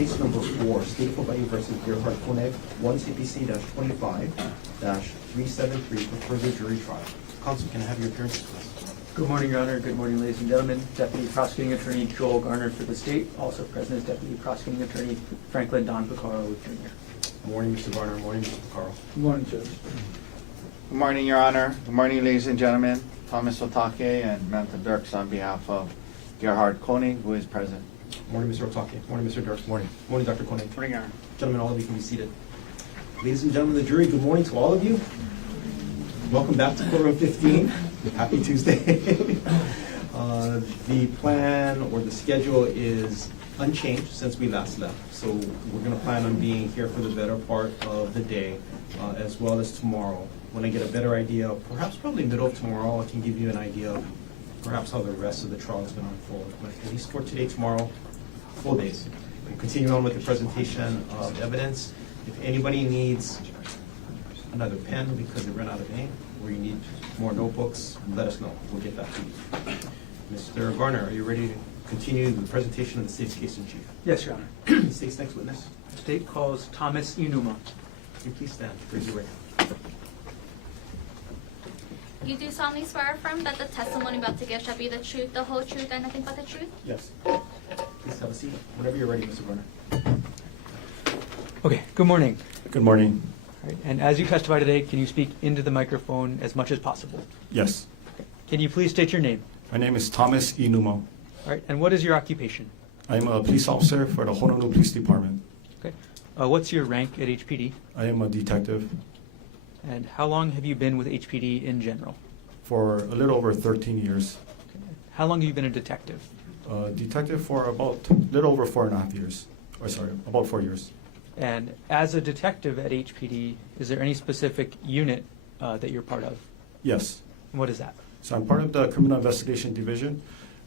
Case number 4, State of Hawaii versus Gerhardt Konig, 1 CPC-25-373 for further jury trial. Counsel, can I have your appearances, please? Good morning, Your Honor. Good morning, ladies and gentlemen. Deputy Prosecuting Attorney Joel Garner for the state. Also present is Deputy Prosecuting Attorney Franklin Don Picaro Jr. Good morning, Mr. Garner. Good morning, Mr. Picaro. Good morning, Judge. Good morning, Your Honor. Good morning, ladies and gentlemen. Thomas Otake and Manta Dirks on behalf of Gerhardt Konig, who is present. Good morning, Mr. Otake. Good morning, Mr. Dirks. Good morning. Good morning, Dr. Konig. Good morning, Your Honor. Gentlemen, all of you can be seated. Ladies and gentlemen of the jury, good morning to all of you. Welcome back to courtroom 15. Happy Tuesday. The plan or the schedule is unchanged since we last left. So we're going to plan on being here for the better part of the day, as well as tomorrow. When I get a better idea, perhaps probably middle of tomorrow, I can give you an idea of perhaps how the rest of the trial is going to unfold. But at least for today, tomorrow, full days. We'll continue on with the presentation of evidence. If anybody needs another pen because they ran out of ink, or you need more notebooks, let us know. We'll get that to you. Mr. Garner, are you ready to continue the presentation of the state's case in chief? Yes, Your Honor. The state's next witness. The state calls Thomas Inuma. Can you please stand? Raise your right hand. You do solemnly swear or affirm that the testimony about to give shall be the truth, the whole truth, and nothing but the truth? Yes. Please have a seat. Whenever you're ready, Mr. Garner. Okay, good morning. Good morning. All right, and as you testify today, can you speak into the microphone as much as possible? Yes. Can you please state your name? My name is Thomas Inumo. All right, and what is your occupation? I'm a police officer for the Honolulu Police Department. Okay. What's your rank at HPD? I am a detective And how long have you been with HPD in general? for a little over 13 years. How long have you been a detective? Detective for about a little over 4.5 years. Or sorry, about 4 years. And as a detective at HPD, is there any specific unit that you're part of? Yes. And what is that? So I'm part of the Criminal Investigation Division.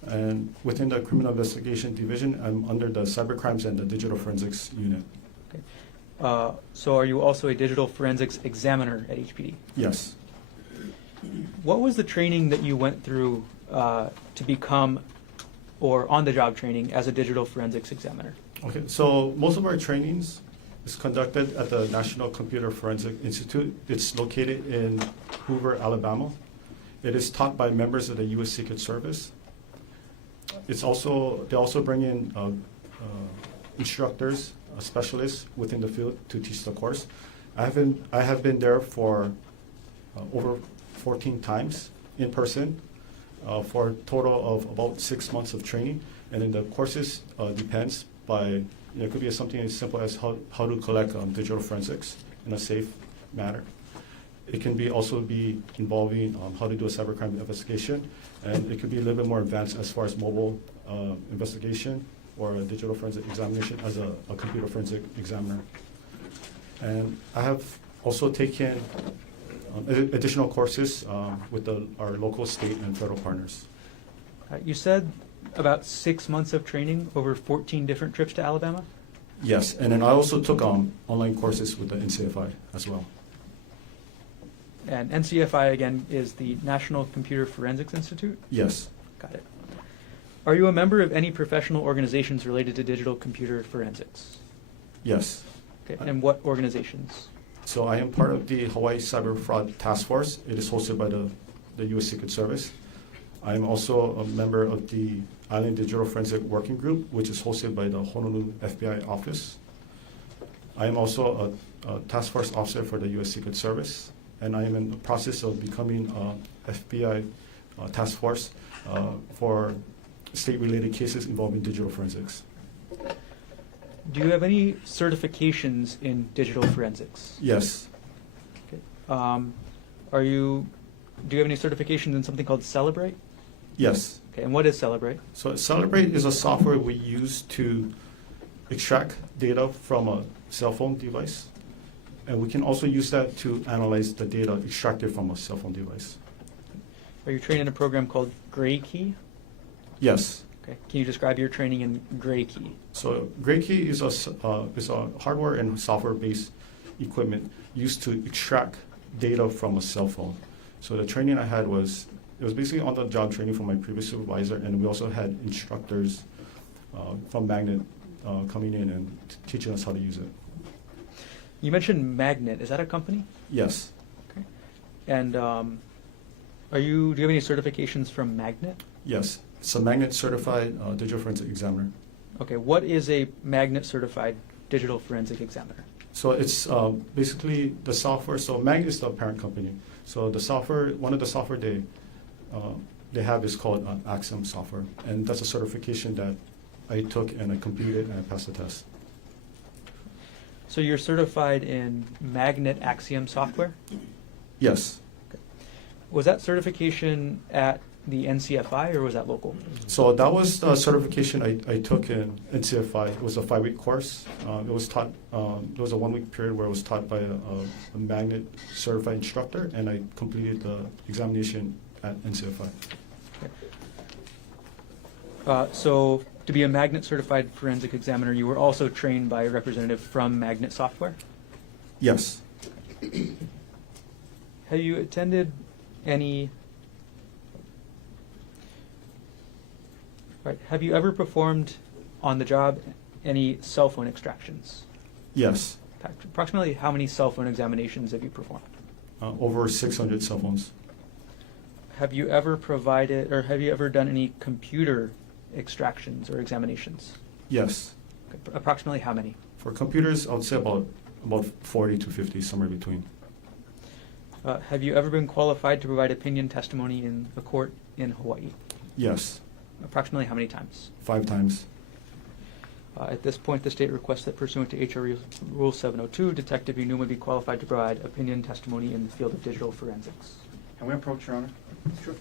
And within the Criminal Investigation Division, I'm under the Cyber Crimes and the Digital Forensics Unit. Okay. So are you also a digital forensics examiner at HPD? Yes. What was the training that you went through to become, or on-the-job training as a digital forensics examiner? Okay, so most of our trainings is conducted at the National Computer Forensic Institute. It's located in Hoover, Alabama. It is taught by members of the U.S. Secret Service. They also bring in instructors, specialists within the field to teach the course. I have been there for over 14 times in person for a total of about 6 months of training. And then the courses depends by, it could be something as simple as how to collect digital forensics in a safe manner. It can also be involving how to do a cybercrime investigation, and it could be a little bit more advanced as far as mobile investigation or a digital forensic examination as a computer forensic examiner. And I have also taken additional courses with our local, state, and federal partners. You said about 6 months of training over 14 different trips to Alabama? Yes, and then I also took online courses with the NCFI as well. And NCFI, again, is the National Computer Forensics Institute? Yes. Got it. Are you a member of any professional organizations related to digital computer forensics? Yes. Okay. And what organizations? So I am part of the Hawaii Cyber Fraud Task Force. It is hosted by the U.S. Secret Service. I am also a member of the Island Digital Forensic Working Group, which is hosted by the Honolulu FBI office. I am also a task force officer for the U.S. Secret Service, and I am in the process of becoming FBI task force for state-related cases involving digial forensics. Do you have any certifications in digital forensics? Yes. Okay. Do you have any certifications in something called Celebrate? Yes. Okay, and what is Celebrate? So Celebrate is a software we use to extract data from a cell phone device, and we can also use that to analyze the data extracted from a cell phone device. Are you trained in a program called Gray Key? Yes. Okay. Can you describe your training in Gray Key? So Gray Key is a hardware and software-based equipment used to extract data from a cell phone. So the training I had was basically on-the-job training from my previous supervisor, and we also had instructors from Magnet coming in and teaching us how to use it. You mentioned Magnet. Is that a company? Yes. Okay. And do you have any certifications from Magnet? Yes. It's a Magnet certified digital forensic examiner. Okay. What is a Magnet certified digital forensic examiner? So it's basically the software. So Magnet is the parent company. So the software, one of the software they have is called Axiom software, and that's a certification that I took and I completed and I passed the test. So you're certified in Magnet Axiom software? Yes. Was that certification at the NCFI or was that local? So that was the certification I took in NCFI. It was a 5-week course. It was taught. It was a 1-week period where it was taught by a Magnet certified instructor, and I completed the examination at NCFI. So to be a Magnet certified forensic examiner, you were also trained by a representative from Magnet Software? Yes. Have you attended any... Right. Have you ever performed on the job any cell phone extractions? Yes. Approximately how many cell phone examinations have you performed? Over 600 cell phones. Have you ever provided, or have you ever done any computer extractions or examinations? Yes. Okay. Approximately how many? For computers, I would say about 40 to 50, somewhere between. Have you ever been qualified to provide opinion testimony in a court in Hawaii? Yes. Approximately how many times? 5 times. At this point, the state requests that pursuant to HR Rule 702, Detective Inuma be qualified to provide opinion testimony in the field of digital forensics. Can we approach, Your Honor? Sure.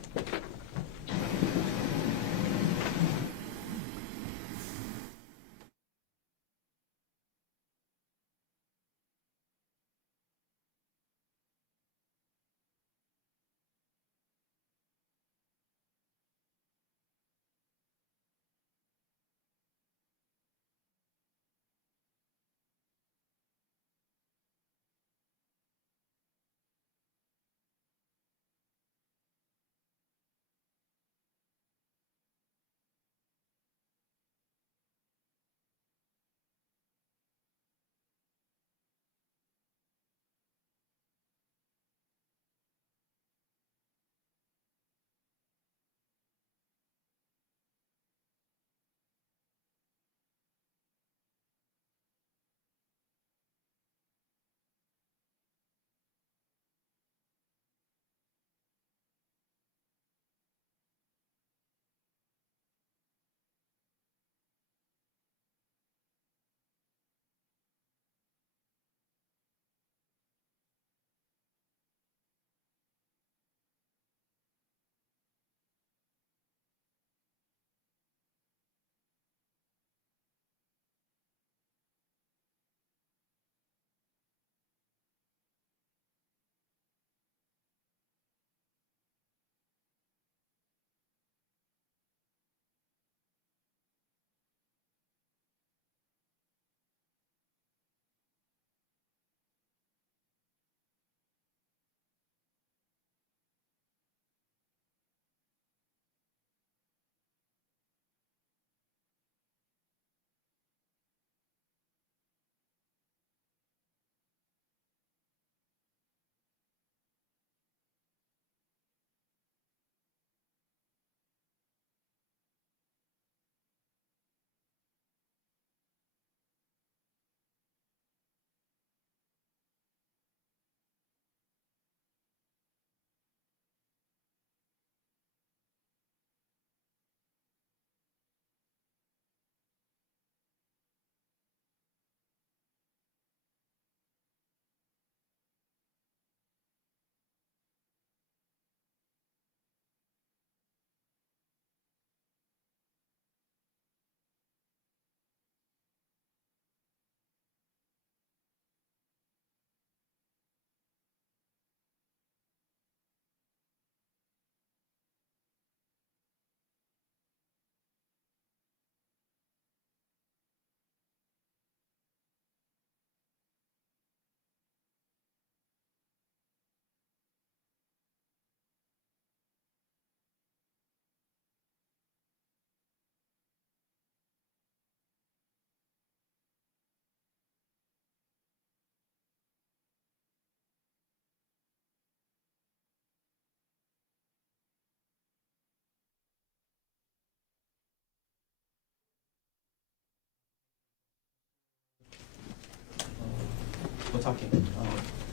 Otake.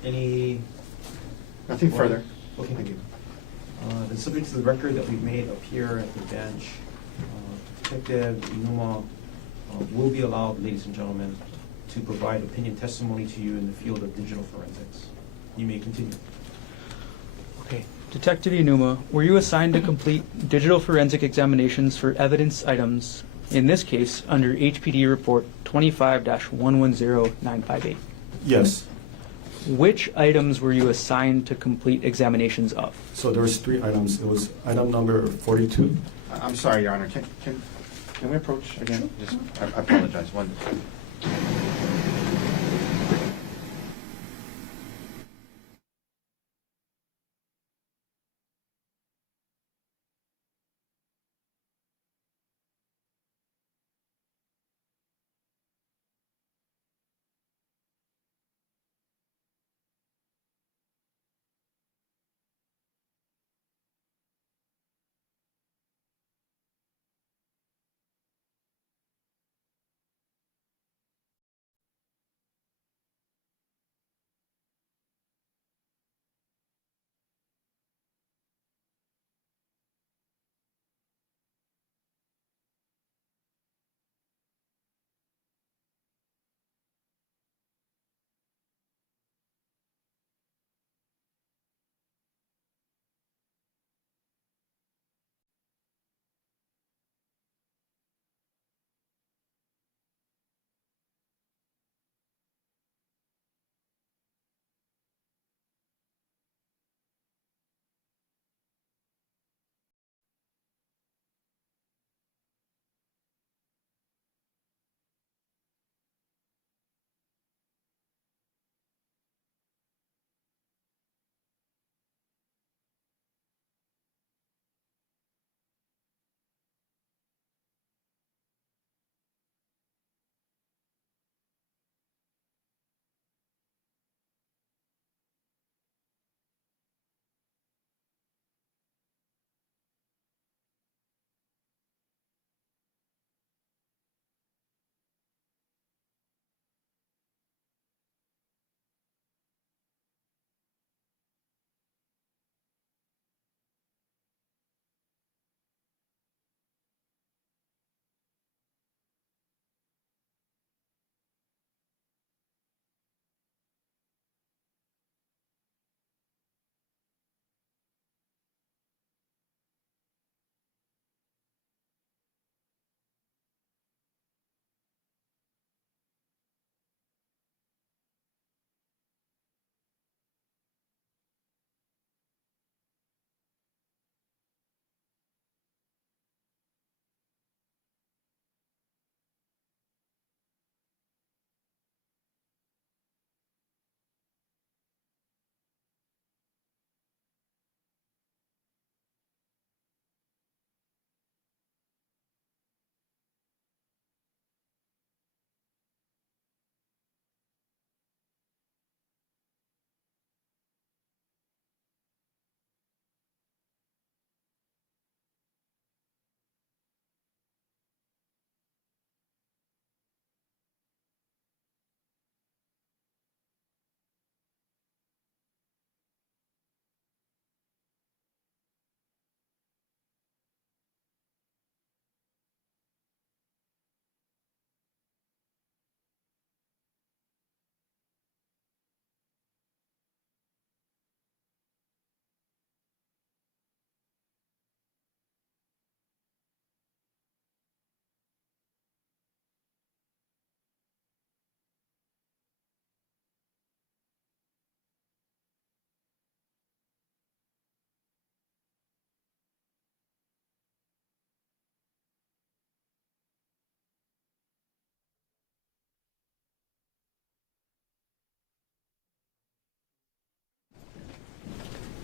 Any? Nothing further. Okay. Thank you. Then subject to the record that we've made up here at the bench, Detective Inuma will be allowed, ladies and gentlemen, to provide opinion testimony to you in the field of digital forensics. You may continue. Okay. Detective Inuma, were you assigned to complete digital forensic examinations for evidence items, in this case, under HPD Report 25-110958? Yes. Which items were you assigned to complete examinations of? So there was 3 items. It was item number 42. I'm sorry, Your Honor. Can we approach again? Just, I apologize. One.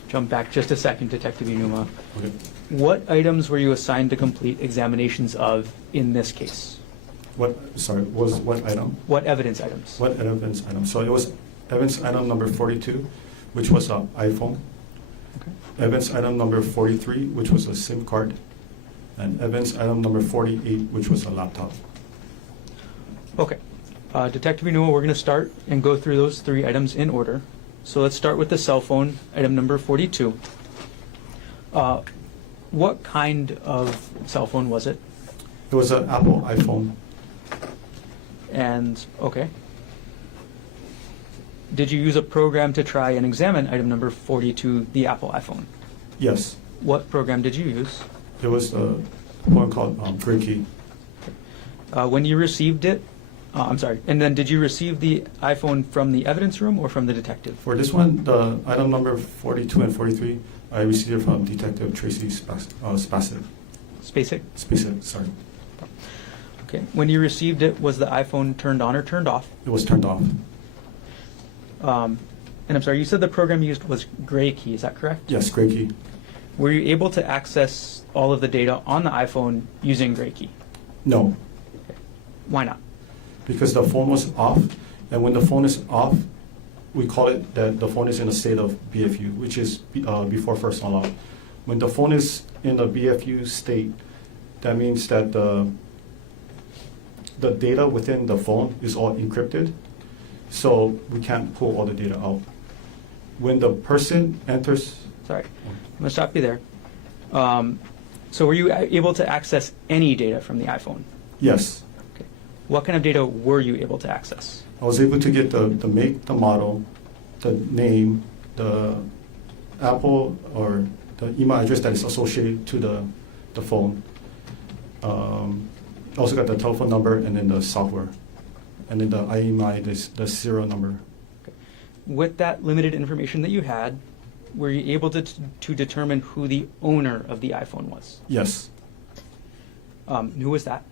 Jump back just a second, Detective Inuma. Okay. What items were you assigned to complete examinations of in this case? What item? What evidence items? What evidence item? So it was evidence item number 42, which was an iPhone. Okay. Evidence item number 43, which was a SIM card. And evidence item number 48, which was a laptop. Okay. Detective Inuma, we're going to start and go through those 3 items in order. So let's start with the cell phone, item number 42. What kind of cell phone was it? It was an Apple iPhone. And, okay. Did you use a program to try and examine item number 42, the Apple iPhone? Yes. What program did you use? It was the one called Gray When you received it, I'm sorry, and then did you receive the iPhone from the evidence room or from the detective? For this one, the item number 42 and 43, I received it from Detective Tracy Spacek. Spacek? Sorry. Okay. When you received it, was the iPhone turned on or turned off? It was turned off. And I'm sorry, you said the program used was Gray Key, is that correct? Yes, Gray Key. Were you able to access all of the data on the iPhone using Gray Key? No, Okay. Why not? because the phone was off, and when the phone is off, we call it that the phone is in a state of BFU, which is before first unlock. When the phone is in a BFU state, that means that the data within the phone is all encrypted, so we can't pull all the data out. When the person enters, Sorry, I'm going to stop you there. So were you able to access any data from the iPhone? yes, Okay. What kind of data were you able to access? I was able to get the make, the model, the name, the Apple or the email address that is associated to the phone. I also got the telephone number and then the software. And then the IMEI, the serial number. With that limited information that you had, were you able to determine who the owner of the iPhone was? Yes, Who was that?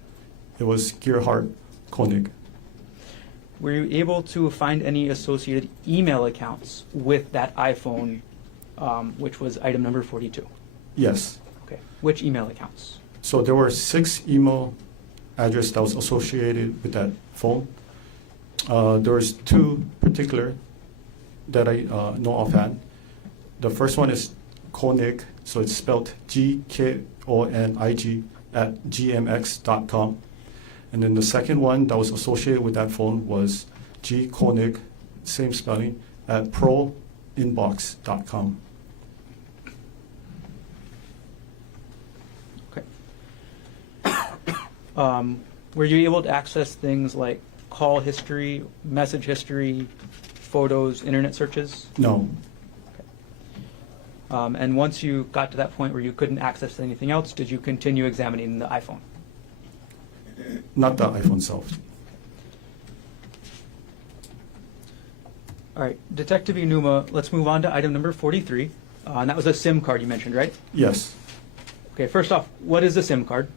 it was Gerhardt Konig. Were you able to find any associated email accounts with that iPhone, which was item number 42? Yes. Okay. Which email accounts? So there were 6 email address that was associated with that phone. There was 2 particular that I know offhand. The first one is Konig, so it's spelled GKONIG @gmx.com. And then the second one that was associated with that phone was G Konig, same spelling, @proinbox.com. Okay. Were you able to access things like call history, message history, photos, internet searches? No, And once you got to that point where you couldn't access anything else, did you continue examining the iPhone? not the iPhone itself. All right, Detective Inuma, let's move on to item number 43. And that was a SIM card you mentioned, right? Yes. Okay, first off, what is a SIM card?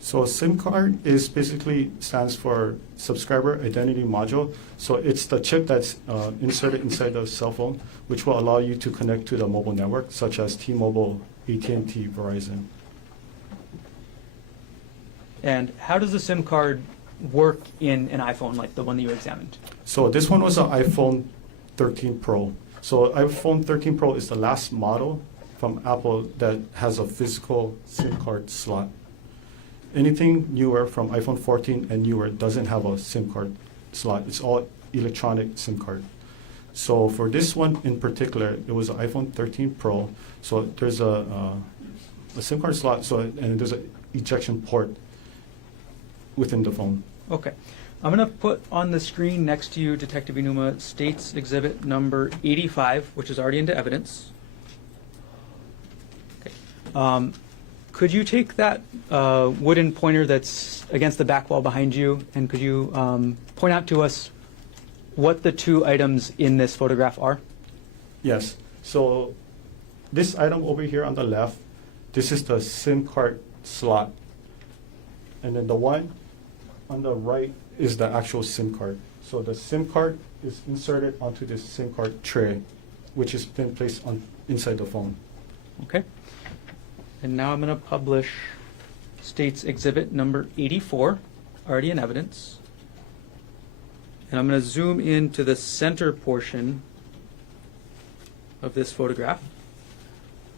So a SIM card is basically stands for subscriber identity module. So it's the chip that's inserted inside the cell phone, which will allow you to connect to the mobile network, such as T-Mobile, AT&T, Verizon. And how does a SIM card work in an iPhone like the one that you examined? So this one was an iPhone 13 Pro. So iPhone 13 Pro is the last model from Apple that has a physical SIM card slot. Anything newer from iPhone 14 and newer doesn't have a SIM card slot. It's all electronic SIM card. So for this one in particular, it was an iPhone 13 Pro. So there's a SIM card slot, and there's an ejection port within the phone. Okay. I'm going to put on the screen next to you, Detective Inuma, State's Exhibit number 85, which is already into evidence. Okay. Could you take that wooden pointer that's against the back wall behind you, and could you point out to us what the 2 items in this photograph are? Yes. So this item over here on the left, this is the SIM card slot. And then the one on the right is the actual SIM card. So the SIM card is inserted onto this SIM card tray, which has been placed inside the phone. Okay. And now I'm going to publish State's Exhibit number 84, already in evidence. And I'm going to zoom into the center portion of this photograph.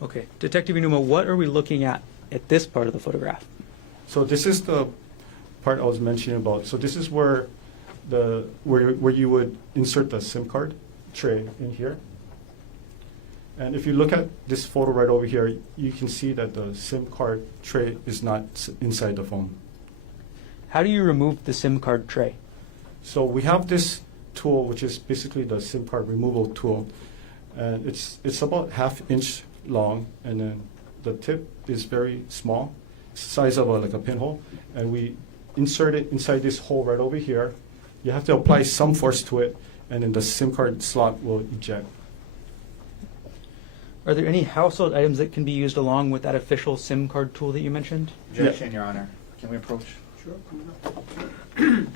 Okay, Detective Inuma, what are we looking at this part of the photograph? So this is the part I was mentioning about. So this is where where you would insert the SIM card tray in here. And if you look at this photo right over here, you can see that the SIM card tray is not inside the phone. How do you remove the SIM card tray? So we have this tool, which is basically the SIM card removal tool, and it's about 1/2 inch long, and then the tip is very small, size of like a pinhole, and we insert it inside this hole right over here. You have to apply some force to it, and then the SIM card slot will eject. Are there any household items that can be used along with that official SIM card tool that you mentioned? Objection, Your Honor. Can we approach? Sure, come on up.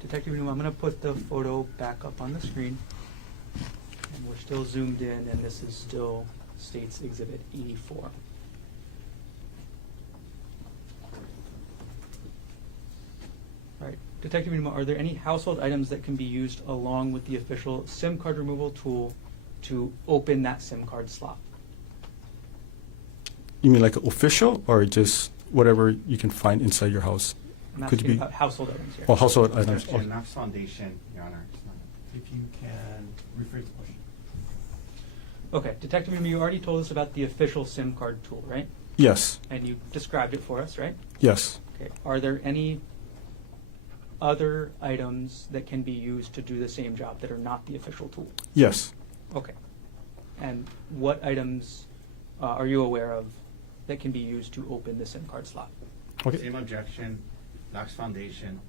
Detective Newman, I'm going to put the photo back up on the screen. And we're still zoomed in, and this is still State's Exhibit 84. All right, Detective Newman, are there any household items that can be used along with the official SIM card removal tool to open that SIM card slot? You mean like official, or just whatever you can find inside your house? I'm Could asking be about household items here. or household items. Objection, Knox Foundation, Your Honor. It's not- If you can rephrase the question. Okay, Detective Newman, you already told us about the official SIM card tool, right? Yes, And you described it for us, right? yes. Okay. Are there any other items that can be used to do the same job that are not the official tool? Yes. Okay. And what items are you aware of that can be used to open the SIM card slot? Okay. Same objection, Knox Foundation.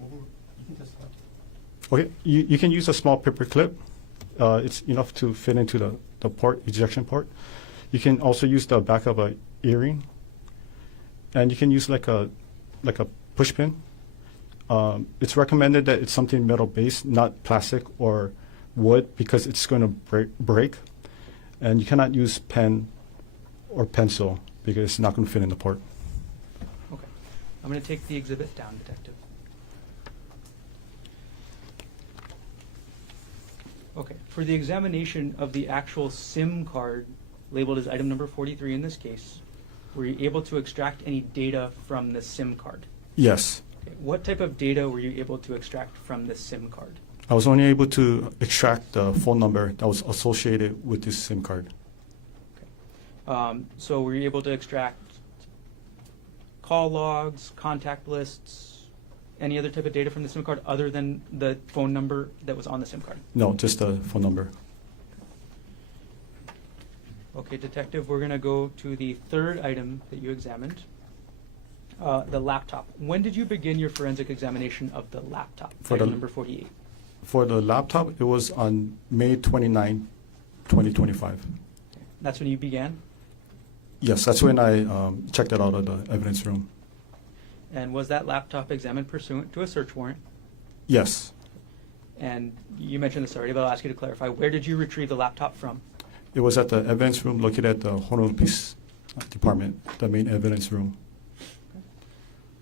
You can testify. Okay. You can use a small paper clip. It's enough to fit into the port, ejection port. You can also use the back of a earring, and you can use like a push pin. It's recommended that it's something metal based, not plastic or wood, because it's going to break. And you cannot use pen or pencil because it's not going to fit in the port. Okay. I'm going to take the exhibit down, Detective. Okay. For the examination of the actual SIM card labeled as item number 43 in this case, were you able to extract any data from the SIM card? Yes. Okay. What type of data were you able to extract from the SIM card? I was only able to extract the phone number that was associated with this SIM card. So were you able to extract call logs, contact lists, any other type of data from the SIM card other than the phone number that was on the SIM card? No, just the phone number. Okay, Detective, we're going to go to the third item that you examined. The laptop. When did you begin your forensic examination of the laptop? For Item the- number 48. For the laptop, it was on May 29, 2025. That's when you began? Yes, that's when I checked it out of the evidence room. And was that laptop examined pursuant to a search warrant? Yes, And you mentioned this already, but I'll ask you to clarify. Where did you retrieve the laptop from? it was at the evidence room located at the Honolulu Police Department, the main evidence room.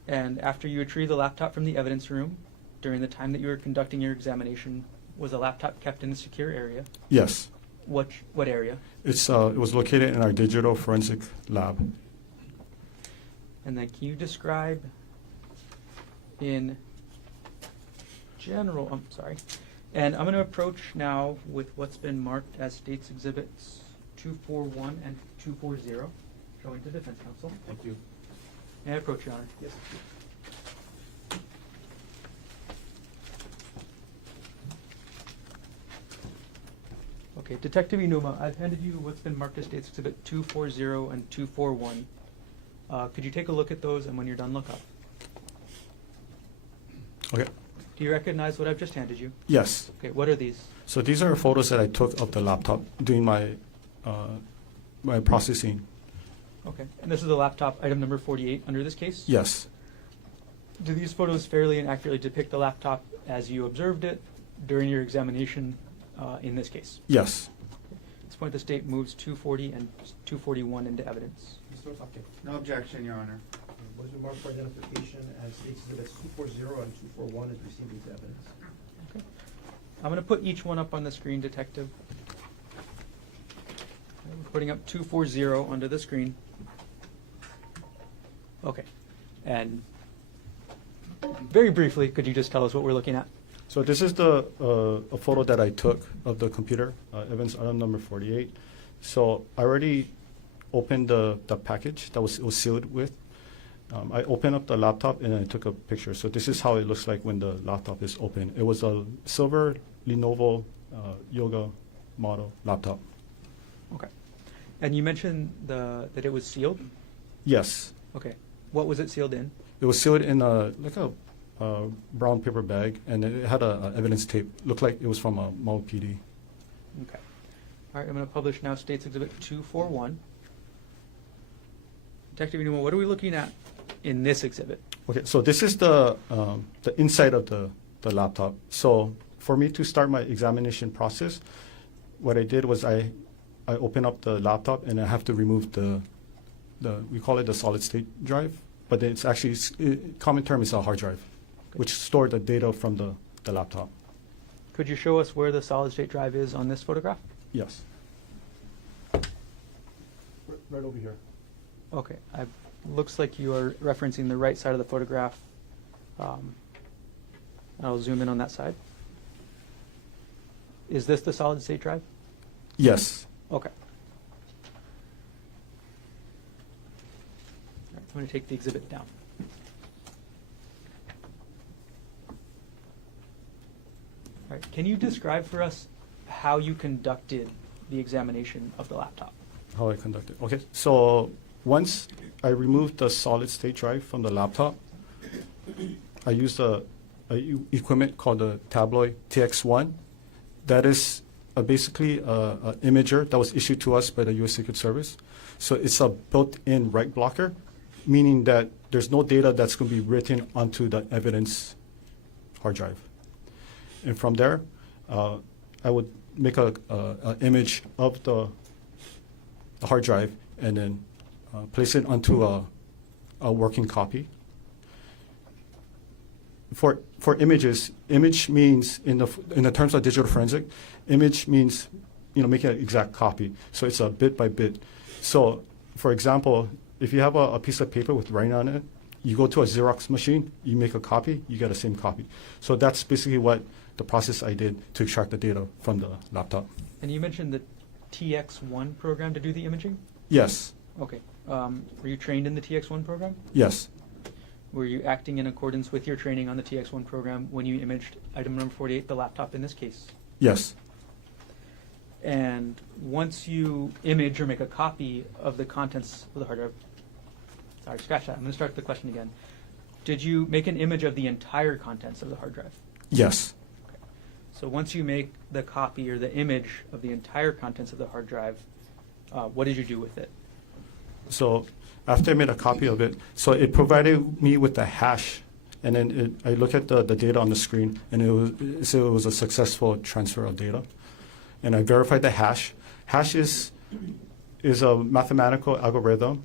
And after you retrieved the laptop from the evidence room, during the time that you were conducting your examination, was the laptop kept in a secure area? Yes, What area? it was located in our digital forensic lab. And then can you describe in general, I'm sorry, and I'm going to approach now with what's been marked as States Exhibits 241 and 240, showing to Defense Counsel. Thank you. May I approach, Your Honor? Yes. Okay, Detective Inuma, I've handed you what's been marked as States Exhibit 240 and 241. Could you take a look at those, and when you're done, look up? Okay. Do you recognize what I've just handed you? Yes. Okay, what are these? So these are photos that I took of the laptop during my my processing. Okay, and this is the laptop, item number 48, under this case? Yes. Do these photos fairly and accurately depict the laptop as you observed it during your examination in this case? Yes. At this point, the state moves 240 and 241 into evidence. Mr. Otake, No objection, Your Honor. what is remarked for identification as States Exhibits 240 and 241 is received into evidence? Okay. I'm going to put each one up on the screen, Detective. We're putting up 240 onto the screen. Okay. And very briefly, could you just tell us what we're looking at? So this is the a photo that I took of the computer, evidence item number 48. So I already opened the package that was sealed with. I opened up the laptop and I took a picture. So this is how it looks like when the laptop is open. It was a silver Lenovo Yoga model laptop. Okay. And you mentioned that it was sealed? Yes, Okay. What was it sealed in? it was sealed in a brown paper bag, and it had a evidence tape. Looked like it was from a Maui PD. Okay. All right, I'm going to publish now States Exhibit 241. Detective Inuma, what are we looking at in this exhibit? Okay, so this is the inside of the laptop. So for me to start my examination process, what I did was I open up the laptop and I have to remove the we call it the solid state drive, but it's actually common term is a hard drive, which stored the data from the laptop. Could you show us where the solid state drive is on this photograph? Yes. Right over here. Okay. Looks like you are referencing the right side of the photograph. I'll zoom in on that side. Is this the solid state drive? Yes. Okay. All right, I'm going to take the exhibit down. All right, can you describe for us how you conducted the examination of the laptop? How I conducted. Okay, so once I removed the solid state drive from the laptop, I used a equipment called the Tabloid TX1. That is basically a imager that was issued to us by the U.S. Secret Service. So it's a built-in write blocker, meaning that there's no data that's going to be written onto the evidence hard drive. And from there, I would make a image of the hard drive and then place it onto a working copy. For images, image means in the terms of digital forensic, image means making an exact copy. So it's a bit by bit. So for example, if you have a piece of paper with writing on it, you go to a Xerox machine, you make a copy, you get the same copy. So that's basically what the process I did to extract the data from the laptop. And you mentioned the TX1 program to do the imaging? Yes. Okay. Were you trained in the TX1 program? Yes. Were you acting in accordance with your training on the TX1 program when you imaged item number 48, the laptop in this case? Yes. And once you image or make a copy of the contents of the hard drive, Sorry, scratch that. I'm going to start the question again. Did you make an image of the entire contents of the hard drive? Yes. So once you make the copy or the image of the entire contents of the hard drive, what did you do with it? So after I made a copy of it, so it provided me with the hash, and then I look at the data on the screen, and it was a successful transfer of data, and I verified the hash. Hash is a mathematical algorithm.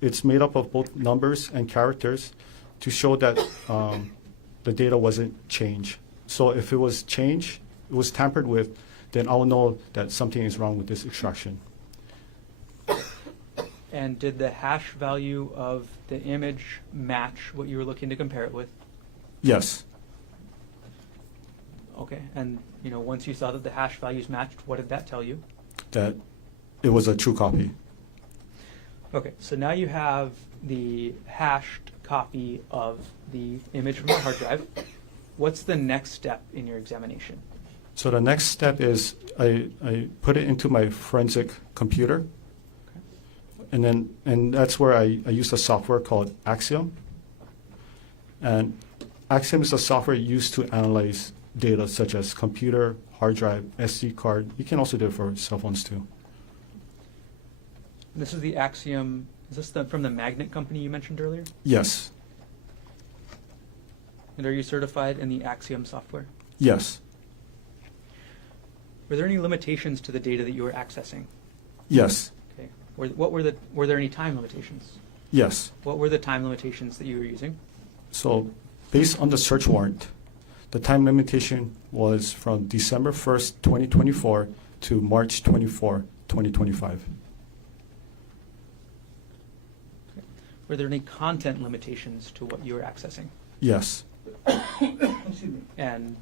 It's made up of both numbers and characters to show that the data wasn't changed. So if it was changed, it was tampered with, then I will know that something is wrong with this extraction. And did the hash value of the image match what you were looking to compare it with? Yes. Okay. And once you saw that the hash values matched, what did that tell you? That it was a true copy. Okay. So now you have the hashed copy of the image from the hard drive. What's the next step in your examination? So the next step is I put it into my forensic computer, and that's where I use a software called Axiom. And Axiom is a software used to analyze data such as computer, hard drive, SD card. You can also do it for cell phones too. This is the Axiom. Is this from the magnet company you mentioned earlier? Yes. And are you certified in the Axiom software? Yes. Were there any limitations to the data that you were accessing? Yes. Okay. Were there any time limitations? Yes. What were the time limitations that you were using? So based on the search warrant, the time limitation was from December 1st, 2024 to March 24, 2025. Were there any content limitations to what you were accessing? Yes. And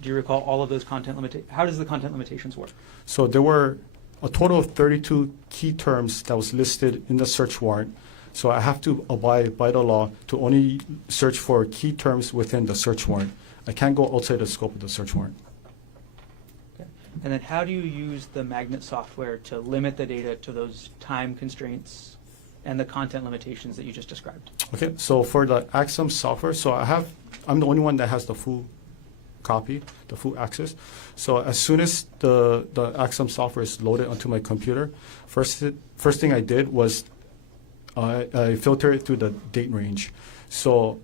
do you recall all of those content limitations? How does the content limitations work? So there were a total of 32 key terms that was listed in the search warrant. So I have to abide by the law to only search for key terms within the search warrant. I can't go outside the scope of the search warrant. Okay. And then how do you use the magnet software to limit the data to those time constraints and the content limitations that you just described? Okay, so for the Axiom software, so I'm the only one that has the full copy, the full access. So as soon as the Axiom software is loaded onto my computer, first thing I did was I filtered it through the date range. So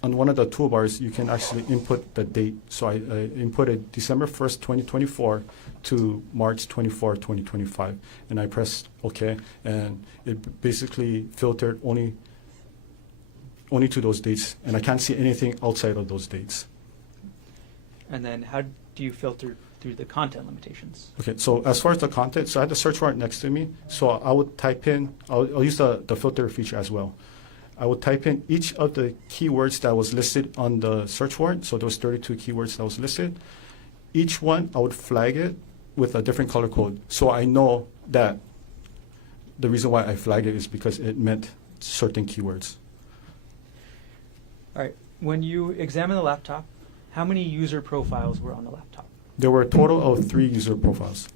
on one of the toolbars, you can actually input the date. So I inputted December 1st, 2024 to March 24, 2025. And I pressed OK, and it basically filtered only to those dates. And I can't see anything outside of those dates. And then how do you filter through the content limitations? Okay, so as far as the content, so I had the search warrant next to me. So I would type in, I'll use the filter feature as well. I would type in each of the keywords that was listed on the search warrant. So those 32 keywords that was listed. Each one, I would flag it with a different color code. So I know that the reason why I flagged it is because it meant certain keywords. All right. When you examine the laptop, how many user profiles were on the laptop? There were a total of 3 user profiles.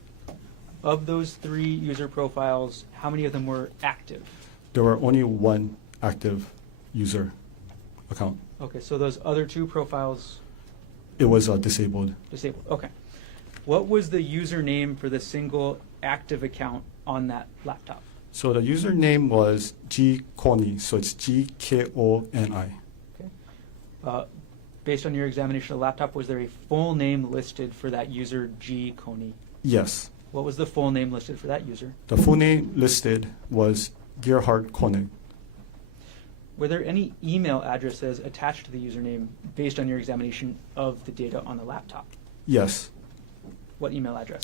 Of those 3 user profiles, how many of them were active? There were only 1 active user account. Okay, so those other 2 profiles? It was disabled. Disabled, okay. What was the username for the single active account on that laptop? So the username was Konig, so it's Gkoni. Okay. Based on your examination of the laptop, was there a full name listed for that user, G. Konig? Yes. What was the full name listed for that user? The full name listed was Gerhardt Konig. Were there any email addresses attached to the username based on your examination of the data on the laptop? Yes. What email address?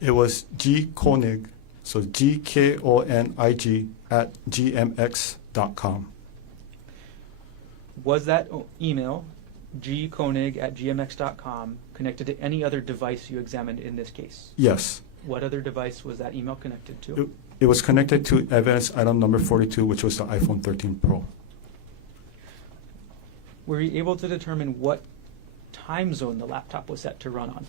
It was Konig, so Gkonig at gmx.com. Was that email, gkonig at gmx.com, connected to any other device you examined in this case? Yes. What other device was that email connected to? It was connected to evidence item number 42, which was the iPhone 13 Pro. Were you able to determine what time zone the laptop was set to run on?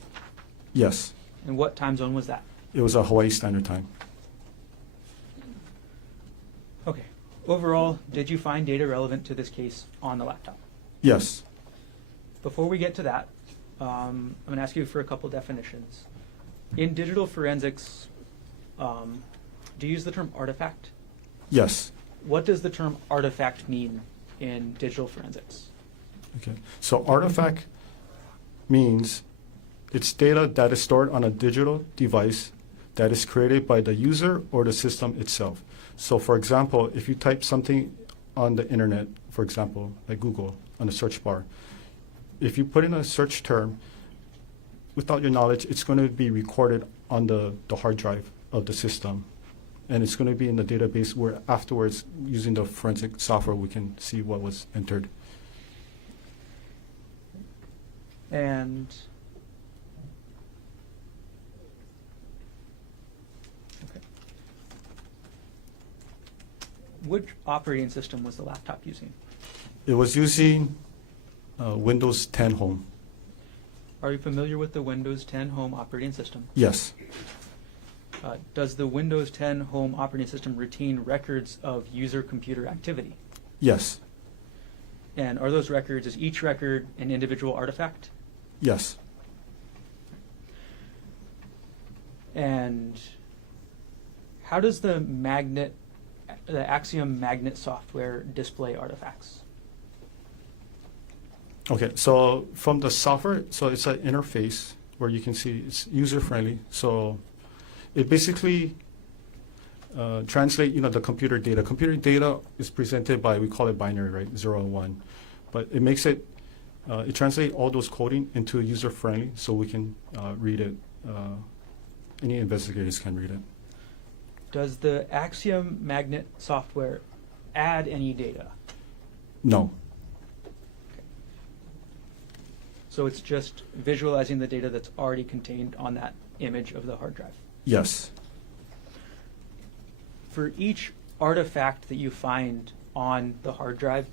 Yes. And what time zone was that? It was a Hawaii Standard Time. Okay. Overall, did you find data relevant to this case on the laptop? Yes. Before we get to that, I'm going to ask you for a couple definitions. In digital forensics, do you use the term artifact? Yes. What does the term artifact mean in digital forensics? Okay. So artifact means it's data that is stored on a digital device that is created by the user or the system itself. So for example, if you type something on the internet, for example, like Google on the search bar, if you put in a search term, without your knowledge, it's going to be recorded on the hard drive of the system. And it's going to be in the database where afterwards, using the forensic software, we can see what was entered. And okay. Which operating system was the laptop using? It was using Windows 10 Home. Are you familiar with the Windows 10 Home operating system? Yes. Does the Windows 10 Home operating system retain records of user computer activity? Yes. And are those records, is each record an individual artifact? Yes. And how does the Axiom magnet software display artifacts? Okay, so from the software, so it's an interface where you can see it's user-friendly. So it basically translates, the computer data. Computer data is presented by, we call it binary, right, 0 and 1. But it makes it, it translates all those coding into user-friendly so we can read it. Any investigators can read it. Does the Axiom magnet software add any data? No. So it's just visualizing the data that's already contained on that image of the hard drive. Yes. For each artifact that you find on the hard drive,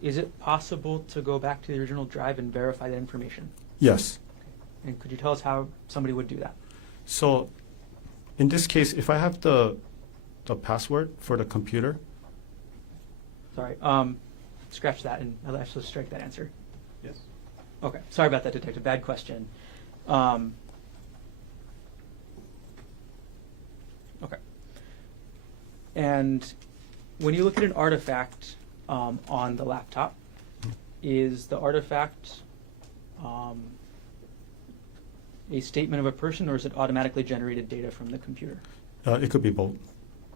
is it possible to go back to the original drive and verify that information? Yes. And could you tell us how somebody would do that? So in this case, if I have the password for the computer. Sorry, scratch that and I'll actually strike that answer. Yes. Okay, sorry about that, Detective. Bad question. Okay. And when you look at an artifact on the laptop, is the artifact a statement of a person, or is it automatically generated data from the computer? It could be both.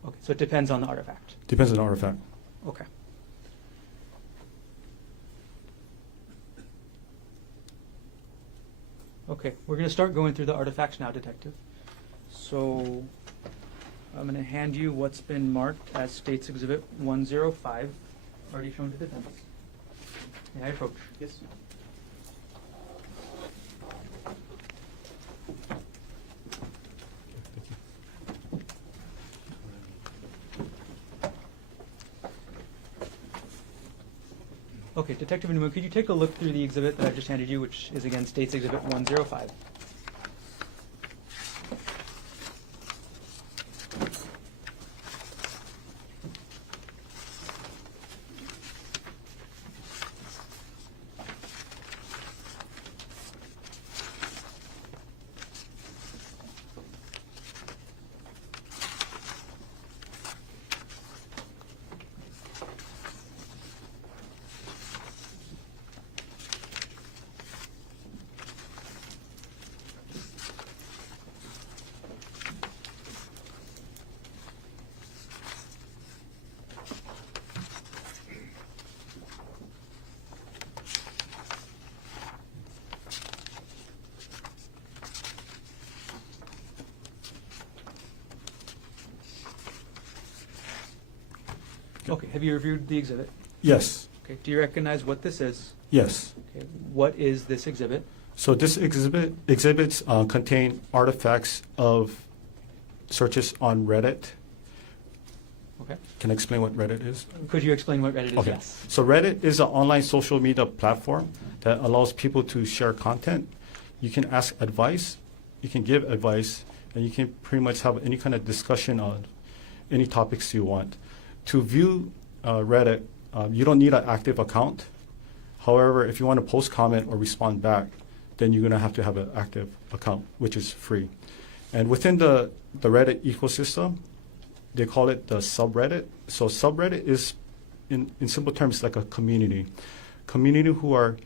Okay, so it depends on the artifact. Depends on the artifact. Okay. Okay, we're going to start going through the artifacts now, Detective. So I'm going to hand you what's been marked as State's Exhibit 105, already shown to defense. May I approach? Yes. Okay, Detective Newman, could you take a look through the exhibit that I just handed you, which is again State's Exhibit 105? Okay, have you reviewed the exhibit? Yes. Okay, do you recognize what this is? Yes. Okay, what is this exhibit? So this exhibits contain artifacts of searches on Reddit. Okay. Can I explain what Reddit is? Could you explain what Reddit is? Okay. Yes. So Reddit is an online social media platform that allows people to share content. You can ask advice, you can give advice, and you can pretty much have any kind of discussion on any topics you want. To view Reddit, you don't need an active account. However, if you want to post comment or respond back, then you're going to have an active account, which is free. And within the Reddit ecosystem, they call it the subreddit. So subreddit is, in simple terms, like a community who are,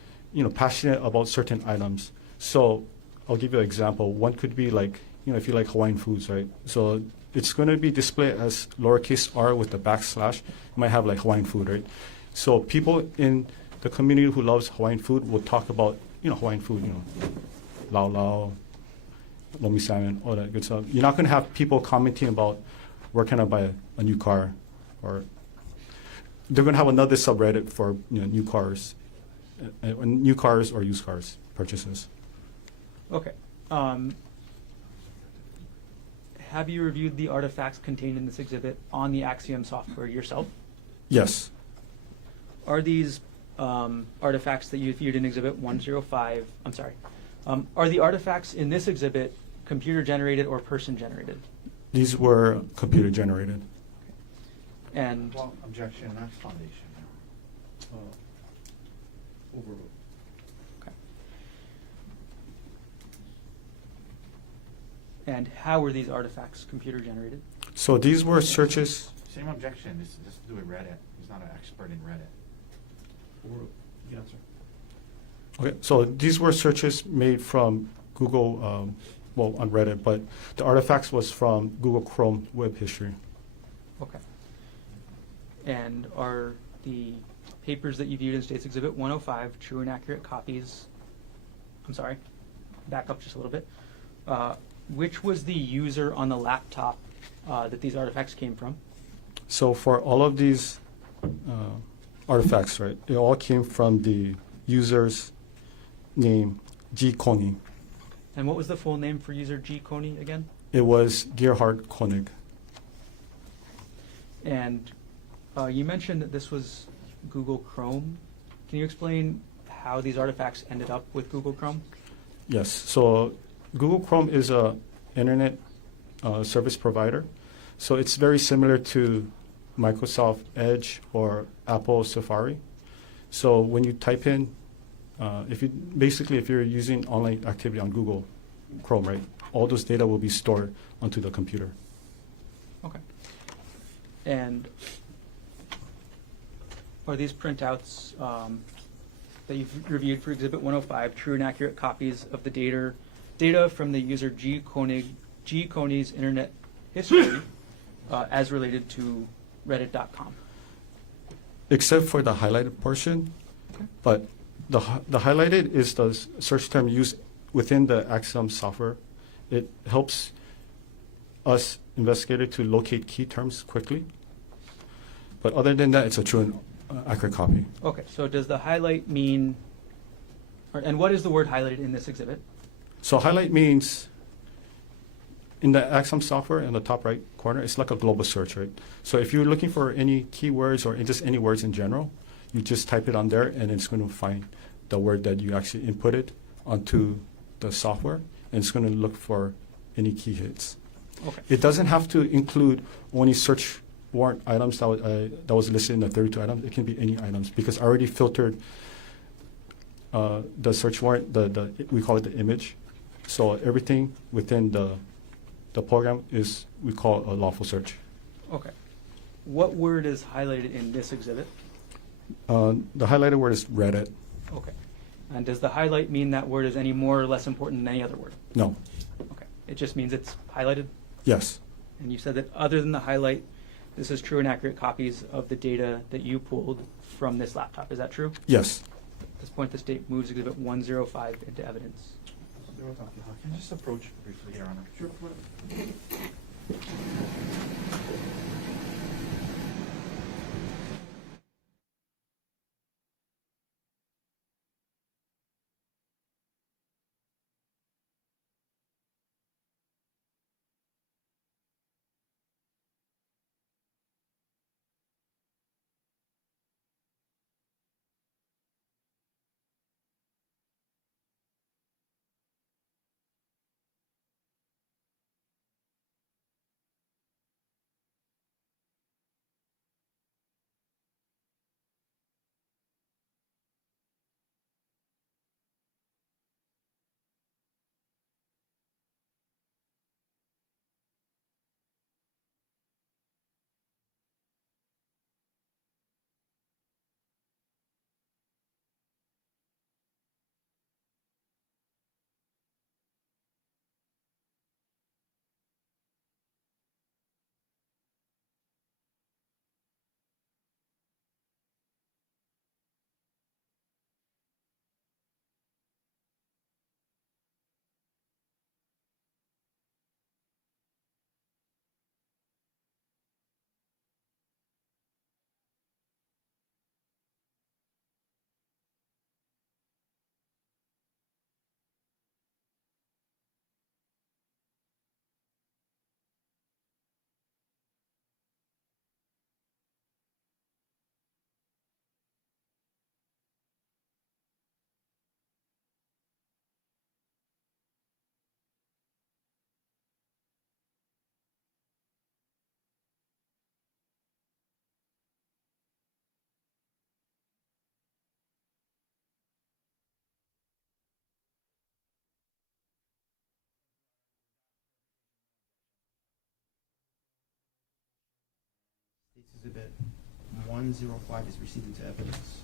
passionate about certain items. So I'll give you an example. One could be like, if you like Hawaiian foods, right? So it's going to be displayed as lowercase r with the backslash. You might have like Hawaiian food, right? So people in the community who loves Hawaiian food will talk about, Hawaiian food, lau lau, lomi salmon, all that good stuff. You're not going to have people commenting about where can I buy a new car, or they're going to have another subreddit for new cars or used cars purchases. Okay. Have you reviewed the artifacts contained in this exhibit on the Axiom software yourself? Yes. Are these artifacts that you viewed in Exhibit 105, are the artifacts in this exhibit computer generated or person generated? These were computer generated. And Well, objection, that's foundation. Overruled. okay. And how were these artifacts computer generated? So these were searches. Same objection, this is to do with Reddit. He's not an expert in Reddit. Overruled. You can answer. Okay, so these were searches made from Google, on Reddit, but the artifacts was from Google Chrome web history. Okay. And are the papers that you viewed in States Exhibit 105 true and accurate copies? I'm sorry, back up just a little bit. Which was the user on the laptop that these artifacts came from? So for all of these artifacts, right, it all came from the user's name, G. Konig. And what was the full name for user G. Konig again? It was Gerhardt Konig. And you mentioned that this was Google Chrome. Can you explain how these artifacts ended up with Google Chrome? Yes, so Google Chrome is a internet service provider. So it's very similar to Microsoft Edge or Apple Safari. So when you type in, if you're using online activity on Google Chrome, right, all those data will be stored onto the computer. Okay. And are these printouts that you've reviewed for Exhibit 105 true and accurate copies of the data from the user G. Konig's internet history as related to Reddit.com? Except for the highlighted portion, Okay. but the highlighted is the search term used within the Axiom software. It helps us investigator to locate key terms quickly. But other than that, it's a true and accurate copy. Okay, so does the highlight mean, and what is the word highlighted in this exhibit? So highlight means in the Axiom software in the top right corner, it's like a global search, right? So if you're looking for any keywords or just any words in general, you just type it on there and it's going to find the word that you actually inputted onto the software, and it's going to look for any key hits. Okay. It doesn't have to include only search warrant items that was listed in the 32 items. It can be any items because I already filtered the search warrant, we call it the image. So everything within the program is, we call a lawful search. Okay. What word is highlighted in this exhibit? The highlighted word is Reddit. Okay. And does the highlight mean that word is any more or less important than any other word? No. Okay. It just means it's highlighted? Yes. And you said that other than the highlight, this is true and accurate copies of the data that you pulled from this laptop. Is that true? Yes. At this point, the state moves Exhibit 105 into evidence. Can I just approach briefly, Your Honor? Sure. Exhibit 105 is received into evidence.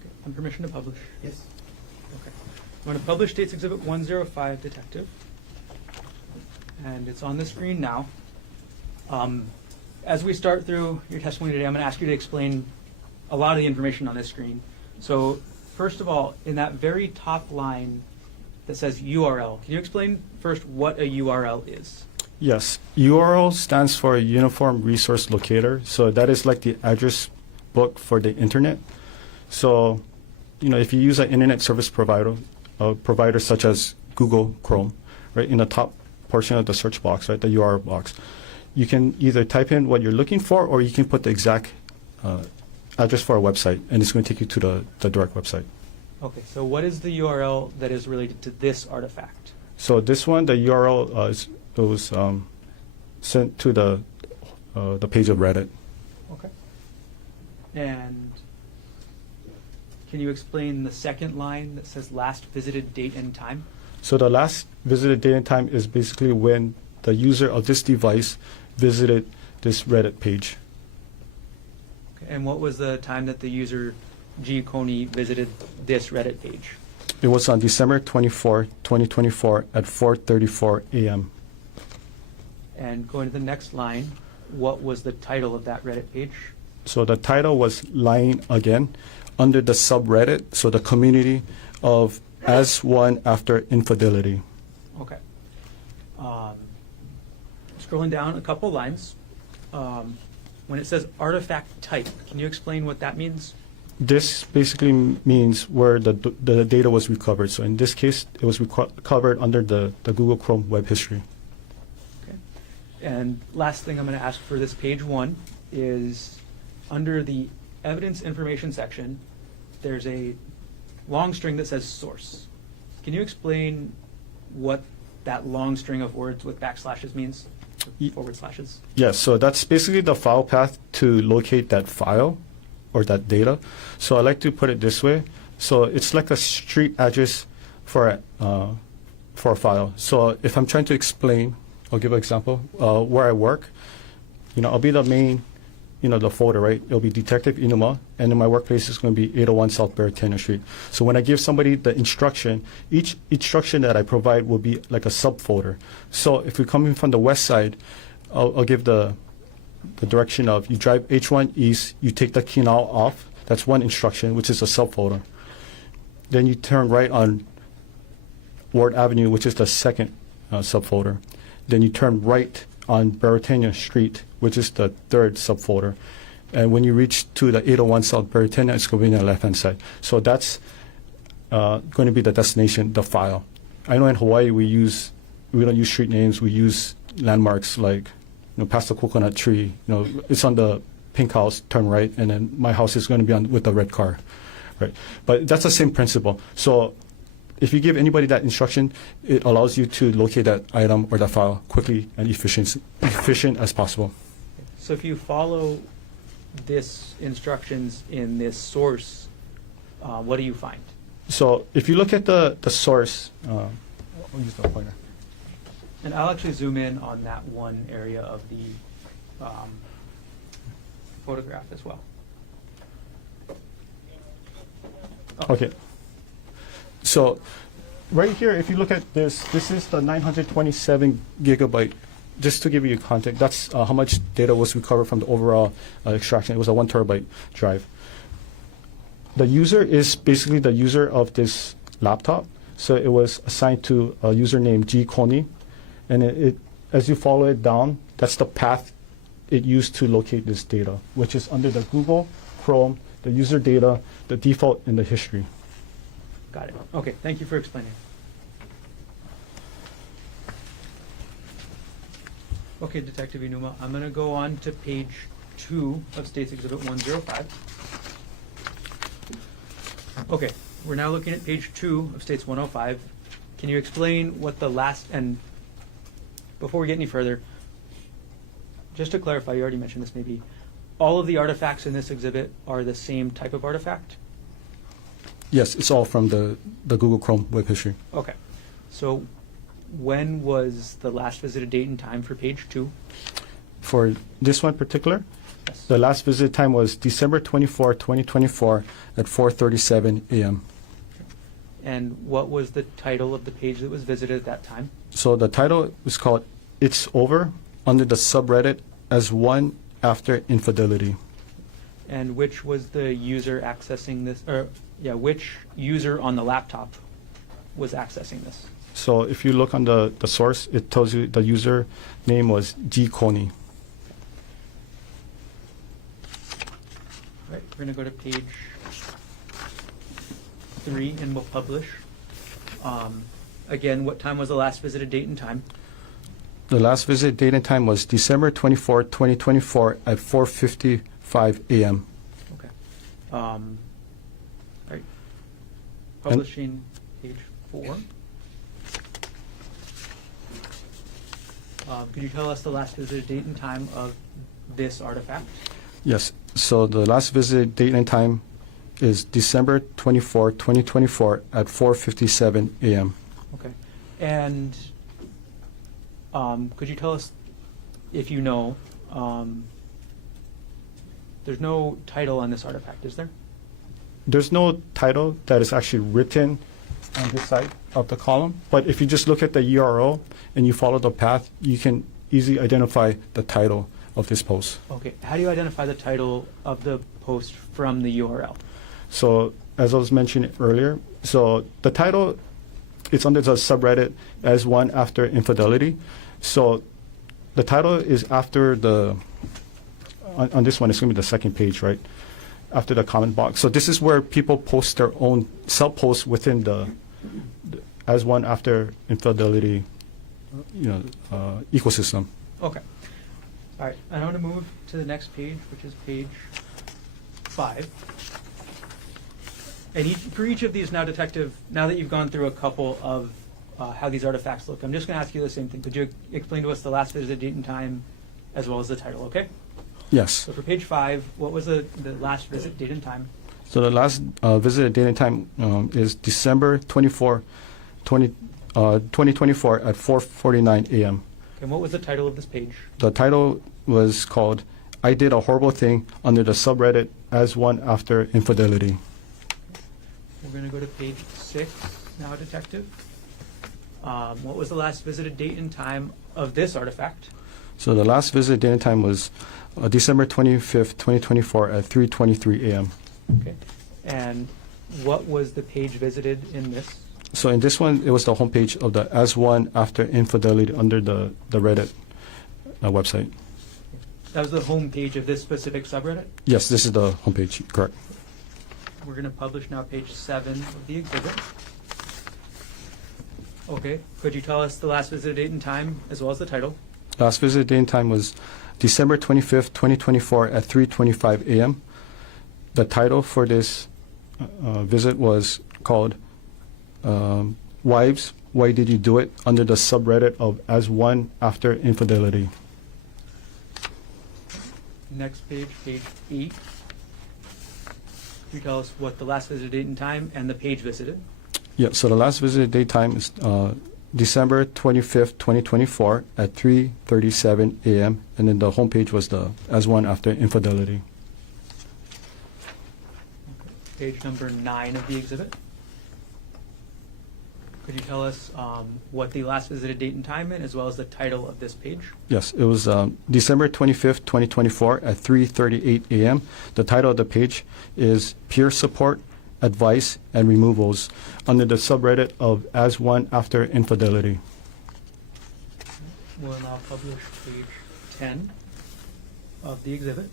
Okay. On permission to publish. Yes. Okay. I'm going to publish State's Exhibit 105, Detective. And it's on the screen now. As we start through your testimony today, I'm going to ask you to explain a lot of the information on this screen. So, first of all, in that very top line that says URL, can you explain first what a URL is? Yes, URL stands for Uniform Resource Locator. So that is like the address book for the internet. So, if you use an internet service provider such as Google Chrome, right, in the top portion of the search box, right, the URL box, you can either type in what you're looking for, or you can put the exact address for a website, and it's going to take you to the direct website. Okay, so what is the URL that is related to this artifact? So this one, the URL was sent to the page of Reddit. Okay. And can you explain the second line that says last visited date and time? So the last visited date and time is basically when the user of this device visited this Reddit page. Okay. And what was the time that the user G. Konig visited this Reddit page? It was on December 24, 2024 at 4:34 a.m. And going to the next line, what was the title of that Reddit page? So the title was Lying Again, under the subreddit, so the community of As One After Infidelity. Okay. Scrolling down a couple lines, when it says artifact type, can you explain what that means? This basically means where the data was recovered. So in this case, it was recovered under the Google Chrome web history. Okay. And last thing I'm going to ask for this page 1 is under the evidence information section, there's a long string that says source. Can you explain what that long string of words with backslashes means? Forward slashes? Yes, so that's basically the file path to locate that file or that data. So I like to put it this way. So it's like a street address for a file. So if I'm trying to explain, I'll give an example, where I work, I'll be the main, the folder, right? It'll be Detective Inuma, and then my workplace is going to be 801 South Baratena Street. So when I give somebody the instruction, each instruction that I provide will be like a subfolder. So if you're coming from the west side, I'll give the direction of you drive H1 east, you take the Kinao off. That's one instruction, which is a subfolder. Then you turn right on Ward Avenue, which is the second subfolder. Then you turn right on Baratena Street, which is the third subfolder. And when you reach to the 801 South Baratena, it's going to be on the left-hand side. So that's going to be the destination, the file. I know in Hawaii we don't use street names, we use landmarks like past the coconut tree, it's on the pink house, turn right, and then my house is going to be on with the red car, right? But that's the same principle. So if you give anybody that instruction, it allows you to locate that item or that file quickly and efficient as possible. So if you follow this instructions in this source, what do you find? So if you look at the source, I'll use the pointer. And I'll actually zoom in on that one area of the photograph as well. Oh. Okay. So right here, if you look at this is the 927 gigabyte. Just to give you context, that's how much data was recovered from the overall extraction. It was a 1 terabyte drive. The user is basically the user of this laptop. So it was assigned to a user named G. Konig. And it as you follow it down, that's the path it used to locate this data, which is under the Google Chrome, the user data, the default, and the history. Got it. Okay, thank you for explaining. Okay, Detective Inuma, I'm going to go on to page 2 of State's Exhibit 105. Okay, we're now looking at page 2 of State's 105. Can you explain what the last, and before we get any further, just to clarify, you already mentioned this maybe, all of the artifacts in this exhibit are the same type of artifact? Yes, it's all from the Google Chrome web history. Okay, so when was the last visited date and time for page 2? For this one particular, Yes. the last visit time was December 24, 2024 at 4:37 a.m. And what was the title of the page that was visited at that time? So the title was called It's Over under the subreddit as one after infidelity. And which was the user accessing this, or which user on the laptop was accessing this? So if you look on the source, it tells you the user name was Konig. Right, we're going to go to page 3 and we'll publish. Again, what time was the last visited date and time? The last visit date and time was December 24, 2024 at 4:55 a.m. Okay. All right. Publishing page 4. Could you tell us the last visited date and time of this artifact? Yes. So the last visit date and time is December 24, 2024 at 4:57 a.m. Okay. And could you tell us, if you know, there's no title on this artifact, is there? There's no title that is actually written on this side of the column, but if you just look at the URL and you follow the path, you can easily identify the title of this post. Okay. How do you identify the title of the post from the URL? So as I was mentioning earlier, so the title, it's under the subreddit as one after infidelity. So the title is after the, on this one, it's going to be the second page, right? After the comment box. So this is where people post their own self-posts within the as one after infidelity, ecosystem. Okay. All right. I want to move to the next page, which is page 5. And for each of these now, Detective, now that you've gone through a couple of how these artifacts look, I'm just going to ask you the same thing. Could you explain to us the last visit date and time as well as the title, okay? Yes. So for page 5, what was the last visit date and time? So the last visit date and time is December 24, 2024 at 4:49 a.m. And what was the title of this page? The title was called I Did a Horrible Thing under the subreddit as one after infidelity. We're going to go to page 6 now, Detective. What was the last visited date and time of this artifact? So the last visit date and time was December 25th, 2024 at 3:23 a.m. Okay. And what was the page visited in this? So in this one, it was the homepage of the as one after infidelity under the Reddit website. That was the home page of this specific subreddit? Yes, this is the homepage, correct. We're going to publish now page 7 of the exhibit. Okay. Could you tell us the last visit date and time as well as the title? Last visit date and time was December 25th, 2024 at 3:25 a.m. The title for this visit was called Wives, Why Did You Do It? Under the subreddit of As One After Infidelity. Next page, page 8. Could you tell us what the last visit date and time and the page visited? Yeah, so the last visit date time is December 25th, 2024 at 3:37 a.m. And then the homepage was the As One After Infidelity. Page number 9 of the exhibit. Could you tell us what the last visited date and time is, as well as the title of this page? Yes, it was December 25th, 2024 at 3:38 a.m. The title of the page is Peer Support, Advice, and Removals under the subreddit of As One After Infidelity. We'll now publish page 10 of the exhibit.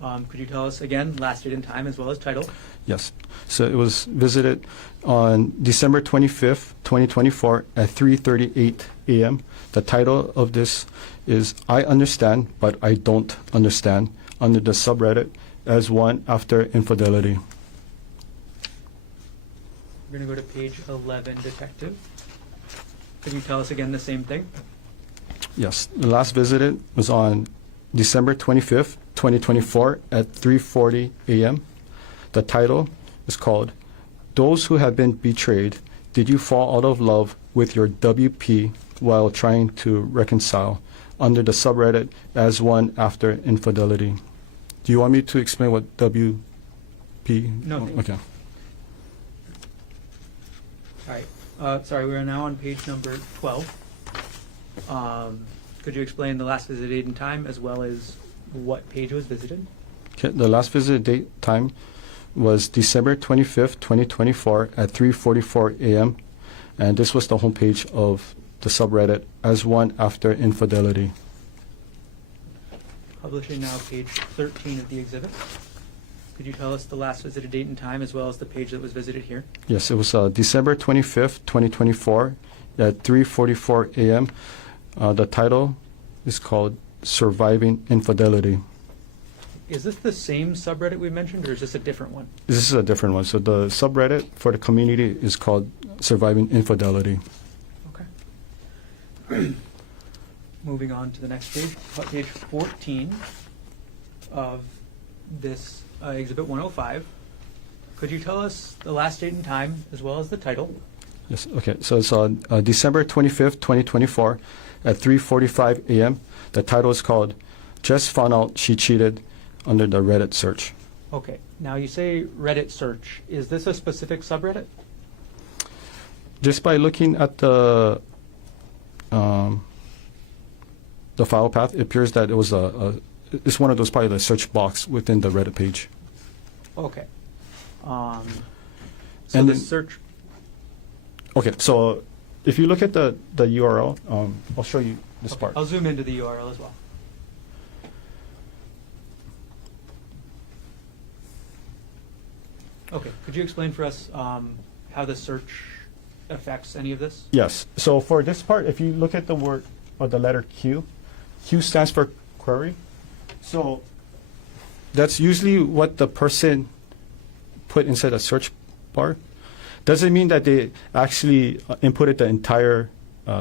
Could you tell us again last date and time as well as title? Yes. So it was visited on December 25th, 2024 at 3:38 a.m. The title of this is I Understand, But I Don't Understand under the subreddit As One After Infidelity. We're going to go to page 11, Detective. Could you tell us again the same thing? Yes. The last visited was on December 25th, 2024 at 3:40 a.m. The title is called Those Who Have Been Betrayed. Did You Fall Out of Love with Your WP While Trying to Reconcile under the subreddit as one after infidelity. Do you want me to explain what WP? No, thank you. Okay. All right. Sorry, we are now on page number 12. Could you explain the last visit date and time as well as what page was visited? Okay. The last visit date time was December 25th, 2024 at 3:44 a.m. And this was the homepage of the subreddit as one after infidelity. Publishing now page 13 of the exhibit. Could you tell us the last visited date and time as well as the page that was visited here? Yes, it was December 25th, 2024 at 3:44 a.m. The title is called Surviving Infidelity. Is this the same subreddit we mentioned, or is this a different one? This is a different one. So the subreddit for the community is called Surviving Infidelity. Okay. Moving on to the next page, page 14 of this exhibit 105. Could you tell us the last date and time as well as the title? Yes. Okay. So it's on December 25th, 2024 at 3:45 a.m. The title is called Just Found Out She Cheated under the Reddit search. Okay. Now you say Reddit search. Is this a specific subreddit? Just by looking at the file path, it appears that it was it's one of those, probably the search box within the Reddit page. Okay. So And the then- search. Okay, so if you look at the URL, I'll show you this Okay, part. I'll zoom into the URL as well. Okay. Could you explain for us how the search affects any of this? Yes. So for this part, if you look at the word or the letter Q, Q stands for query. So that's usually what the person put inside a search bar. Doesn't mean that they actually inputted the entire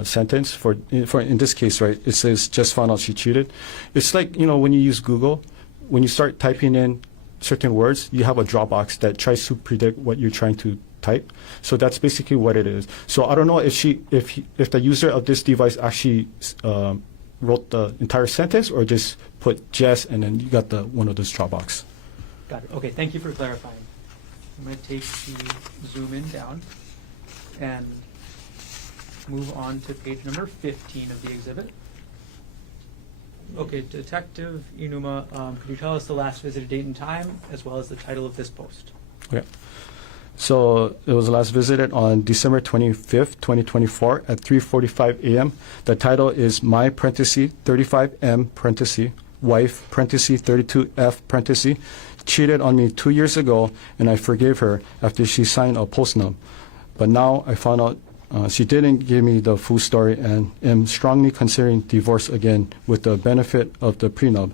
sentence. For in this case, right, it says just found out she cheated. It's like, when you use Google, when you start typing in certain words, you have a drop box that tries to predict what you're trying to type. So that's basically what it is. So I don't know if the user of this device actually wrote the entire sentence or just put just and then you got one of those drop box. Got it. Okay. Thank you for clarifying. I'm going to take the zoom in down and move on to page number 15 of the exhibit. Okay, Detective Inuma, could you tell us the last visited date and time as well as the title of this post? Okay. So it was last visited on December 25th, 2024 at 3:45 a.m. The title is My parenthesis 35M parenthesis wife parenthesis 32F parenthesis cheated on me 2 years ago and I forgave her after she signed a postnum. But now I found out she didn't give me the full story and am strongly considering divorce again with the benefit of the prenup.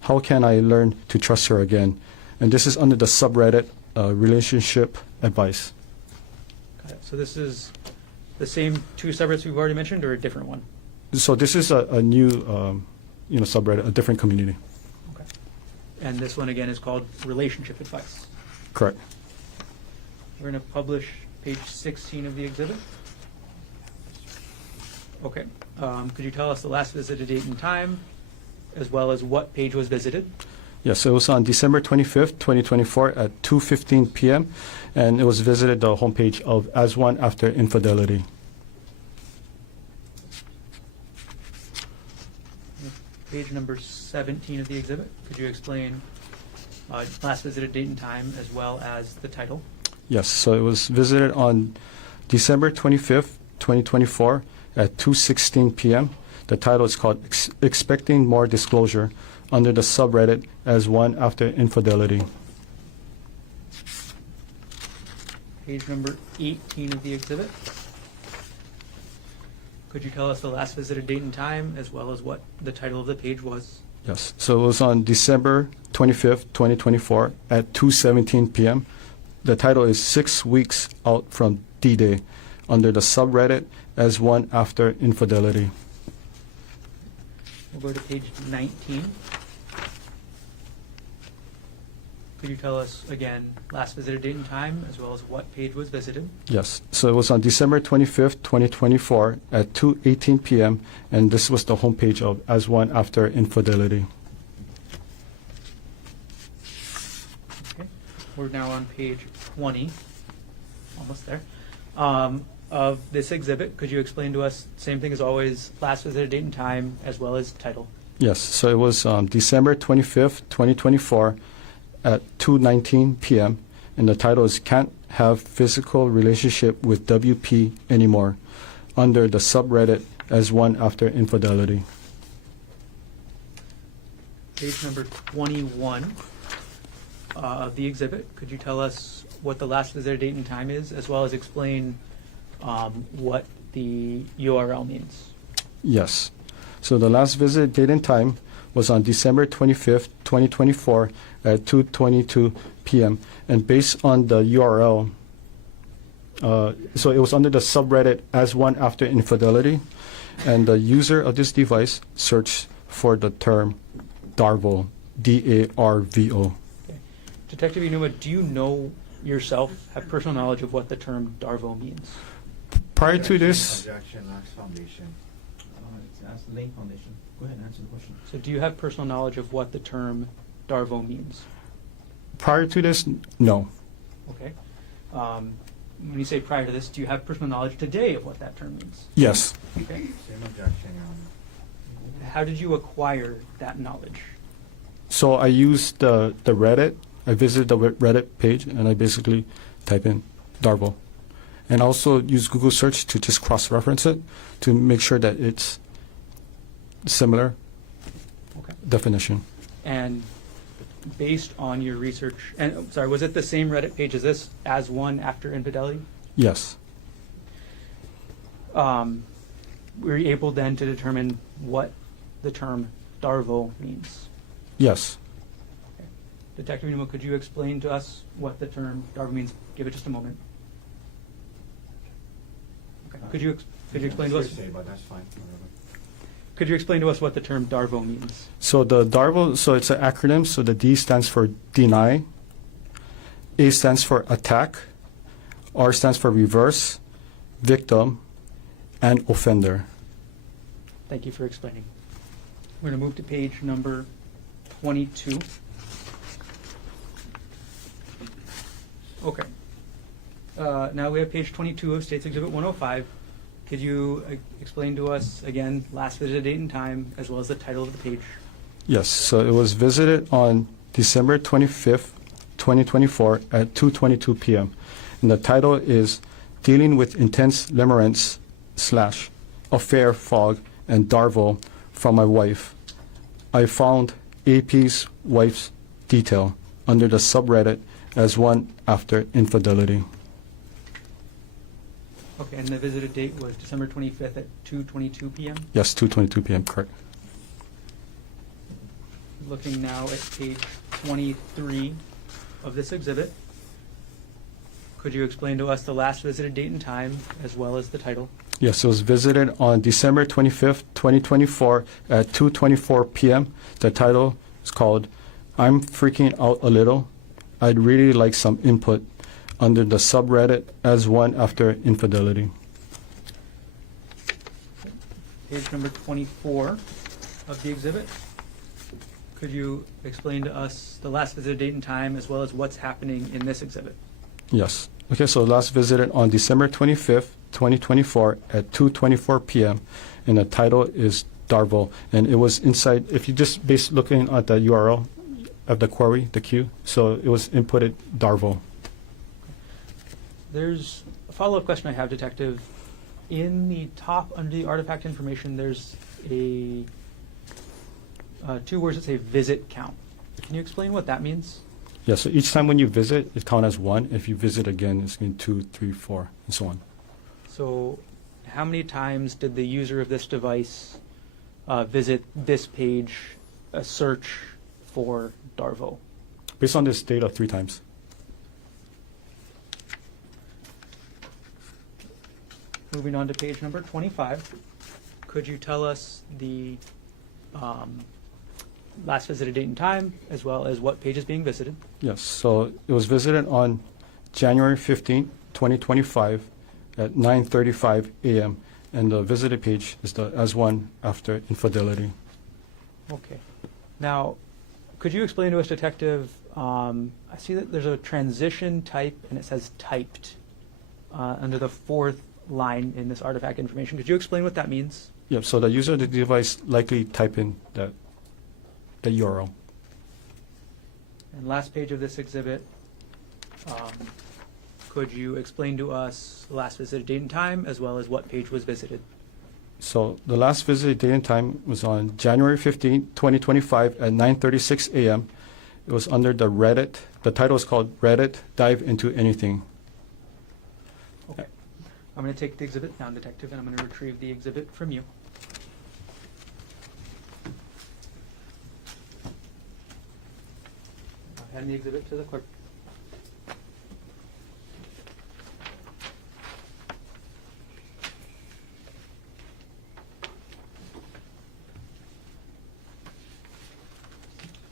How can I learn to trust her again? And this is under the subreddit relationship advice. Got it. So this is the same two subreddits we've already mentioned or a different one? So this is a new subreddit, a different community. Okay. And this one again is called Relationship Advice. Correct. We're going to publish page 16 of the exhibit. Okay. Could you tell us the last visited date and time as well as what page was visited? Yes, so it was on December 25th, 2024 at 2:15 p.m. and it was visited the homepage of As One After Infidelity. Page number 17 of the exhibit. Could you explain last visited date and time as well as the title? Yes, so it was visited on December 25th, 2024 at 2:16 p.m. The title is called Expecting More Disclosure under the subreddit As One After Infidelity. Page number 18 of the exhibit. Could you tell us the last visited date and time as well as what the title of the page was? Yes, so it was on December 25th, 2024 at 2:17 p.m. The title is 6 Weeks Out from D-Day under the subreddit As One After Infidelity. We'll go to page 19. could you tell us again last visited date and time, as well as what page was visited? Yes. So it was on December 25th, 2024 at 2:18 p.m. and this was the homepage of As One After Infidelity. Okay. We're now on page 20, almost there, of this exhibit. Could you explain to us, same thing as always, last visited date and time, as well as title? Yes. So it was December 25th, 2024 at 2:19 p.m. and the title is Can't Have Physical Relationship with WP Anymore under the subreddit As One After Infidelity. Page number 21 of the exhibit. Could you tell us what the last visited date and time is, as well as explain what the URL means? Yes. So the last visit date and time was on December 25th, 2024 at 2:22 p.m. And based on the URL, so it was under the subreddit As One After Infidelity, and the user of this device searched for the term DARVO, D-A-R-V-O. Okay. Detective Inuma, do you know yourself, have personal knowledge of what the term DARVO means? Prior to this, Objection, Lux Foundation. It's ask the Lane Foundation. Go ahead and answer the question. So do you have personal knowledge of what the term DARVO means? no. Okay. When you say prior to this, do you have personal knowledge today of what that term means? Yes. Okay. Same objection, Your Honor. How did you acquire that knowledge? So I used the Reddit. I visited the Reddit page and I basically type in DARVO. And also use Google search to just cross-reference it to make sure that it's similar Okay. definition. And based on your research, and sorry, was it the same Reddit page as this, As One After Infidelity? Yes. Were you able then to determine what the term DARVO means? Yes. Okay. Detective Inuma, could you explain to us what the term DARVO means? Give it just a moment. Okay. Could you explain to us? Say, but that's fine. Whatever. Could you explain to us what the term DARVO means? So the DARVO, so it's an acronym. So the D stands for deny, A stands for attack, R stands for reverse, victim, and offender. Thank you for explaining. We're going to move to page number 22. Okay. Now we have page 22 of State's Exhibit 105. Could you explain to us, again, last visited date and time, as well as the title of the page? Yes. So it was visited on December 25th, 2024 at 2:22 p.m. And the title is Dealing with Intense Limerence / Affair Fog and DARVO from My Wife. I found AP's wife's detail under the subreddit As One After Infidelity. Okay, and the visited date was December 25th at 2:22 p.m.? Yes, 2:22 p.m. Correct. Looking now at page 23 of this exhibit. Could you explain to us the last visited date and time, as well as the title? Yes, it was visited on December 25th, 2024 at 2:24 p.m. The title is called I'm Freaking Out a Little. I'd really like some input under the subreddit As One After Infidelity. Page number 24 of the exhibit. Could you explain to us the last visited date and time, as well as what's happening in this exhibit? Yes. Okay, so last visited on December 25th, 2024 at 2:24 p.m. and the title is DARVO. And it was inside, if you just looking at the URL of the query, the queue, so it was inputted DARVO. There's a follow-up question I have, Detective. In the top, under the artifact information, there's a two words that say visit count. Can you explain what that means? Yeah, so each time when you visit, it counts as one. If you visit again, it's going to 2, 3, 4, and so on. So how many times did the user of this device visit this page, search for DARVO? Based on this data, 3 times. Moving on to page number 25, could you tell us the last visited date and time, as well as what page is being visited. Yes, so it was visited on January 15, 2025 at 9:35 a.m. and the visited page is the as one after infidelity. Okay. Now, could you explain to us, Detective, I see that there's a transition type and it says typed under the fourth line in this artifact information. Could you explain what that means? Yep, so the user of the device likely type in the URL. And last page of this exhibit, could you explain to us the last visited date and time, as well as what page was visited? So the last visited date and time was on January 15, 2025 at 9:36 a.m. It was under the Reddit. The title is called Reddit Dive Into Anything. Okay. I'm going to take the exhibit down, Detective, and I'm going to retrieve the exhibit from you. I'll hand the exhibit to the clerk.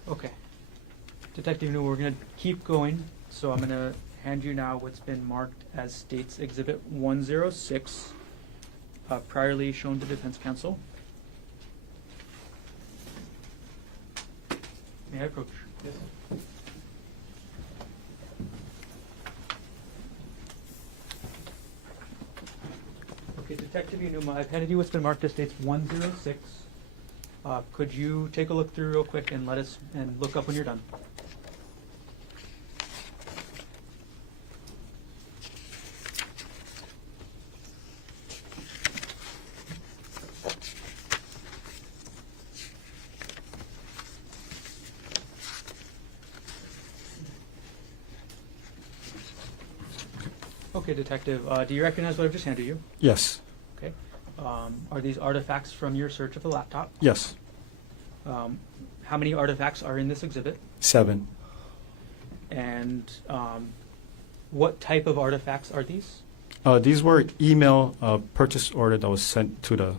Okay. Detective New, we're going to keep going, so I'm going to hand you now what's been marked as State's Exhibit 106, priorly shown to Defense Counsel. May I approach? Yes. Okay, Detective Unuma, I've handed you what's been marked as State's 106. Could you take a look through real quick and look up when you're done? Okay, Detective, do you recognize what I've just handed you? Yes, Okay. Are these artifacts from your search of the laptop? yes, How many artifacts are in this exhibit? 7. And what type of artifacts are these? These were email purchase order that was sent to the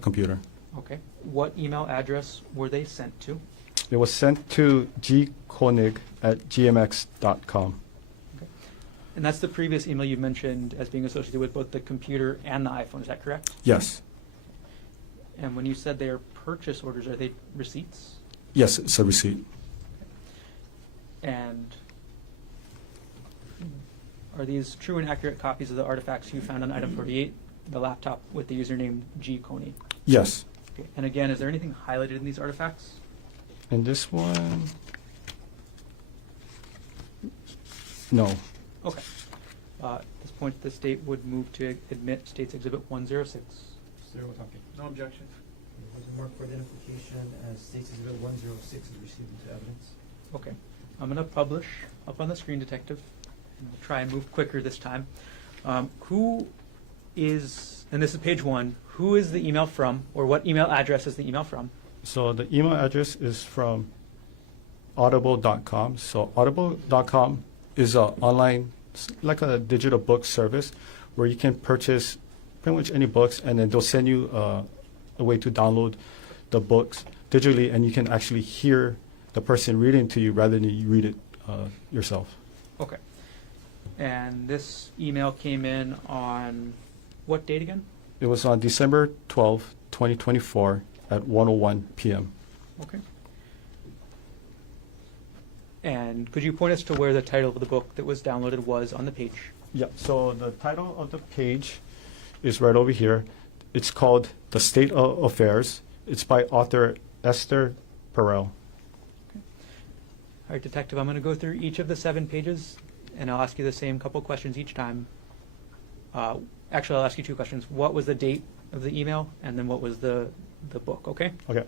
computer. Okay. What email address were they sent to? It was sent to gkonig@gmx.com. Okay. And that's the previous email you mentioned as being associated with both the computer and the iPhone, is that correct? Yes, And when you said they are purchase orders, are they receipts? yes, it's a receipt. And are these true and accurate copies of the artifacts you found on item 48, the laptop with the username G. Konig? Yes, Okay. And again, is there anything highlighted in these artifacts? and this one, no. Okay. At this point, the state would move to admit State's Exhibit 106. No objection. It was marked for identification as State's Exhibit 106 is received into evidence. Okay. I'm going to publish up on the screen, Detective, and we'll try and move quicker this time. Who is, and this is page 1, who is the email from, or what email address is the email from? So the email address is from audible.com. So audible.com is an online, like a digital book service where you can purchase pretty much any books, and then they'll send you a way to download the books digitally, and you can actually hear the person reading to you rather than you read it yourself. Okay. And this email came in on what date again? It was on December 12, 2024 at 1:01 p.m. Okay. And could you point us to where the title of the book that was downloaded was on the page? Yeah, so the title of the page is right over here. It's called The State of Affairs. It's by author Esther Perel. All right, Detective, I'm going to go through each of the 7 pages, and I'll ask you the same couple questions each time. Actually, I'll ask you 2 questions. What was the date of the email, and then what was the book, okay? Okay,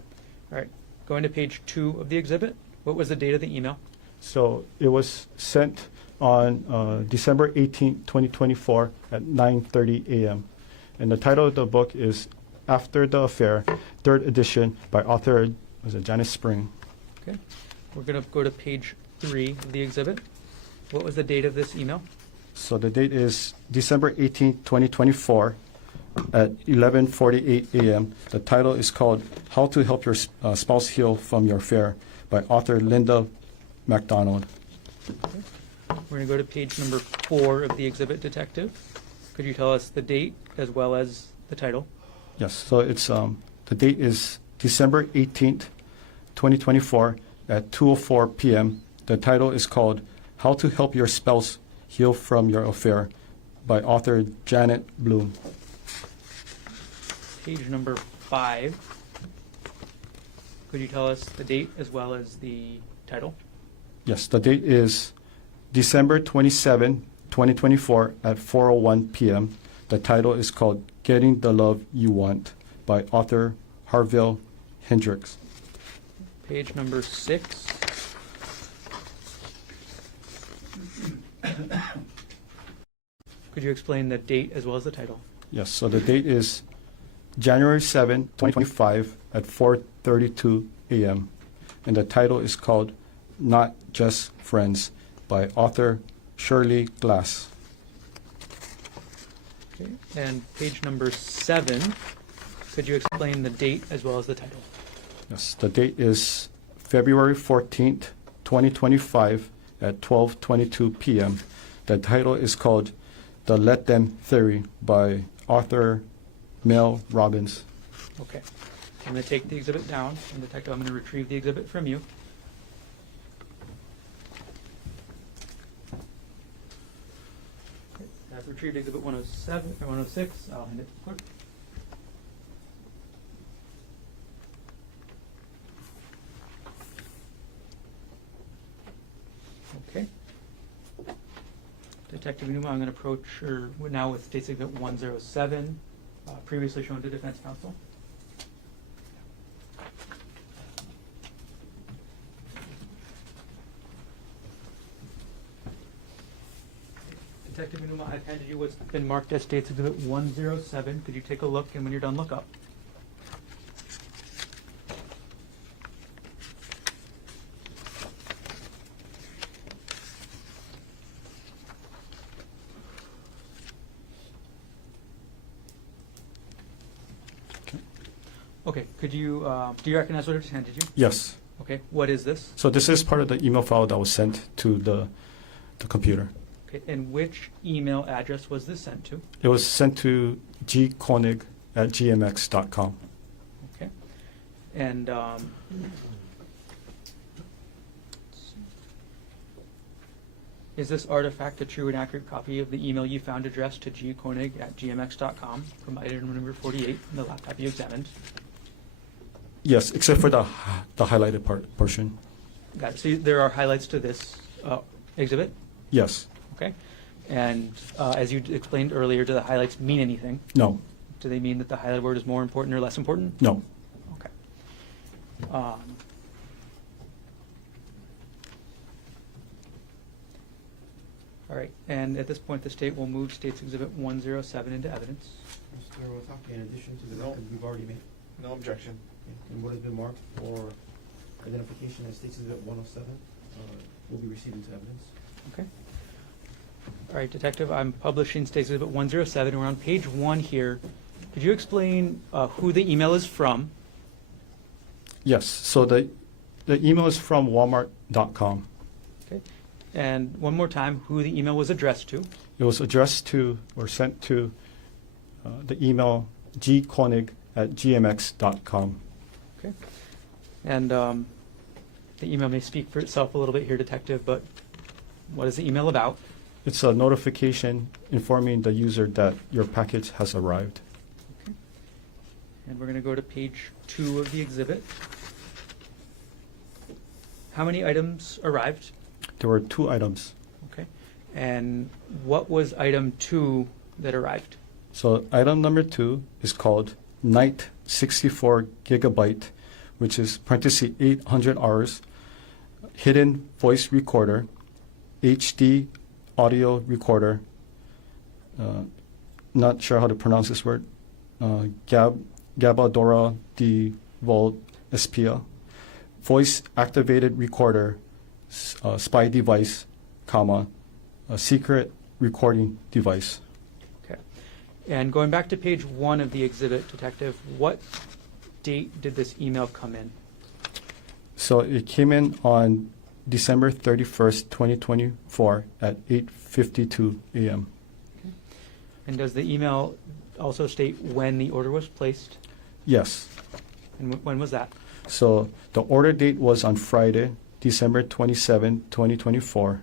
All right, going to page 2 of the exhibit. What was the date of the email? so it was sent on December 18, 2024 at 9:30 a.m. And the title of the book is After the Affair, 3rd edition by author, was it Janice Spring? Okay. We're going to go to page 3 of the exhibit. What was the date of this email? So the date is December 18, 2024 at 11:48 a.m. The title is called How to Help Your Spouse Heal from Your Affair by author Linda MacDonald. We're going to go to page number 4 of the exhibit, Detective. Could you tell us the date as well as the title? Yes, so it's the date is December 18th, 2024 at 2:04 p.m. The title is called How to Help Your Spouse Heal from Your Affair by author Janet Bloom. Page number 5. Could you tell us the date as well as the title? Yes, the date is December 27, 2024 at 4:01 p.m. The title is called Getting the Love You Want by author Harville Hendricks. Page number 6. Could you explain the date as well as the title? Yes, so the date is January 7, 2025 at 4:32 a.m. And the title is called Not Just Friends by author Shirley Glass. Okay. And page number 7. Could you explain the date as well as the title? Yes, the date is February 14th, 2025 at 12:22 p.m. The title is called The Let Them Theory by author Mel Robbins. Okay. I'm going to take the exhibit down, and Detective, I'm going to retrieve the exhibit from you. Okay. I've retrieved exhibit 107 or 106. I'll hand it to the clerk. Okay. Detective Numa, I'm going to approach her now with State's Exhibit 107, previously shown to defense counsel. Detective Numa, I've handed you what's been marked as State's Exhibit 107. Could you take a look, and when you're done, look up? Okay, could you, do you recognize what I just handed you? Yes. Okay, what is this? So this is part of the email file that was sent to the computer. Okay, and which email address was this sent to? It was sent to gkonig@gmx.com. Okay, and is this artifact a true and accurate copy of the email you found addressed to gkonig@gmx.com from item number 48 in the laptop you examined? Yes, except for the highlighted portion. Got it. So there are highlights to this exhibit? Yes. Okay. And as you explained earlier, do the highlights mean anything? No. Do they mean that the highlighted word is more important or less important? No. Okay. All right. And at this point, the state will move State's Exhibit 107 into evidence. Mr. Otake, in addition to the No. record we've already made, No objection. and what has been marked for identification as State's Exhibit 107 will be received into evidence. Okay. All right, Detective, I'm publishing State's Exhibit 107. We're on page 1 here. Could you explain who the email is from? Yes. So the email is from Walmart.com. Okay. And one more time, who the email was addressed to? It was addressed to or sent to the email gkonig@gmx.com. Okay. And the email may speak for itself a little bit here, Detective, but what is the email about? It's a notification informing the user that your package has arrived. Okay. And we're going to go to page 2 of the exhibit. How many items arrived? There were 2 items. Okay. And what was item 2 that arrived? So item number 2 is called Night 64 gigabyte, which is parenthesis 800 hours, hidden voice recorder, HD audio recorder, not sure how to pronounce this word, Gabadora de Vol Espia, voice activated recorder, spy device, comma, a secret recording device. Okay. And going back to page 1 of the exhibit, Detective, what date did this email come in? So it came in on December 31st, 2024 at 8:52 a.m. And does the email also state when the order was placed? Yes. And when was that? So the order date was on Friday, December 27, 2024.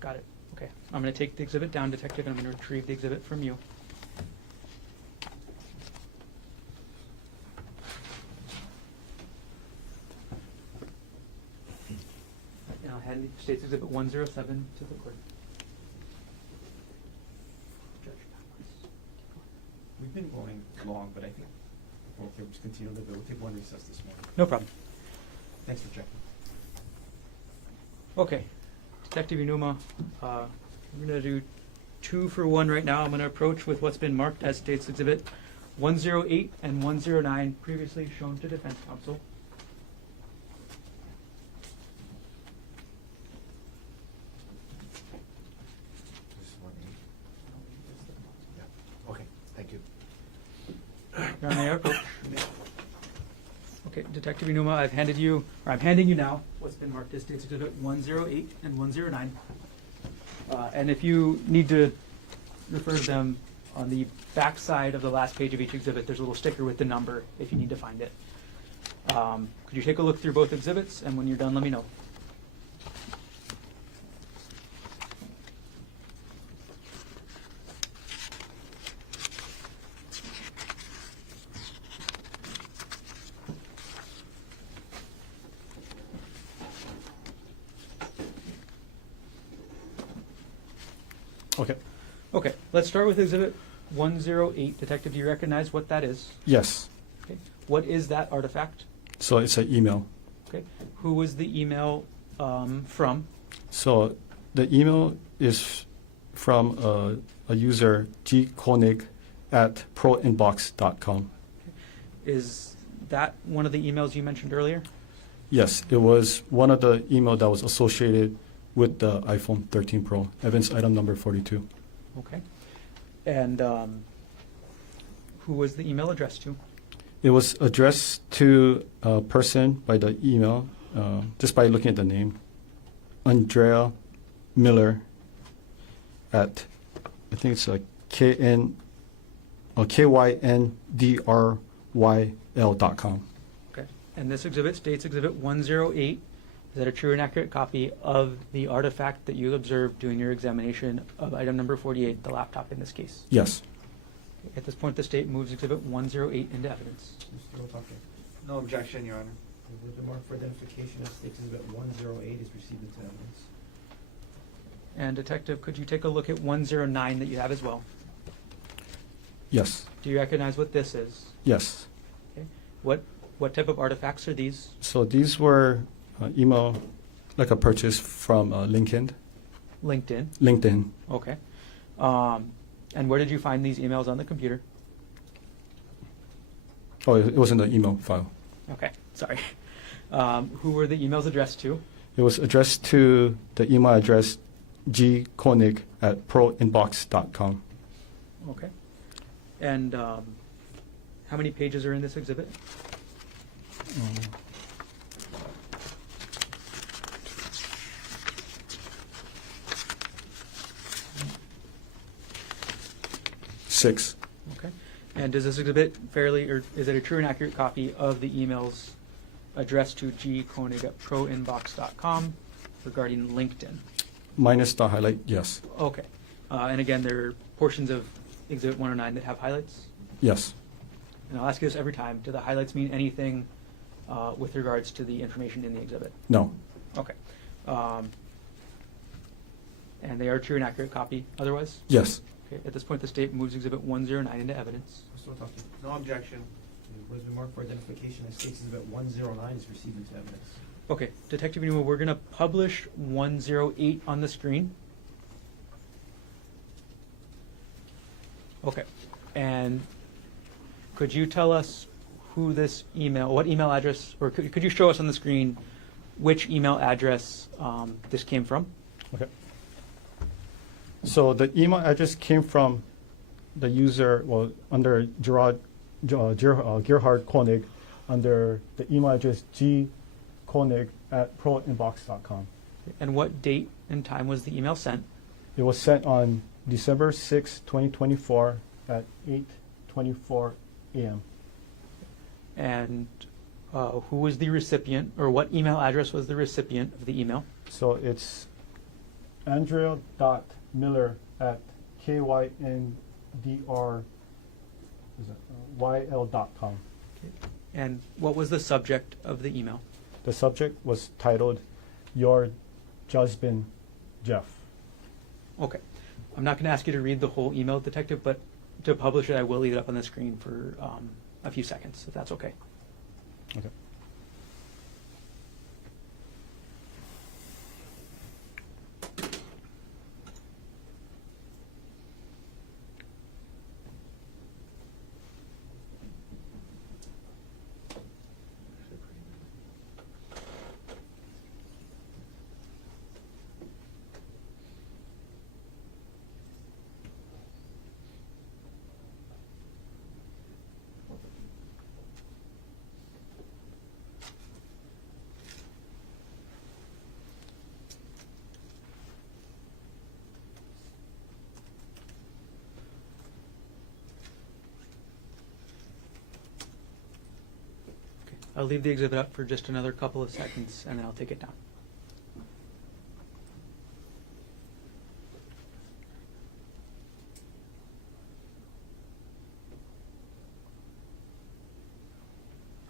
Got it. Okay. I'm going to take the exhibit down, Detective, and I'm going to retrieve the exhibit from you. And I'll hand State's Exhibit 107 to the clerk. Judge. We've been going long, but I think we'll just continue the bill. We'll take one recess this morning. No problem. Thanks for checking. Okay. Detective Inuma, I'm going to do 2 for 1 right now. I'm going to approach with what's been marked as State's Exhibit 108 and 109, previously shown to defense counsel. Okay, thank you. Your Honor, may I approach? Okay, Detective Inuma, I'm handing you now what's been marked as State's Exhibit 108 and 109. And if you need to refer to them on the back side of the last page of each exhibit, there's a little sticker with the number if you need to find it. Could you take a look through both exhibits, and when you're done, let me know. Okay. Okay, let's start with Exhibit 108. Detective, do you recognize what that is? Yes. Okay. What is that artifact? So it's an email. Okay. Who was the email from? So the email is from a user, G. Konig at proinbox.com. Is that one of the emails you mentioned earlier? Yes, it was one of the email that was associated with the iPhone 13 Pro, evidence item number 42. Okay. And who was the email addressed to? It was addressed to a person by the email, just by looking at the name, Andrea Miller at, I think it's like KYNDRYL.com. Okay. And this exhibit, State's Exhibit 108, is that a true and accurate copy of the artifact that you observed during your examination of item number 48, the laptop in this case? Yes. At this point, the State moves Exhibit 108 into evidence. Mr. Otake. No objection, Your Honor. With the mark for identification as State's Exhibit 108 is received into evidence. And Detective, could you take a look at 109 that you have as well? Yes. Do you recognize what this is? Yes. Okay. What type of artifacts are these? So these were email, like a purchase from LinkedIn. LinkedIn. Okay. And where did you find these emails on the computer? Oh, it was in the email file. Okay, sorry. Who were the emails addressed to? It was addressed to the email address G. Konig at proinbox.com. Okay. And how many pages are in this exhibit? Six. Okay. And does this exhibit or is it a true and accurate copy of the emails addressed to G. Konig at proinbox.com regarding LinkedIn? Minus the highlight, yes. Okay. And again, there are portions of Exhibit 109 that have highlights? Yes. And I'll ask you this every time. Do the highlights mean anything with regards to the information in the exhibit? No. Okay. And they are a true and accurate copy otherwise? Yes. Okay. At this point, the State moves Exhibit 109 into evidence. Mr. Otake. No objection. What has been marked for identification as State's Exhibit 109 is received into evidence. Okay. Detective Newman, we're going to publish 108 on the screen. Okay. And could you tell us who this email, what email address, or could you show us on the screen which email address this came from? Okay. So the email address came from the user, well, under Gerhardt Konig, under the email address gkonig@proinbox.com. And what date and time was the email sent? It was sent on December 6, 2024 at 8:24 a.m. And who was the recipient, or what email address was the recipient of the email? So it's andrea.miller@kyndryl.com. And what was the subject of the email? The subject was titled, "Your Judgment, Jeff." Okay. I'm not going to ask you to read the whole email, Detective, but to publish it, I will leave it up on the screen for a few seconds, if that's okay. Okay. I'll leave the exhibit up for just another couple of seconds, and then I'll take it down.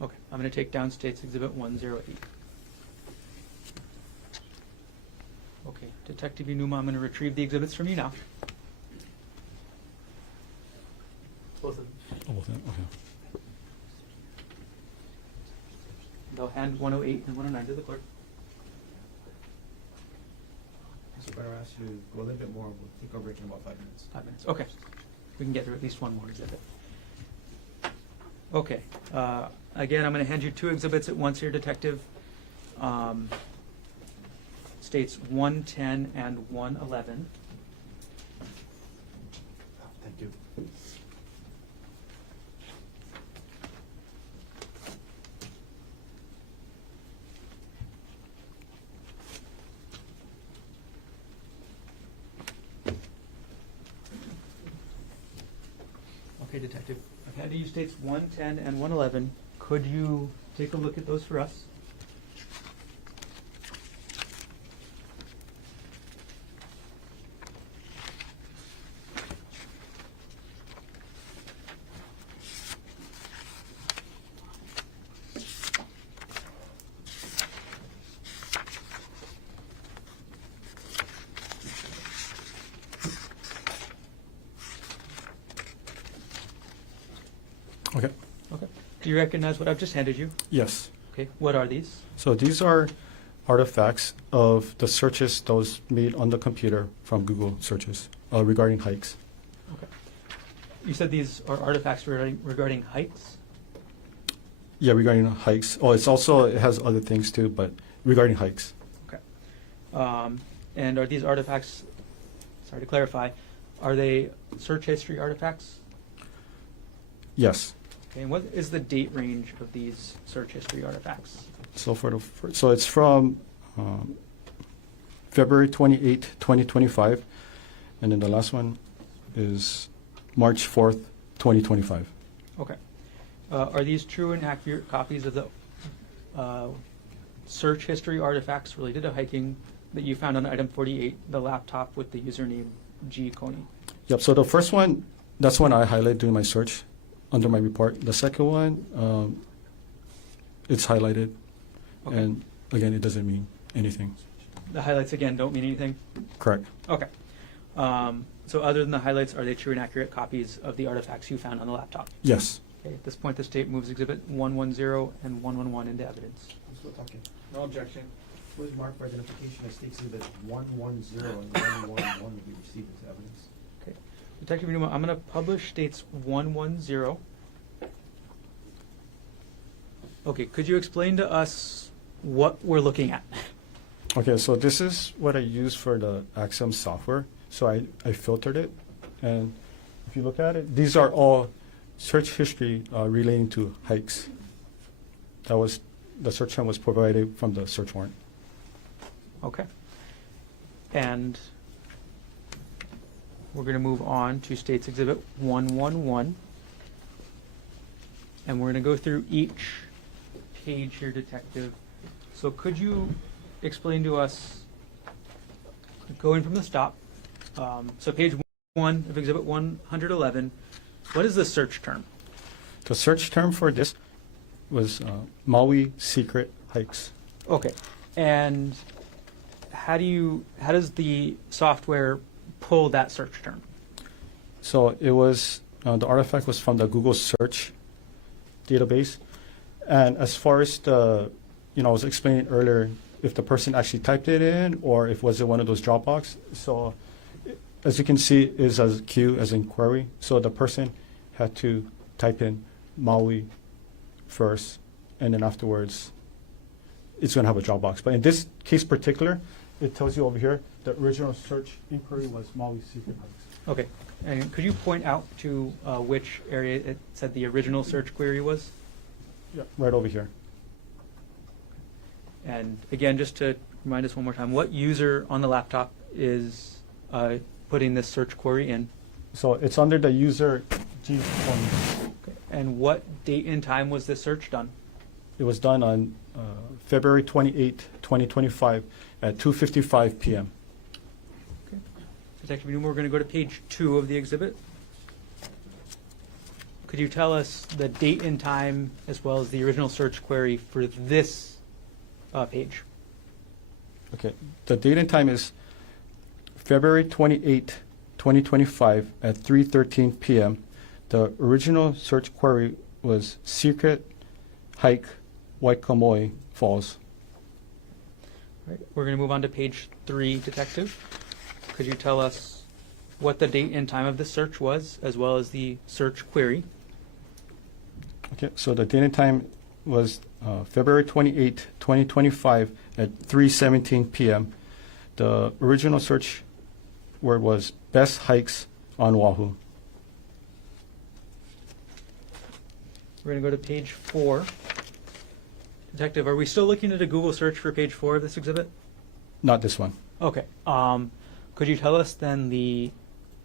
Okay, I'm going to take down State's Exhibit 108. Okay, Detective Inuma, I'm going to retrieve the exhibits from you now. Both of them. Oh, okay. They'll hand 108 and 109 to the clerk. Mr. Better ask you to go a little bit more. We'll take our break in about 5 minutes. 5 minutes. Okay. We can get through at least one more exhibit. Okay. Again, I'm going to hand you two exhibits at once here, Detective. States 110 and 111. Thank you. Okay, Detective. I've handed you States 110 and 111. Could you take a look at those for us? Okay. Okay. Do you recognize what I've just handed you? Yes. Okay. What are these? So these are artifacts of the searches that was made on the computer from Google searches regarding hikes. Okay. You said these are artifacts regarding heights? Yeah, regarding hikes. Oh, it has other things too, but regarding hikes. Okay. And are these artifacts, sorry to clarify, are they search history artifacts? Yes. Okay, and what is the date range of these search history artifacts? So so it's from February 28, 2025, and then the last one is March 4th, 2025. Okay. Are these true and accurate copies of the search history artifacts related to hiking that you found on item 48, the laptop with the username G. Konig? Yep, so the first one, that's one I highlighted during my search under my report. The second one, it's highlighted, Okay. and again, it doesn't mean anything. The highlights, again, don't mean anything? Correct. Okay. So other than the highlights, are they true and accurate copies of the artifacts you found on the laptop? Yes. Okay, at this point, the state moves Exhibit 110 and 111 into evidence. Mr. Talking. No objection. Was marked for identification as states exhibit 110 and 111 will be received as evidence. Okay. Detective Inuma, I'm going to publish States 110. Okay, could you explain to us what we're looking at? Okay, so this is what I use for the Axiom software. So I filtered it, and if you look at it, these are all search history relating to hikes. The search term was provided from the search warrant. Okay. And we're going to move on to State's Exhibit 111. And we're going to go through each page here, Detective. So could you explain to us, going from the top, so page 1 of Exhibit 111, what is the search term? The search term for this was Maui secret hikes. Okay. And how does the software pull that search term? So it was, the artifact was from the Google search database. And as far as I was explaining earlier, if the person actually typed it in or if was it one of those Dropbox. So as you can see, is as Q as in query. So the person had to type in Maui first, and then afterwards it's going to have a Dropbox. But in this case particular, it tells you over here the original search inquiry was Maui secret hikes. Okay. And could you point out to which area it said the original search query was? Yeah, right over here. And again, just to remind us one more time, what user on the laptop is putting this search query in? So it's under the user G20. Okay. And what date and time was this search done? It was done on February 28, 2025 at 2:55 p.m. Okay. Detective Newman, we're going to go to page 2 of the exhibit. Could you tell us the date and time as well as the original search query for this page? Okay. The date and time is February 28, 2025 at 3:13 p.m. The original search query was secret hike Waikamoi Falls. All right. We're going to move on to page 3, Detective. Could you tell us what the date and time of the search was as well as the search query? Okay. So the date and time was February 28, 2025 at 3:17 p.m. The original search word was best hikes on Oahu. We're going to go to page 4. Detective, are we still looking at a Google search for page 4 of this exhibit? Not this one. Okay. Could you tell us then the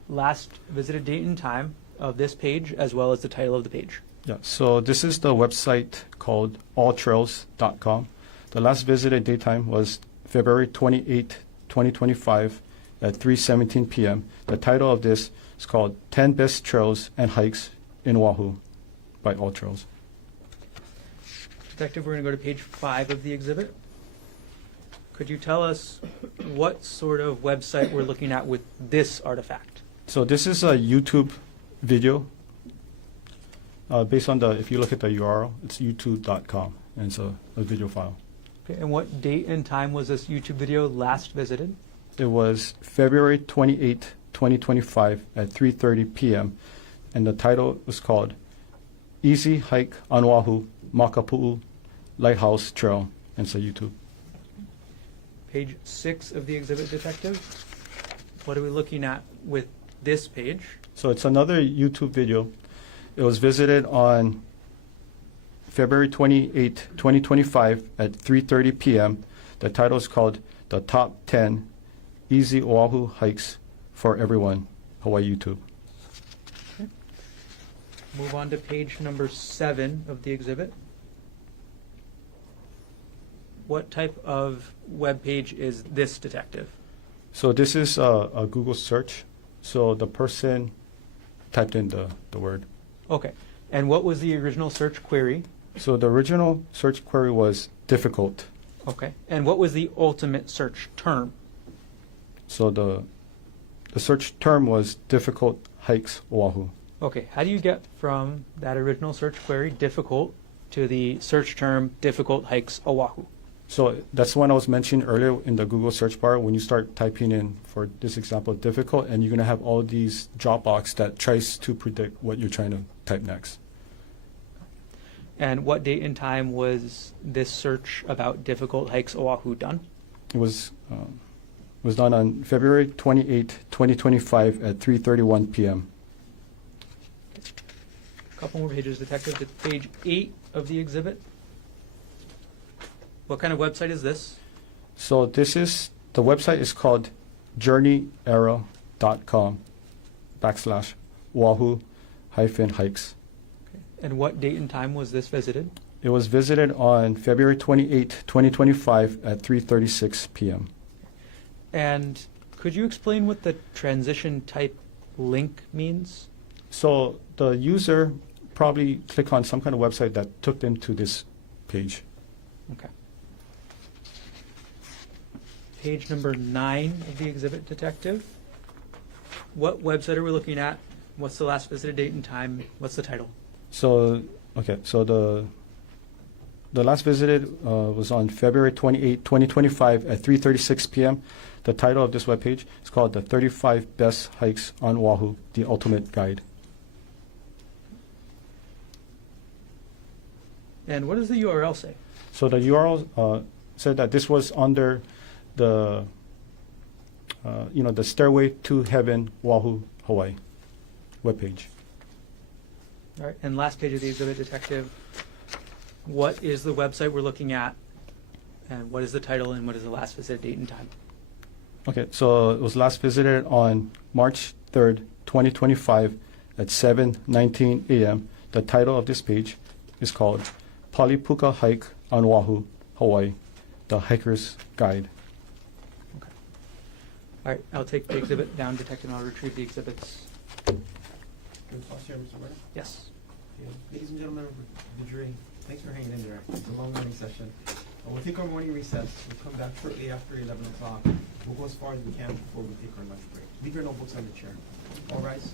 last visited date and time of this page as well as the title of the page? Yeah, so this is the website called alltrails.com. The last visited daytime was February 28, 2025 at 3:17 p.m. The title of this is called 10 Best Trails and Hikes in Oahu by All Trails. Detective, we're going to go to page 5 of the exhibit. Could you tell us what sort of website we're looking at with this artifact? So this is a YouTube video based on if you look at the URL, it's youtube.com, and it's a video file. Okay, and what date and time was this YouTube video last visited? It was February 28, 2025 at 3:30 p.m. and the title was called Easy Hike on Oahu, Makapu'u Lighthouse Trail, and it's a YouTube. Page 6 of the exhibit, Detective. What are we looking at with this page? So it's another YouTube video. It was visited on February 28, 2025 at 3:30 p.m. The title is called The Top 10 Easy Oahu Hikes for Everyone, Hawaii YouTube. Okay. Move on to page number 7 of the exhibit. What type of web page is this, Detective? So this is a Google search. So the person typed in the word. Okay. And what was the original search query? So the original search query was difficult. Okay. And what was the ultimate search term? So the search term was difficult hikes Oahu. Okay. How do you get from that original search query, difficult, to the search term, difficult hikes Oahu? So that's one I was mentioning earlier in the Google search bar. When you start typing in, for this example, difficult, and you're going to have all these drop box that tries to predict what you're trying to type next. And what date and time was this search about difficult hikes Oahu done? It was done on February 28, 2025 at 3:31 p.m. couple more pages, Detective, to page 8 of the exhibit. What kind of website is this? So the website is called journeyarrow.com/Wahoo-hikes. And what date and time was this visited? It was visited on February 28, 2025 at 3:36 p.m. And could you explain what the transition type link means? So the user probably clicked on some kind of website that took them to this page. Okay. Page number 9 of the exhibit, Detective. What website are we looking at? What's the last visited date and time? What's the title? So the last visited was on February 28, 2025 at 3:36 p.m. The title of this webpage is called The 35 Best Hikes on Oahu, The Ultimate Guide. And what does the URL say? So the URL said that this was under the the Stairway to Heaven Oahu, Hawaii webpage. All right, and last page of the exhibit, Detective. What is the website we're looking at? And what is the title and what is the last visited date and time? Okay, so it was last visited on March 3rd, 2025 at 7:19 a.m. The title of this page is called Palipuka Hike on Oahu, Hawaii, The Hiker's Guide. All right, I'll take the exhibit down, Detective, and I'll retrieve the exhibits. Good thoughts here, Mr. Werner? Yes. Okay. Ladies and gentlemen of the jury, thanks for hanging in there. It's a long morning session. We'll take our morning recess. We'll come back shortly after 11 o'clock. We'll go as far as we can before we take our lunch break. Leave your notebooks on the chair. All rise.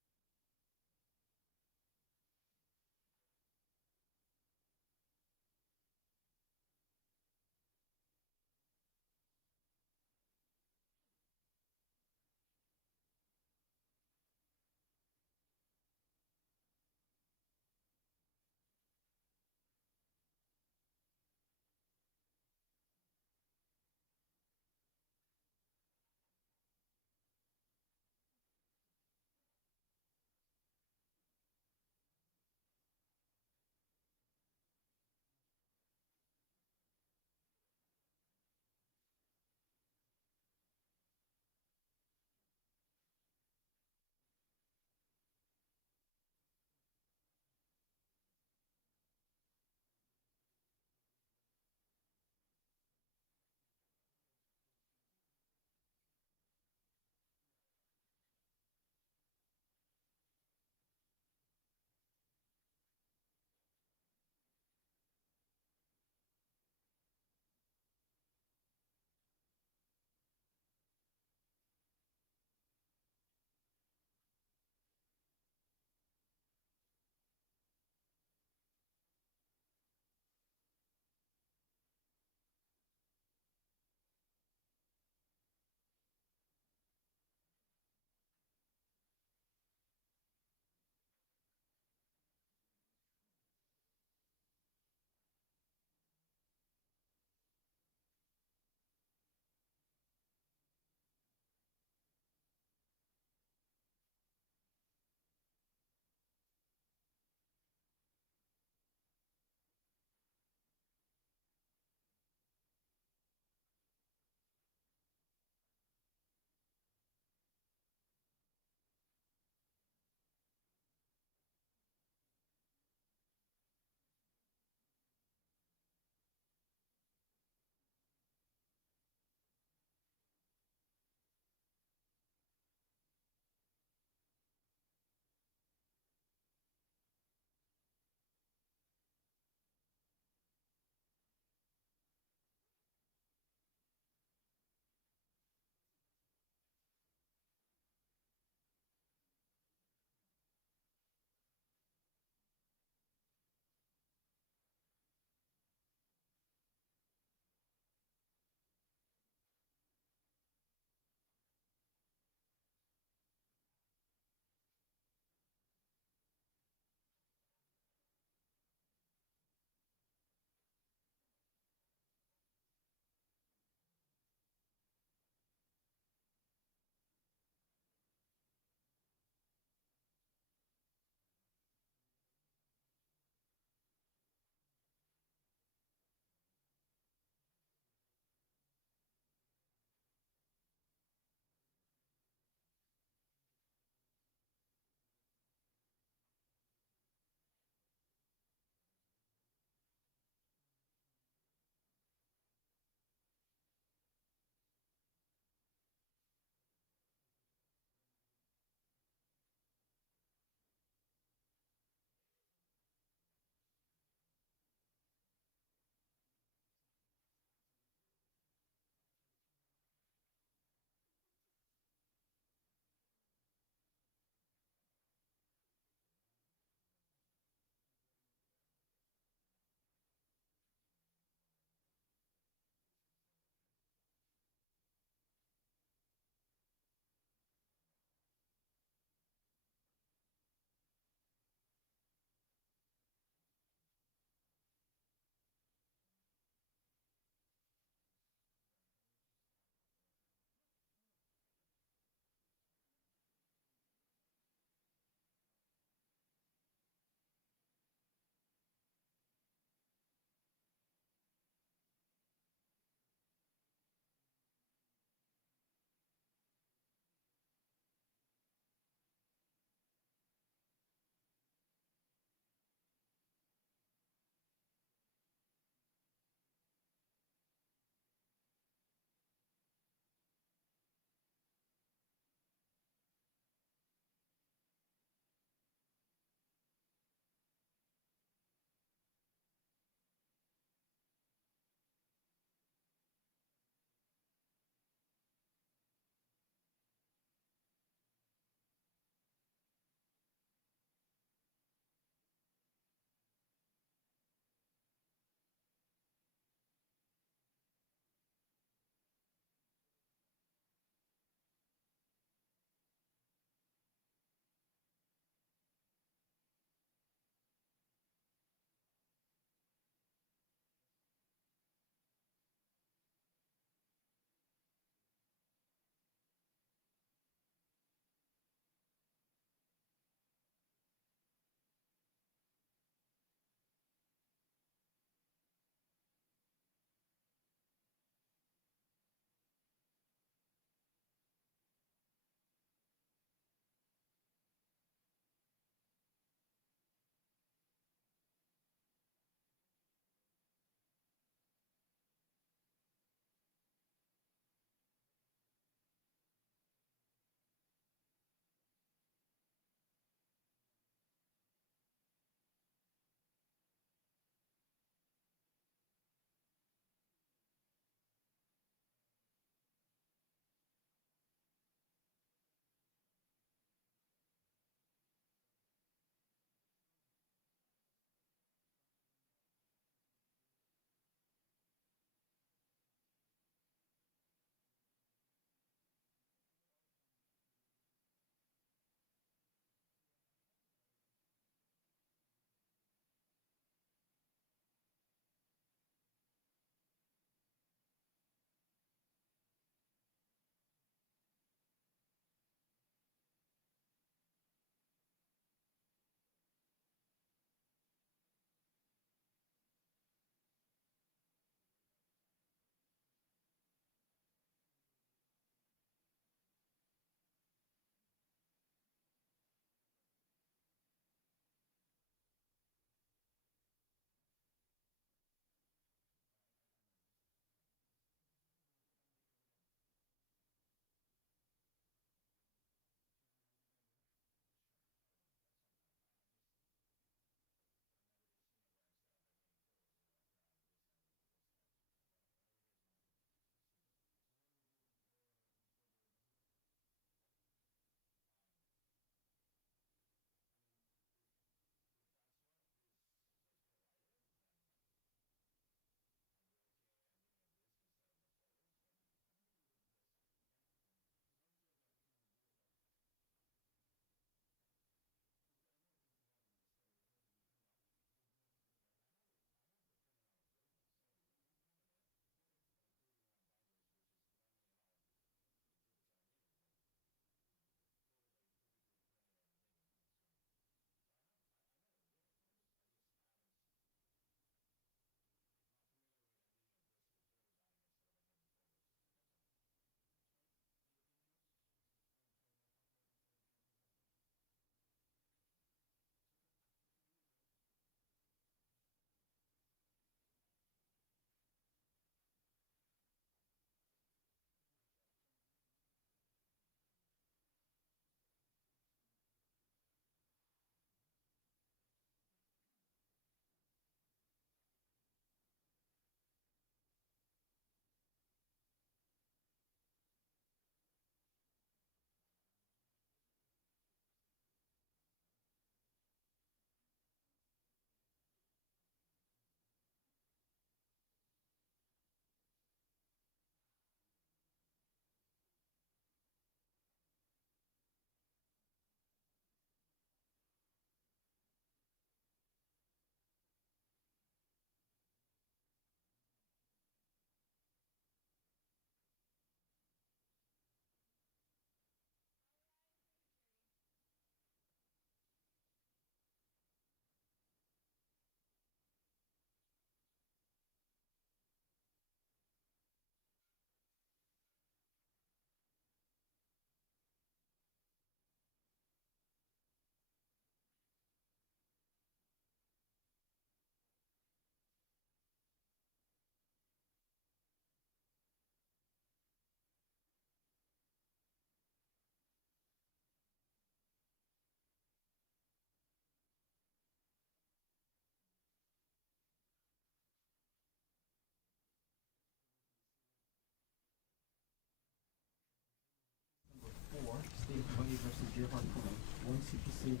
Gerhardt Konig, 1 CPC-25-373.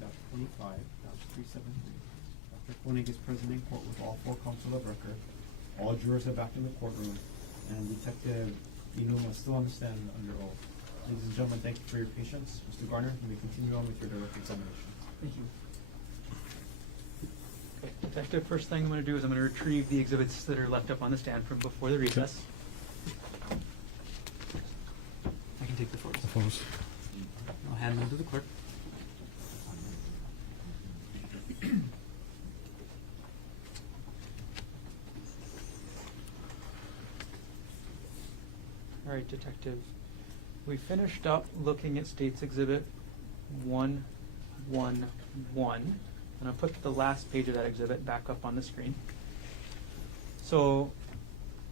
Dr. Konig is present in court with all 4 counsel of record. All jurors are back in the courtroom, and Detective Inuma is still on the stand under oath. Ladies and gentlemen, thank you for your patience. Mr. Garner, you may continue on with your direct examination. Thank you. Okay, Detective, first thing I'm going to do is I'm going to retrieve the exhibits that are left up on the stand from before the recess. I can take the photos. I'll hand them to the clerk. All right, Detective. We finished up looking at State's Exhibit 111. And I'll put the last page of that exhibit back up on the screen. So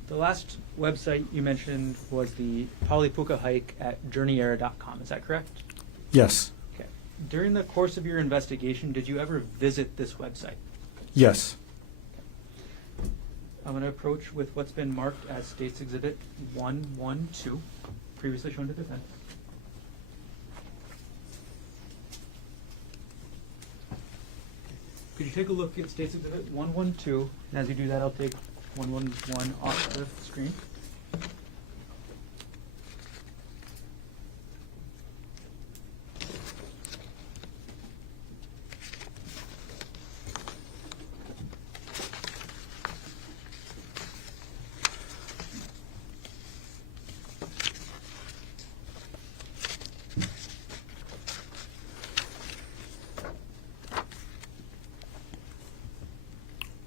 the last website you mentioned was the Paulipuka hike at journeyera.com. Is that correct? Yes. Okay. During the course of your investigation, did you ever visit this website? Yes. I'm going to approach with what's been marked as State's Exhibit 112, previously shown to defense. Could you take a look at State's Exhibit 112? And as you do that, I'll take 111 off the screen.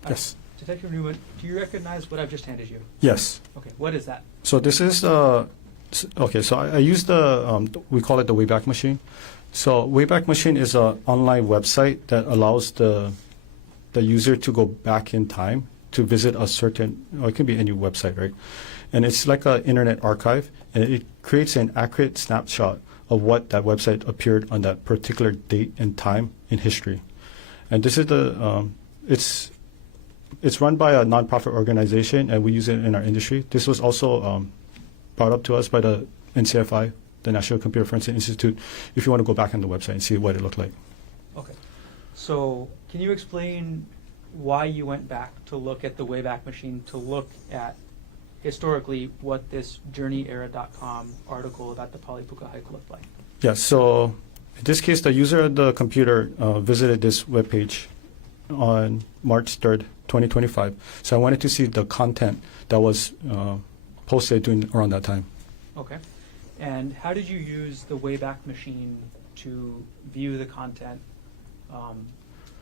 Yes. Detective Newman, do you recognize what I've just handed you? Yes. Okay, what is that? So this is okay. So I use the we call it the Wayback Machine. So Wayback Machine is an online website that allows the user to go back in time to visit a certain, or it can be any website, right? And it's like an internet archive, and it creates an accurate snapshot of what that website appeared on that particular date and time in history. And this is the it's run by a nonprofit organization, and we use it in our industry. This was also brought up to us by the NCFI, the National Computer Forensic Institute, if you want to go back on the website and see what it looked like. Okay. So can you explain why you went back to look at the Wayback Machine, to look at historically what this journeyera.com article about the Paulipuka hike looked like? Yeah, so in this case, the user of the computer visited this webpage on March 3rd, 2025. So I wanted to see the content that was posted around that time. Okay. And how did you use the Wayback Machine to view the content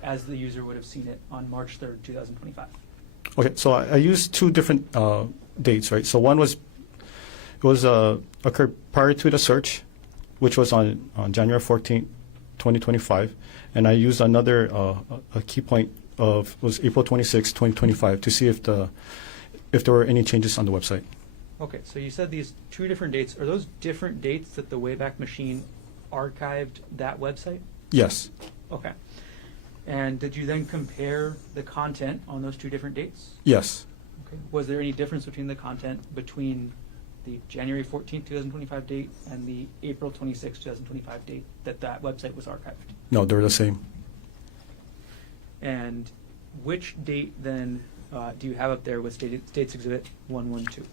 as the user would have seen it on March 3rd, 2025? Okay, so I used 2 different dates, right? So one was occurred prior to the search, which was on January 14th, 2025, and I used another a key point was April 26, 2025, to see if there were any changes on the website. Okay, so you said these 2 different dates. Are those different dates that the Wayback Machine archived that website? Yes. Okay. And did you then compare the content on those 2 different dates? Yes. Okay. Was there any difference between the content between the January 14th, 2025 date and the April 26th, 2025 date that website was archived? No, they're the same. And which date then do you have up there with State's Exhibit 112?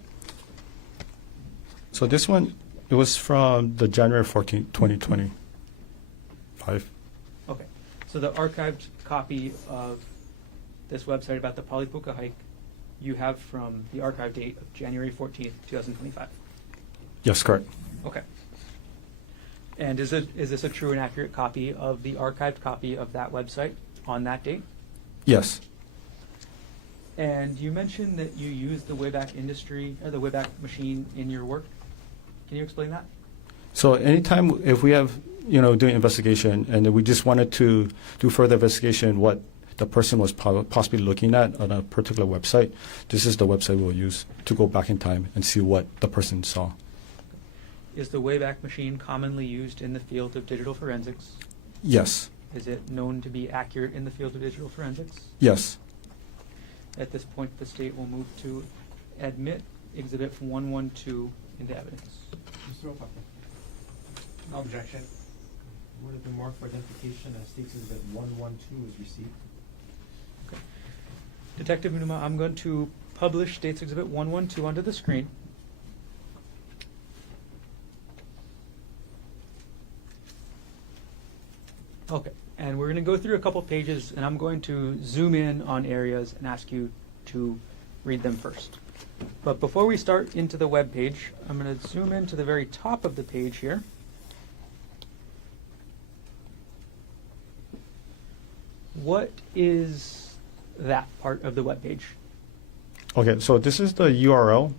So this one, it was from the January 14th, 2025. Okay. So the archived copy of this website about the Paulipuka hike you have from the archive date of January 14th, 2025. Yes, correct. Okay. And is this a true and accurate copy of the archived copy of that website on that date? Yes. And you mentioned that you use the Wayback Machine in your work. Can you explain that? So anytime if we have, doing investigation and we just wanted to do further investigation what the person was possibly looking at on a particular website, this is the website we'll use to go back in time and see what the person saw. Is the Wayback Machine commonly used in the field of digital forensics? Yes. Is it known to be accurate in the field of digital forensics? Yes. At this point, the state will move to admit Exhibit 112 into evidence. Mr. Otake. No objection. What has been marked for identification as States Exhibit 112 is received. Detective Unuma, I'm going to publish States Exhibit 112 onto the screen. Okay, and we're going to go through a couple pages, and I'm going to zoom in on areas and ask you to read them first. But before we start into the web page, I'm going to zoom in to the very top of the page here. What is that part of the web page? Okay, so this is the URL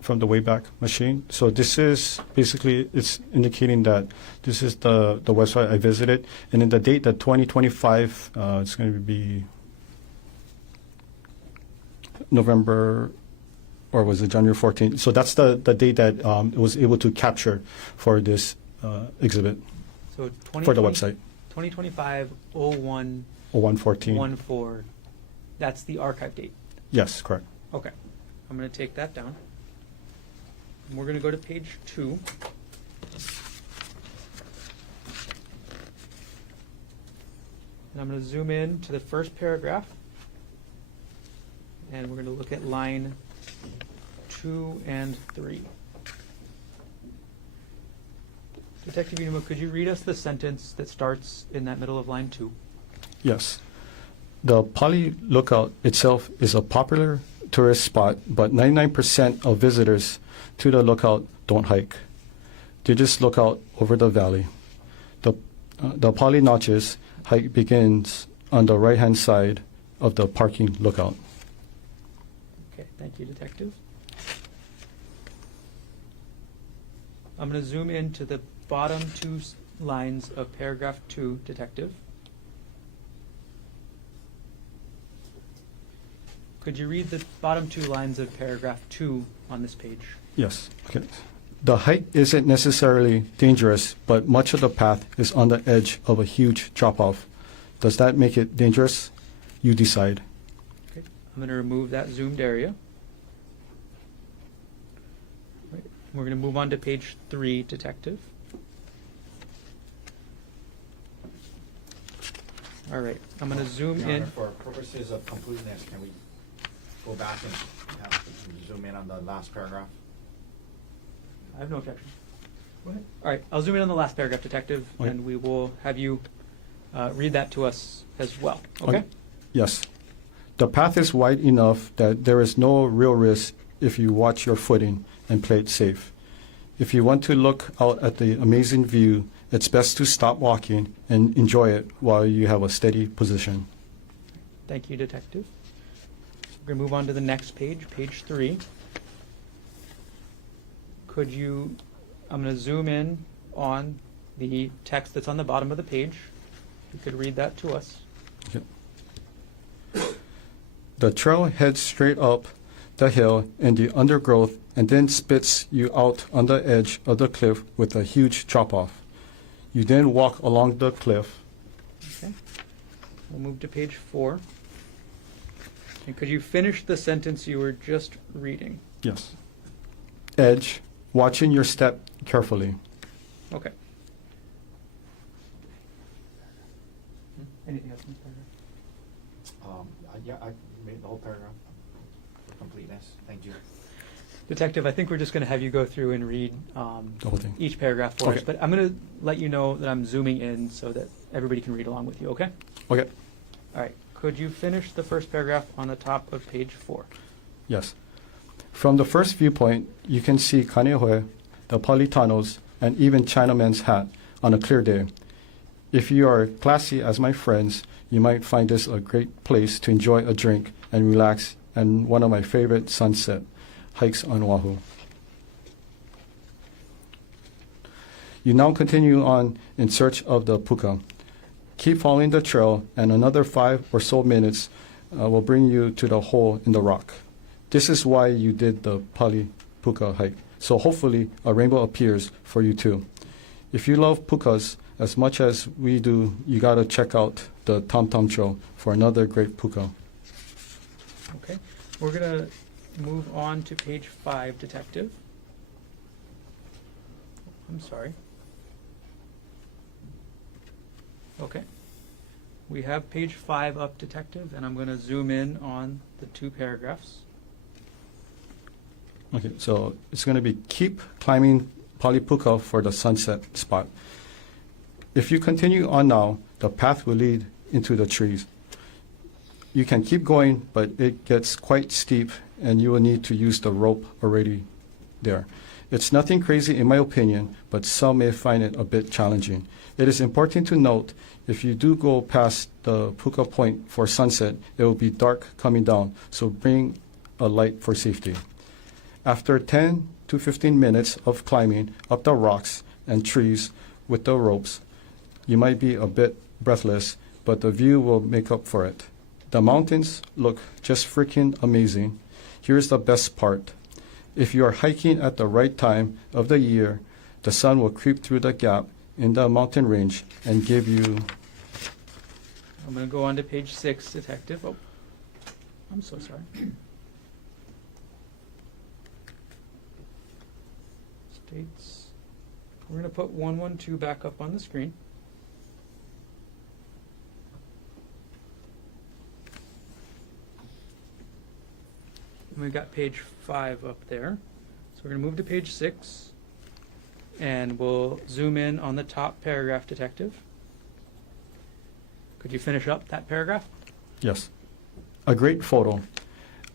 from the Wayback Machine. So this is basically, it's indicating that this is the website I visited. And in the date that 2025, it's going to be November, or was it January 14th? So that's the date that it was able to capture for this exhibit So for the website. 2025-01-14. 0114. That's the archive date. Yes, correct. Okay. I'm going to take that down. And we're going to go to page 2. And I'm going to zoom in to the first paragraph. And we're going to look at line 2 and 3. Detective Unuma, could you read us the sentence that starts in that middle of line 2? Yes. The Pali Lookout itself is a popular tourist spot, but 99% of visitors to the lookout don't hike. They just look out over the valley. The Pali Notches hike begins on the right-hand side of the parking lookout. Okay, thank you, Detective. I'm going to zoom into the bottom 2 lines of paragraph 2, Detective. Could you read the bottom 2 lines of paragraph 2 on this page? Yes. Okay. The hike isn't necessarily dangerous, but much of the path is on the edge of a huge drop-off. Does that make it dangerous? You decide. Okay, I'm going to remove that zoomed area. Right. We're going to move on to page 3, Detective. All right, I'm going to zoom Your in. Honor, for purposes of completeness, can we go back and zoom in on the last paragraph? I have no objection. Go ahead. All right, I'll zoom in on the last paragraph, Detective, Okay. and we will have you read that to us as well. Okay? Yes. The path is wide enough that there is no real risk if you watch your footing and play it safe. If you want to look out at the amazing view, it's best to stop walking and enjoy it while you have a steady position. Thank you, Detective. We're going to move on to the next page, page 3. Could you, I'm going to zoom in on the text that's on the bottom of the page. You could read that to us. Okay. The trail heads straight up the hill in the undergrowth and then spits you out on the edge of the cliff with a huge drop-off. You then walk along the cliff. Okay. We'll move to page 4. And could you finish the sentence you were just reading? Yes. Edge, watching your step carefully. Okay. Anything else in this paragraph? Yeah, I made the whole paragraph for completeness. Thank you. Detective, I think we're just going to have you go through and read The whole thing. each paragraph for us, Okay. but I'm going to let you know that I'm zooming in so that everybody can read along with you, okay? Okay. All right. Could you finish the first paragraph on the top of page 4? Yes. From the first viewpoint, you can see Kaneohe, the Pali tunnels, and even Chinaman's Hat on a clear day. If you are classy as my friends, you might find this a great place to enjoy a drink and relax, and one of my favorite sunset hikes on Oahu. You now continue on in search of the puka. Keep following the trail, and another 5 or so minutes will bring you to the hole in the rock. This is why you did the Pali puka hike. So hopefully a rainbow appears for you too. If you love pukas as much as we do, you gotta check out the Tom Tom Trail for another great puka. Okay. We're going to move on to page 5, Detective. I'm sorry. Okay. We have page 5 up, Detective, and I'm going to zoom in on the 2 paragraphs. Okay, so it's going to be keep climbing Palipuka for the sunset spot. If you continue on now, the path will lead into the trees. You can keep going, but it gets quite steep, and you will need to use the rope already there. It's nothing crazy in my opinion, but some may find it a bit challenging. It is important to note, if you do go past the Puka Point for sunset, it will be dark coming down, so bring a light for safety. After 10 to 15 minutes of climbing up the rocks and trees with the ropes, you might be a bit breathless, but the view will make up for it. The mountains look just freaking amazing. Here's the best part. If you are hiking at the right time of the year, the sun will creep through the gap in the mountain range and give you... I'm going to go on to page 6, Detective. Oh, I'm so sorry. States. We're going to put 112 back up on the screen. And we've got page 5 up there. So we're going to move to page 6, and we'll zoom in on the top paragraph, Detective. Could you finish up that paragraph? Yes. A great photo.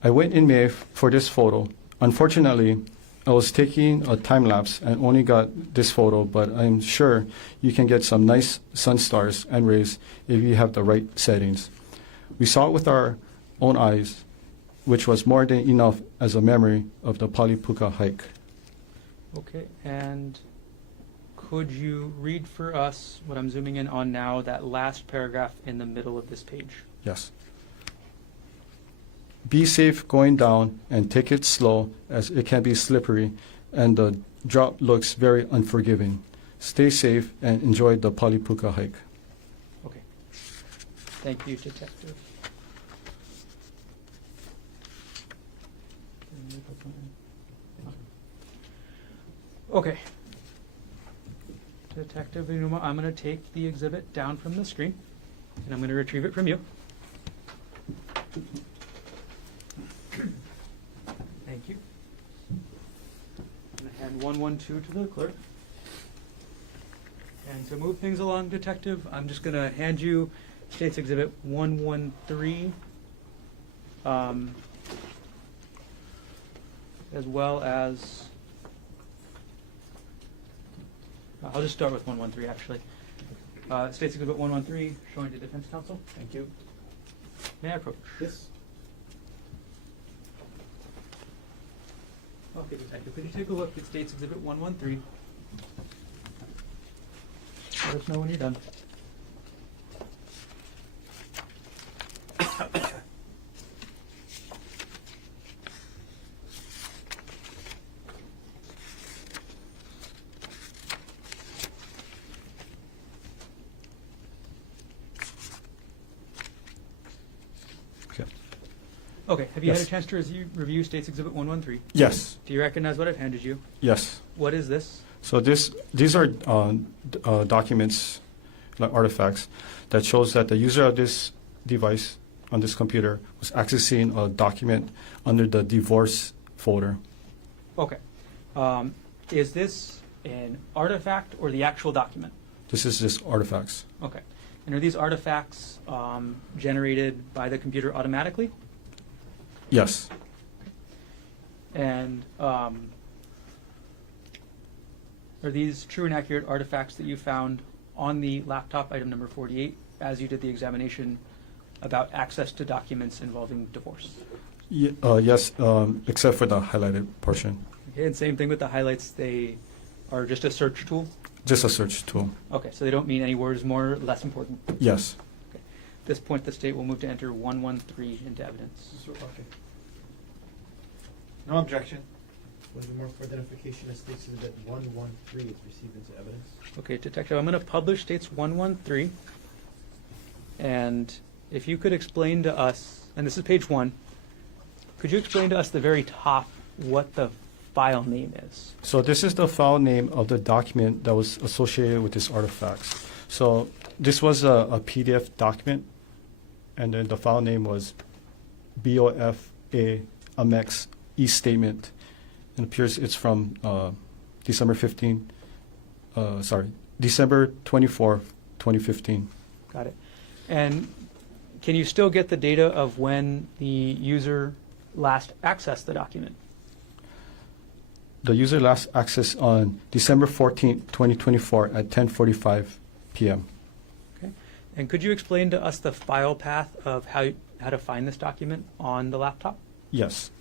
I went in May for this photo. Unfortunately, I was taking a time lapse and only got this photo, but I'm sure you can get some nice sun stars and rays if you have the right settings. We saw it with our own eyes, which was more than enough as a memory of the Palipuka hike. Okay, and could you read for us what I'm zooming in on now, that last paragraph in the middle of this page? Yes. Be safe going down and take it slow, as it can be slippery and the drop looks very unforgiving. Stay safe and enjoy the Palipuka hike. Okay. Thank you, Detective. Okay. Detective Inuma, I'm going to take the exhibit down from the screen, and I'm going to retrieve it from you. Thank you. I'm going to hand 112 to the clerk. And to move things along, Detective, I'm just going to hand you State's Exhibit 113, as well as... I'll just start with 113, actually. State's Exhibit 113, showing to Defense Counsel. Thank you. May I approach? Yes. Okay, Detective, could you take a look at State's Exhibit 113? Let us know when you're done. Okay. Okay, have you had a Yes. chance to review State's Exhibit 113? Yes. Do you recognize what I've handed you? Yes. What is this? So these are documents, like artifacts, that shows that the user of this device on this computer was accessing a document under the divorce folder. Okay. Is this an artifact or the actual document? This is just artifacts. Okay. And are these artifacts generated by the computer automatically? Yes. And are these true and accurate artifacts that you found on the laptop, item number 48, as you did the examination about access to documents involving divorce? Yes, except for the highlighted portion. Okay, and same thing with the highlights, they are just a search tool? Just a search tool. Okay, so they don't mean any words more or less important? Yes. Okay. At this point, the state will move to enter 113 into evidence. Mr. Otake. No objection. When the mark for identification as State's Exhibit 113 is received into evidence. Okay, Detective, I'm going to publish States 113. And if you could explain to us, and this is page 1, could you explain to us the very top what the file name is. So this is the file name of the document that was associated with this artifacts. So this was a PDF document, and then the file name was BOFA Amex e-statement. It appears it's from December 24, 2015. Got it. And can you still get the data of when the user last accessed the document? The user last access on December 14, 2024 at 10:45 p.m. Okay. And could you explain to us the file path of how to find this document on the laptop? Yes.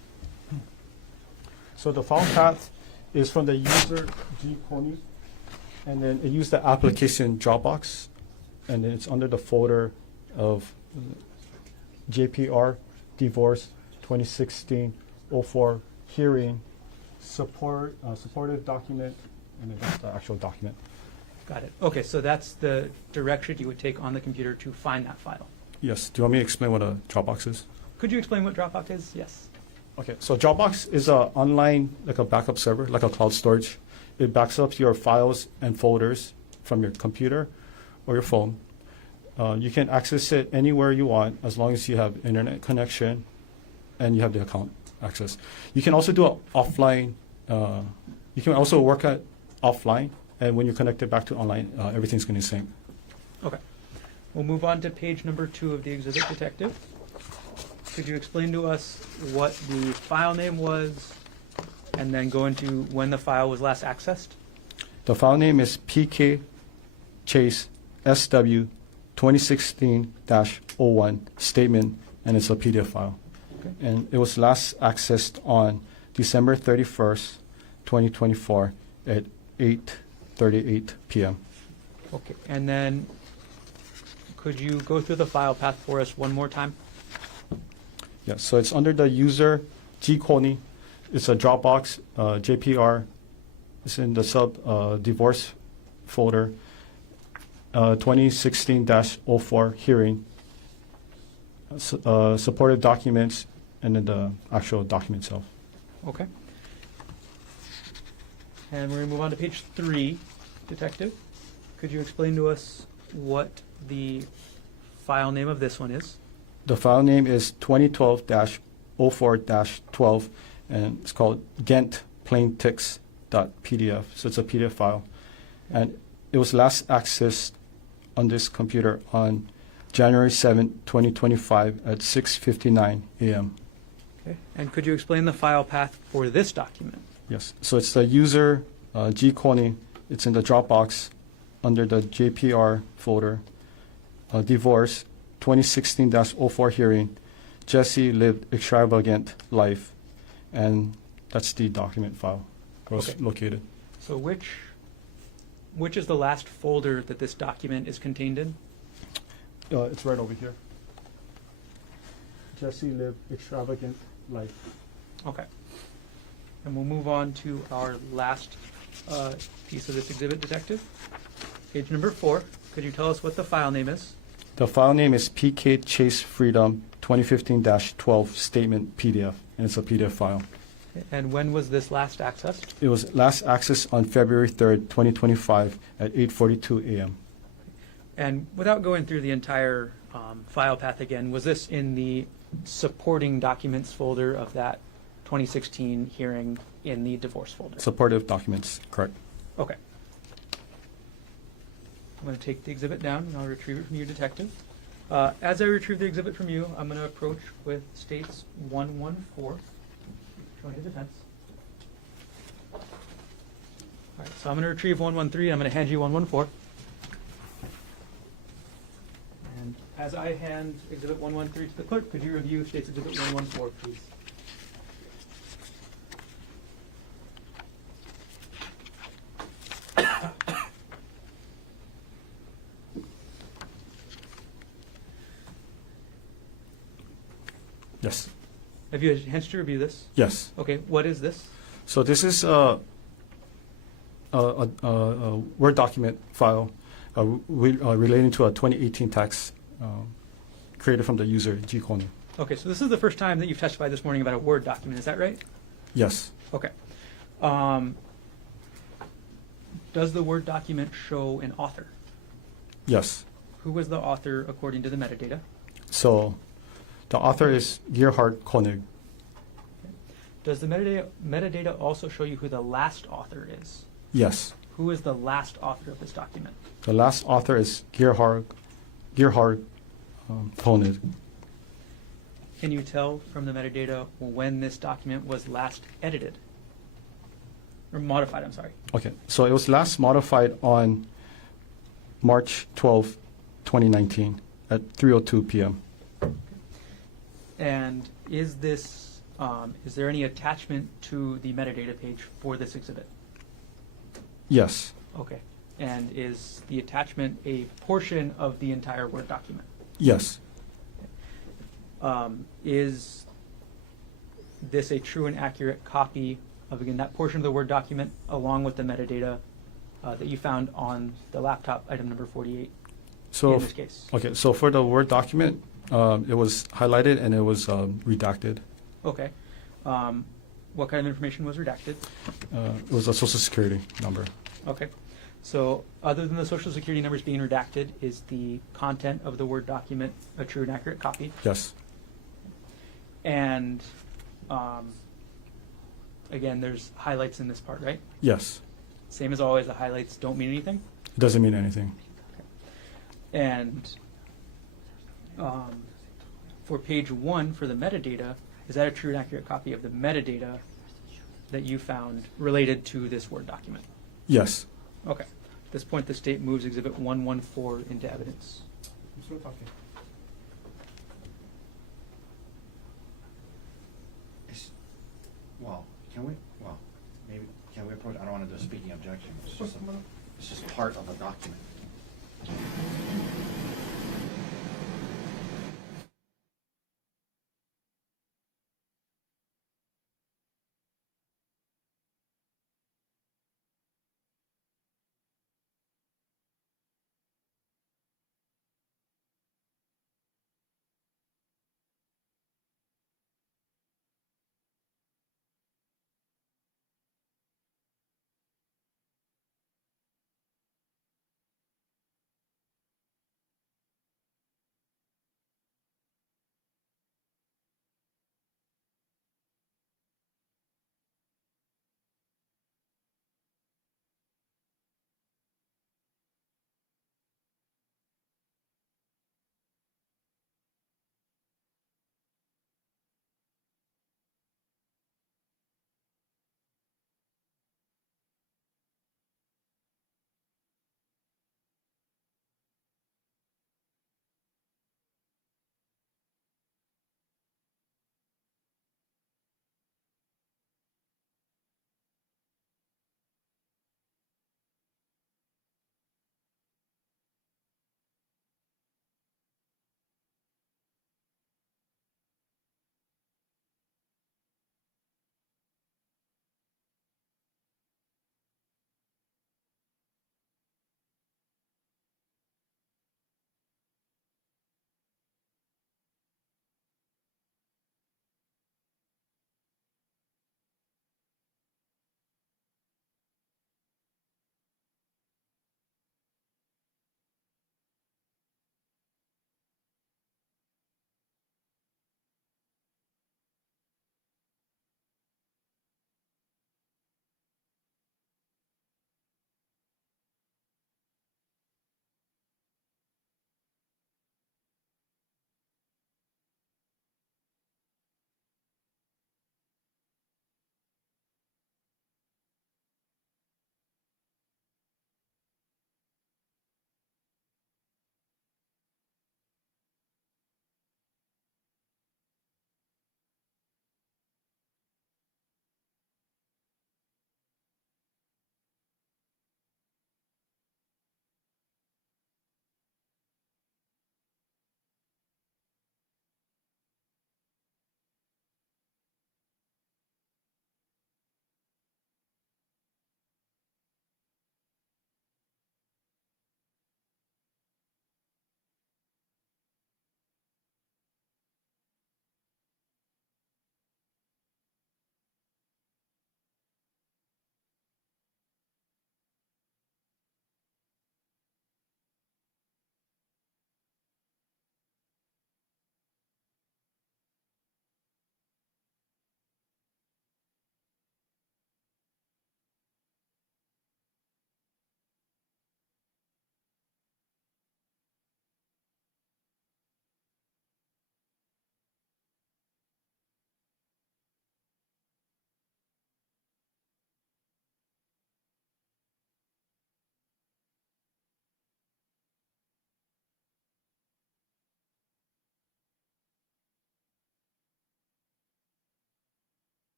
So the file path is from the user G Konig, and then it used the application Dropbox, and then it's under the folder of JPR Divorce 2016-04 Hearing Supportive Document, and then that's the actual document. Got it. Okay, so that's the direction you would take on the computer to find that file. Yes. Do you want me to explain what a Dropbox is? Could you explain what Dropbox is? Yes. Okay, so Dropbox is a online, like a backup server, like a cloud storage. It backs up your files and folders from your computer or your phone. You can access it anywhere you want as long as you have internet connection and you have the account access. You can also do it offline. You can also work at offline, and when you connect it back to online, everything's going to sync. Okay. We'll move on to page number 2 of the exhibit, Detective. Could you explain to us what the file name was, and then go into when the file was last accessed? The file name is PK Chase SW 2016-01 statement, and it's a PDF file. Okay. And it was last accessed on December 31st, 2024 at 8:38 p.m. Okay. And then could you go through the file path for us one more time? Yeah, so it's under the user G Konig. It's a Dropbox JPR. It's in the divorce folder. 2016-04 hearing. Supported documents, and then the actual document itself. Okay. And we're going to move on to page 3, Detective. Could you explain to us what the file name of this one is? The file name is 2012-04-12, and it's called Ghent plaintext.pdf. So it's a PDF file. And it was last accessed on this computer on January 7, 2025 at 6:59 a.m. Okay. And could you explain the file path for this document? Yes. So it's the user G Konig. It's in the Dropbox under the JPR folder. Divorce 2016-04 hearing. Jesse lived extravagant life, and that's the document file where it's located. So which is the last folder that this document is contained in? It's right over here. Jesse lived extravagant life. Okay. And we'll move on to our last piece of this exhibit, Detective. Page number 4. Could you tell us what the file name is? The file name is PK Chase Freedom 2015-12 statement PDF, and it's a PDF file. And when was this last accessed? It was last accessed on February 3rd, 2025 at 8:42 a.m. And without going through the entire file path again, was this in the supporting documents folder of that 2016 hearing in the divorce folder? Supportive documents, correct. Okay. I'm going to take the exhibit down, and I'll retrieve it from you, Detective. As I retrieve the exhibit from you, I'm going to approach with States 114. Join the defense. All right, so I'm going to retrieve 113. I'm going to hand you 114. And as I hand Exhibit 113 to the clerk, could you review States Exhibit 114, please? Yes. Have you had a chance to review this? Yes. Okay, what is this? So this is a Word document file relating to a 2018 tax created from the user G Konig. Okay, so this is the first time that you've testified this morning about a Word document, is that right? Yes. Okay. Does the Word document show an author? Yes. Who was the author according to the metadata? So the author is Gerhardt Konig. Does the metadata also show you who the last author is? Yes. Who is the last author of this document? The last author is Gerhardt Konig. Can you tell from the metadata when this document was last edited? Or modified, I'm sorry. Okay, so it was last modified on March 12, 2019 at 3:02 p.m. And is this, is there any attachment to the metadata page for this exhibit? Yes. Okay. And is the attachment a portion of the entire Word document? Yes. Is this a true and accurate copy of, again, that portion of the Word document along with the metadata that you found on the laptop, item number 48 So in this case? okay, so for the Word document, it was highlighted and it was redacted. Okay. What kind of information was redacted? It was a Social Security number. Okay. So other than the Social Security numbers being redacted, is the content of the Word document a true and accurate copy? Yes. And again, there's highlights in this part, right? Yes. Same as always, the highlights don't mean anything. It doesn't mean anything. And for page 1 for the metadata, is that a true and accurate copy of the metadata that you found related to this Word document? Yes. Okay. At this point, the state moves Exhibit 114 into evidence. Mr. Otake. Well, maybe, can we approach, I don't want to do a speaking objection. Of course, come on up. It's just part of the document.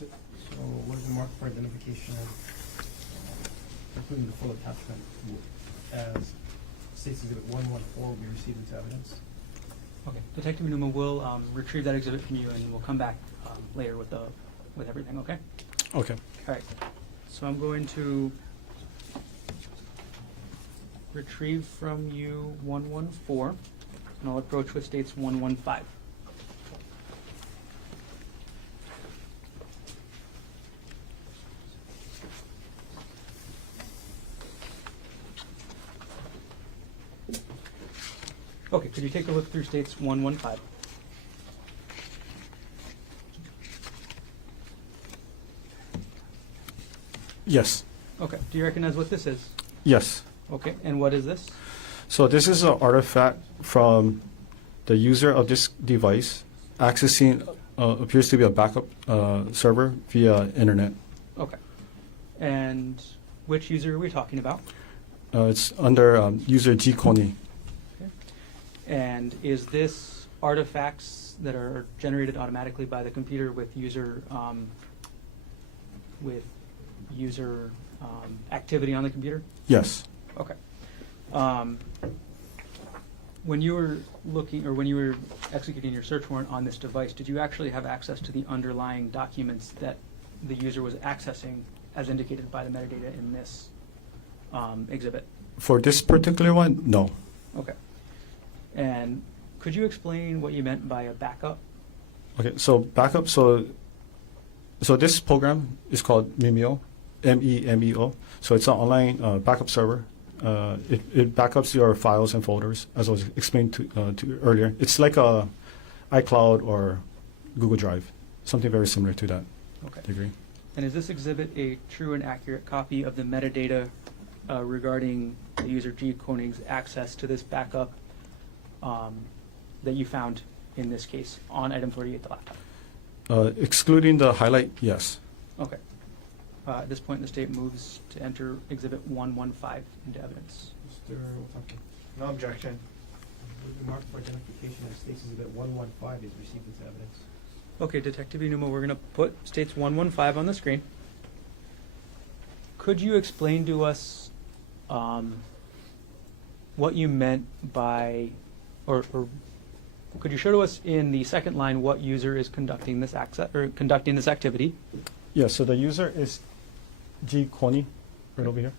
So what is the mark for identification, including the full attachment as States Exhibit 114 will be received into evidence? Okay, Detective Numa will retrieve that exhibit from you, and we'll come back later with everything. Okay. Okay. All right. So I'm going to retrieve from you 114, and I'll approach with States 115. Okay, could you take a look through States 115? Yes. Okay, do you recognize what this is? Yes. Okay, and what is this? So this is an artifact from the user of this device accessing appears to be a backup server via internet. Okay. And which user are we talking about? It's under user G Konig. Okay. And is this artifacts that are generated automatically by the computer with user activity on the computer? Yes. Okay. When you were looking, or when you were executing your search warrant on this device, did you actually have access to the underlying documents that the user was accessing, as indicated by the metadata in this exhibit? For this particular one, no. Okay. And could you explain what you meant by a backup? Okay, so backup. So this program is called Mimeo, MEMEO. So it's an online backup server. It backups your files and folders, as I was explained to you earlier. It's like a iCloud or Google Drive, something very similar to that Okay. degree. And is this exhibit a true and accurate copy of the metadata regarding the user G Konig's access to this backup that you found in this case on item 48, the laptop? Excluding the highlight, yes. Okay. At this point, the state moves to enter Exhibit 115 into evidence. Mr. Otake. No objection. The mark for identification as States Exhibit 115 is received into evidence. Okay, Detective Inuma, we're going to put States 115 on the screen. Could you explain to us what you meant by, or could you show to us in the second line what user is conducting this conducting this activity, Yeah, so the user is G Konig, right over here.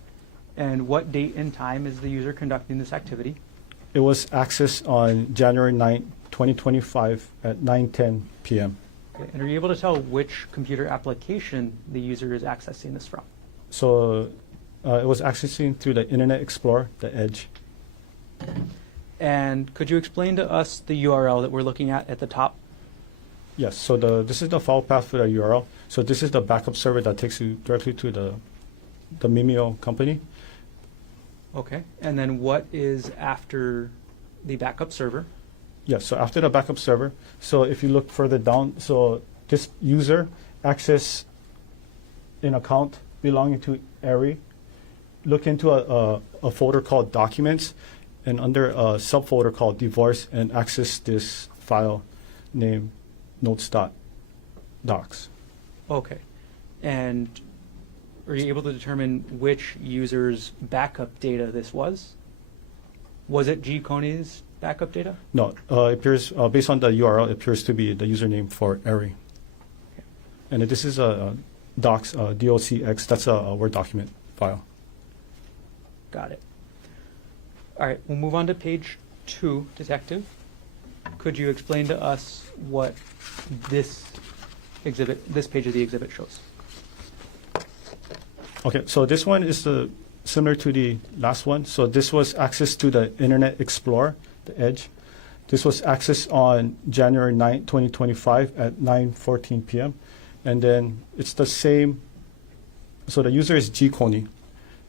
and what date and time is the user conducting this activity? It was accessed on January 9th, 2025 at 9:10 p.m. Okay, and are you able to tell which computer application the user is accessing this from? So it was accessing through the Internet Explorer, the Edge. And could you explain to us the URL that we're looking at the top? Yes, so this is the file path for the URL. So this is the backup server that takes you directly to the Mimeo company. Okay, and then what is after the backup server? Yes, so after the backup server, so if you look further down, so this user access an account belonging to Ari, look into a folder called Documents, and under a subfolder called Divorce, and access this file named notes.docs. Okay, and are you able to determine which user's backup data this was? Was it G Konig's backup data? No, it appears, based on the URL, it appears to be the username for Ari. Okay. And this is a docs, docx, that's a Word document file. Got it. All right, we'll move on to page 2, Detective. Could you explain to us what this page of the exhibit shows? Okay, so this one is similar to the last one. So this was access to the Internet Explorer, the Edge. This was accessed on January 9th, 2025 at 9:14 p.m. And then it's the same, so the user is G Konig,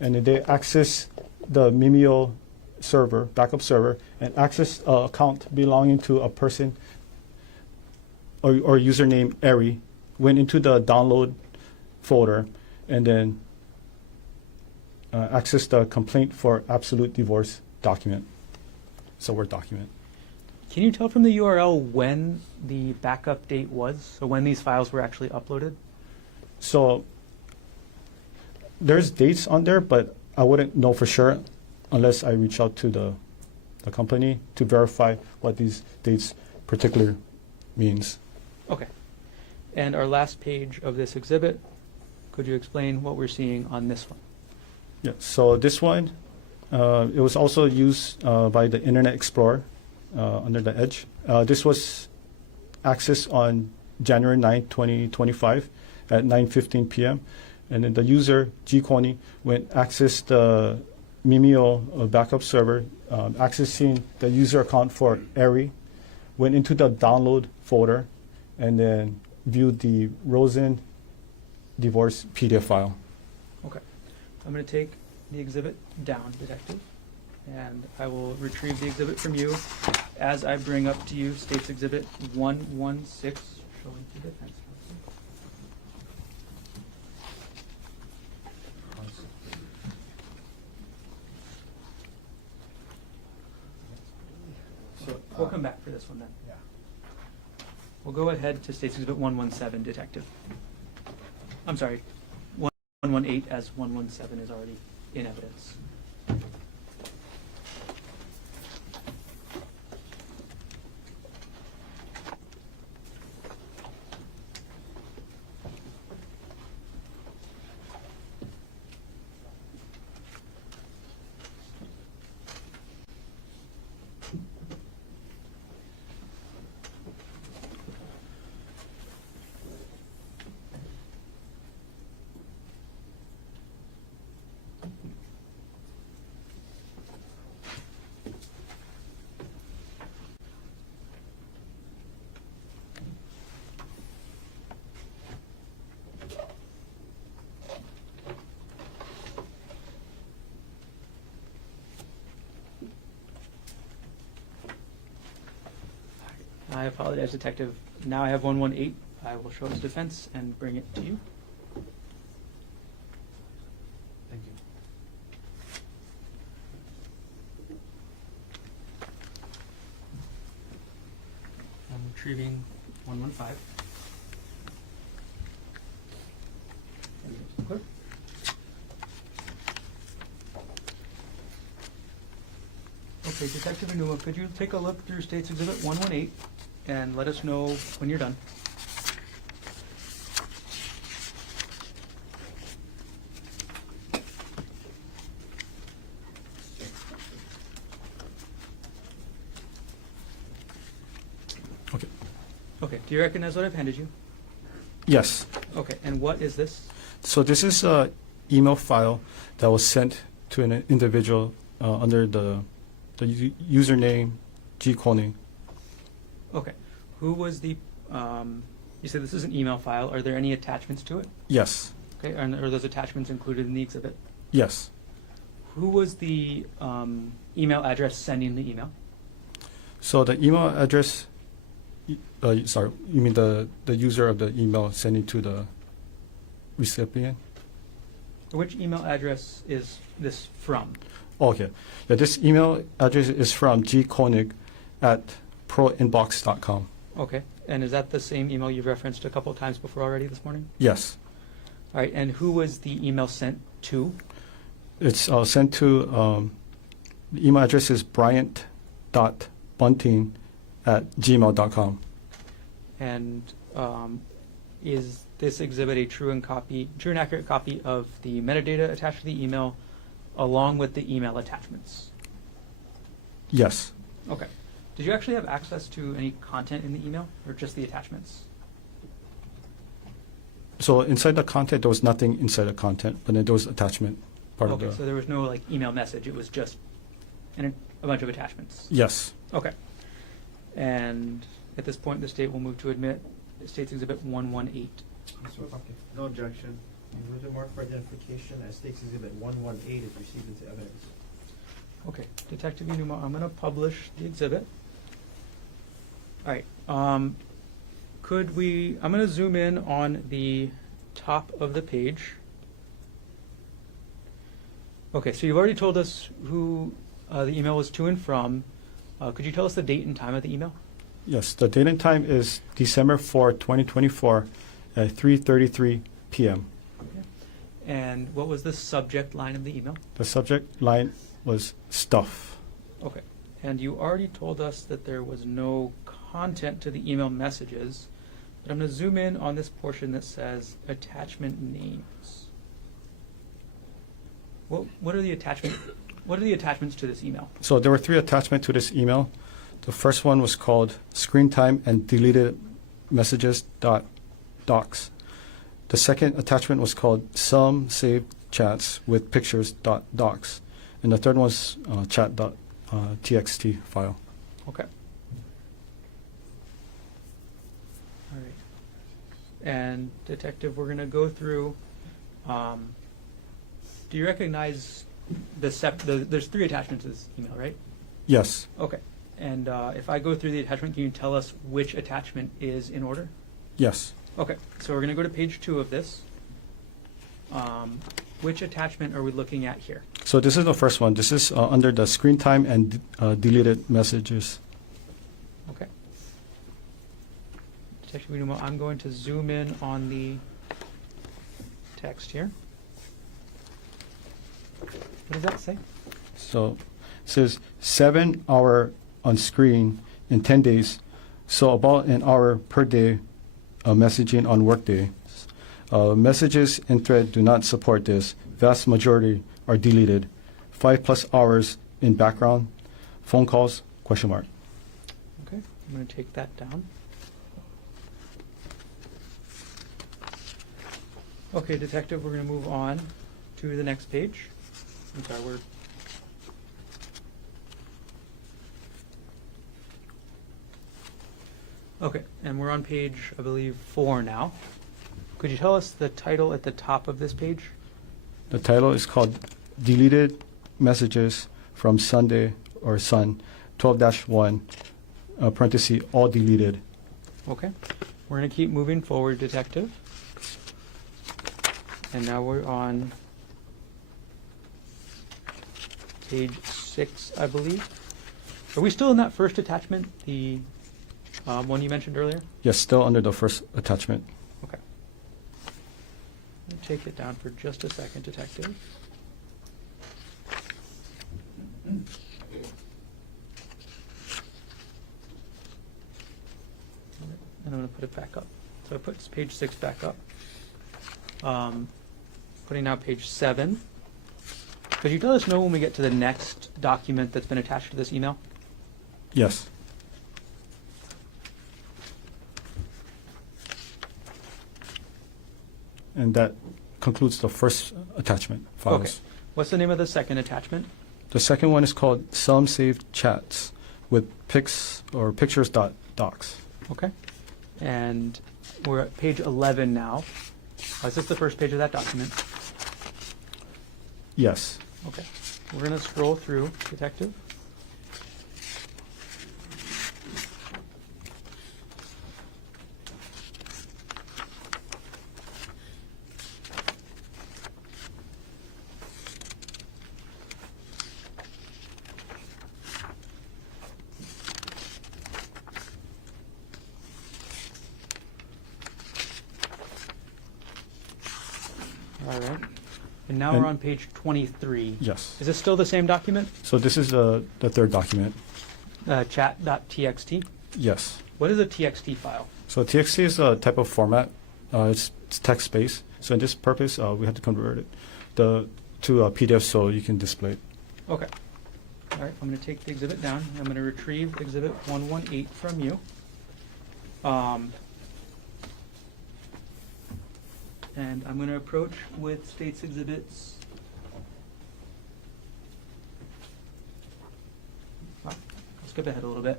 and they access the Mimeo server, backup server, and access an account belonging to a person or username Ari, went into the download folder, and then access the complaint for absolute divorce document. It's a Word document. Can you tell from the URL when the backup date was? So when these files were actually uploaded? So there's dates on there, but I wouldn't know for sure unless I reach out to the company to verify what these dates particular means. Okay. And our last page of this exhibit, could you explain what we're seeing on this one? Yeah, so this one, it was also used by the Internet Explorer under the Edge. This was accessed on January 9, 2025 at 9:15 p.m. And then the user, G. Konig, went access the Mimeo backup server, accessing the user account for Airy, went into the download folder, and then viewed the Rosen divorce PDF file. Okay. I'm going to take the exhibit down, Detective, and I will retrieve the exhibit from you as I bring up to you State's Exhibit 116, showing to defense counsel. So, We'll come back for this one then. Yeah. We'll go ahead to State's Exhibit 117, Detective. I'm sorry, 118, as 117 is already in evidence. I apologize, Detective. Now I have 118. I will show its defense and bring it to you. Thank you. I'm retrieving 115. And there's the clerk. Okay, Detective Anuma, could you take a look through State's Exhibit 118 and let us know when you're done? Okay. Okay, do you recognize what I've handed you? Yes. Okay, and what is this? So this is an email file that was sent to an individual under the username G. Konig. Okay, who was the, you said this is an email file. Are there any attachments to it? Yes. Okay, and are those attachments included in the exhibit? Yes. Who was the email address sending the email? So the email address, sorry, you mean the user of the email sending to the recipient? Which email address is this from? Okay. Yeah, this email address is from gkonig@proinbox.com. Okay, and is that the same email you've referenced a couple of times before already this morning? Yes. All right, and who was the email sent to? It's sent to, the email address is bryant.bunting@gmail.com. And is this exhibit a true and accurate copy of the metadata attached to the email along with the email attachments? Yes. Okay. Did you actually have access to any content in the email or just the attachments? So inside the content, there was nothing inside the content, but then there was attachment part Okay, of the. so there was no like email message. It was just a bunch of attachments. Yes. Okay. And at this point, the state will move to admit State's Exhibit 118. Mr. Otake. No objection. You will mark for identification as State's Exhibit 118 is received into evidence. Okay, Detective Inuma, I'm going to publish the exhibit. All right. I'm going to zoom in on the top of the page. Okay, so you've already told us who the email was to and from. Could you tell us the date and time of the email? Yes. The date and time is December 4, 2024 at 3:33 p.m. And what was the subject line of the email? The subject line was stuff. Okay. And you already told us that there was no content to the email messages, but I'm going to zoom in on this portion that says attachment names. What are the attachments to this email? So there were 3 attachments to this email. The first one was called screen time and deleted messages docs. The second attachment was called some saved chats with pictures docs. And the third one was chat.txt file. Okay. All right. And detective, we're going to go through. Do you recognize there's 3 attachments to this email, right? Yes. Okay. And if I go through the attachment, can you tell us which attachment is in order? Yes. Okay. So we're going to go to page 2 of this. Which attachment are we looking at here? So this is the first one. This is under the screen time and deleted messages. Okay. Detective Unumo, I'm going to zoom in on the text here. What does that say? So it says 7 hour on screen in 10 days. So about an hour per day messaging on workday. Messages in thread do not support this. Vast majority are deleted. 5+ hours in background. Phone calls, ? Okay, I'm going to take that down. Okay, detective, we're going to move on to the next page. I'm sorry, Okay, and we're on page, I believe, 4 now. Could you tell us the title at the top of this page? The title is called Deleted Messages from Sunday or Sun 12-1, parenthesis, all deleted. Okay, we're going to keep moving forward, detective. And now we're on page 6, I believe. Are we still in that first attachment, the one you mentioned earlier? Yes, still under the first attachment. Okay. Let me take it down for just a second, detective. And I'm going to put it back up. So I put page 6 back up. Putting now page 7. Could you let us know when we get to the next document that's been attached to this email? Yes. And that concludes the first attachment files. Okay. What's the name of the second attachment? The second one is called Some Saved Chats with pics or pictures docs. Okay. And we're at page 11 now. Is this the first page of that document? Yes. Okay. We're going to scroll through, detective. All right. And now we're on page 23. Yes. Is this still the same document? So this is the third document. Chat.txt? Yes. What is a TXT file? So TXT is a type of format. It's text-based. So in this purpose, we had to convert it to a PDF so you can display it. Okay. All right. I'm going to take the exhibit down. I'm going to retrieve exhibit 118 from you. And I'm going to approach with states exhibits. I'll skip ahead a little bit.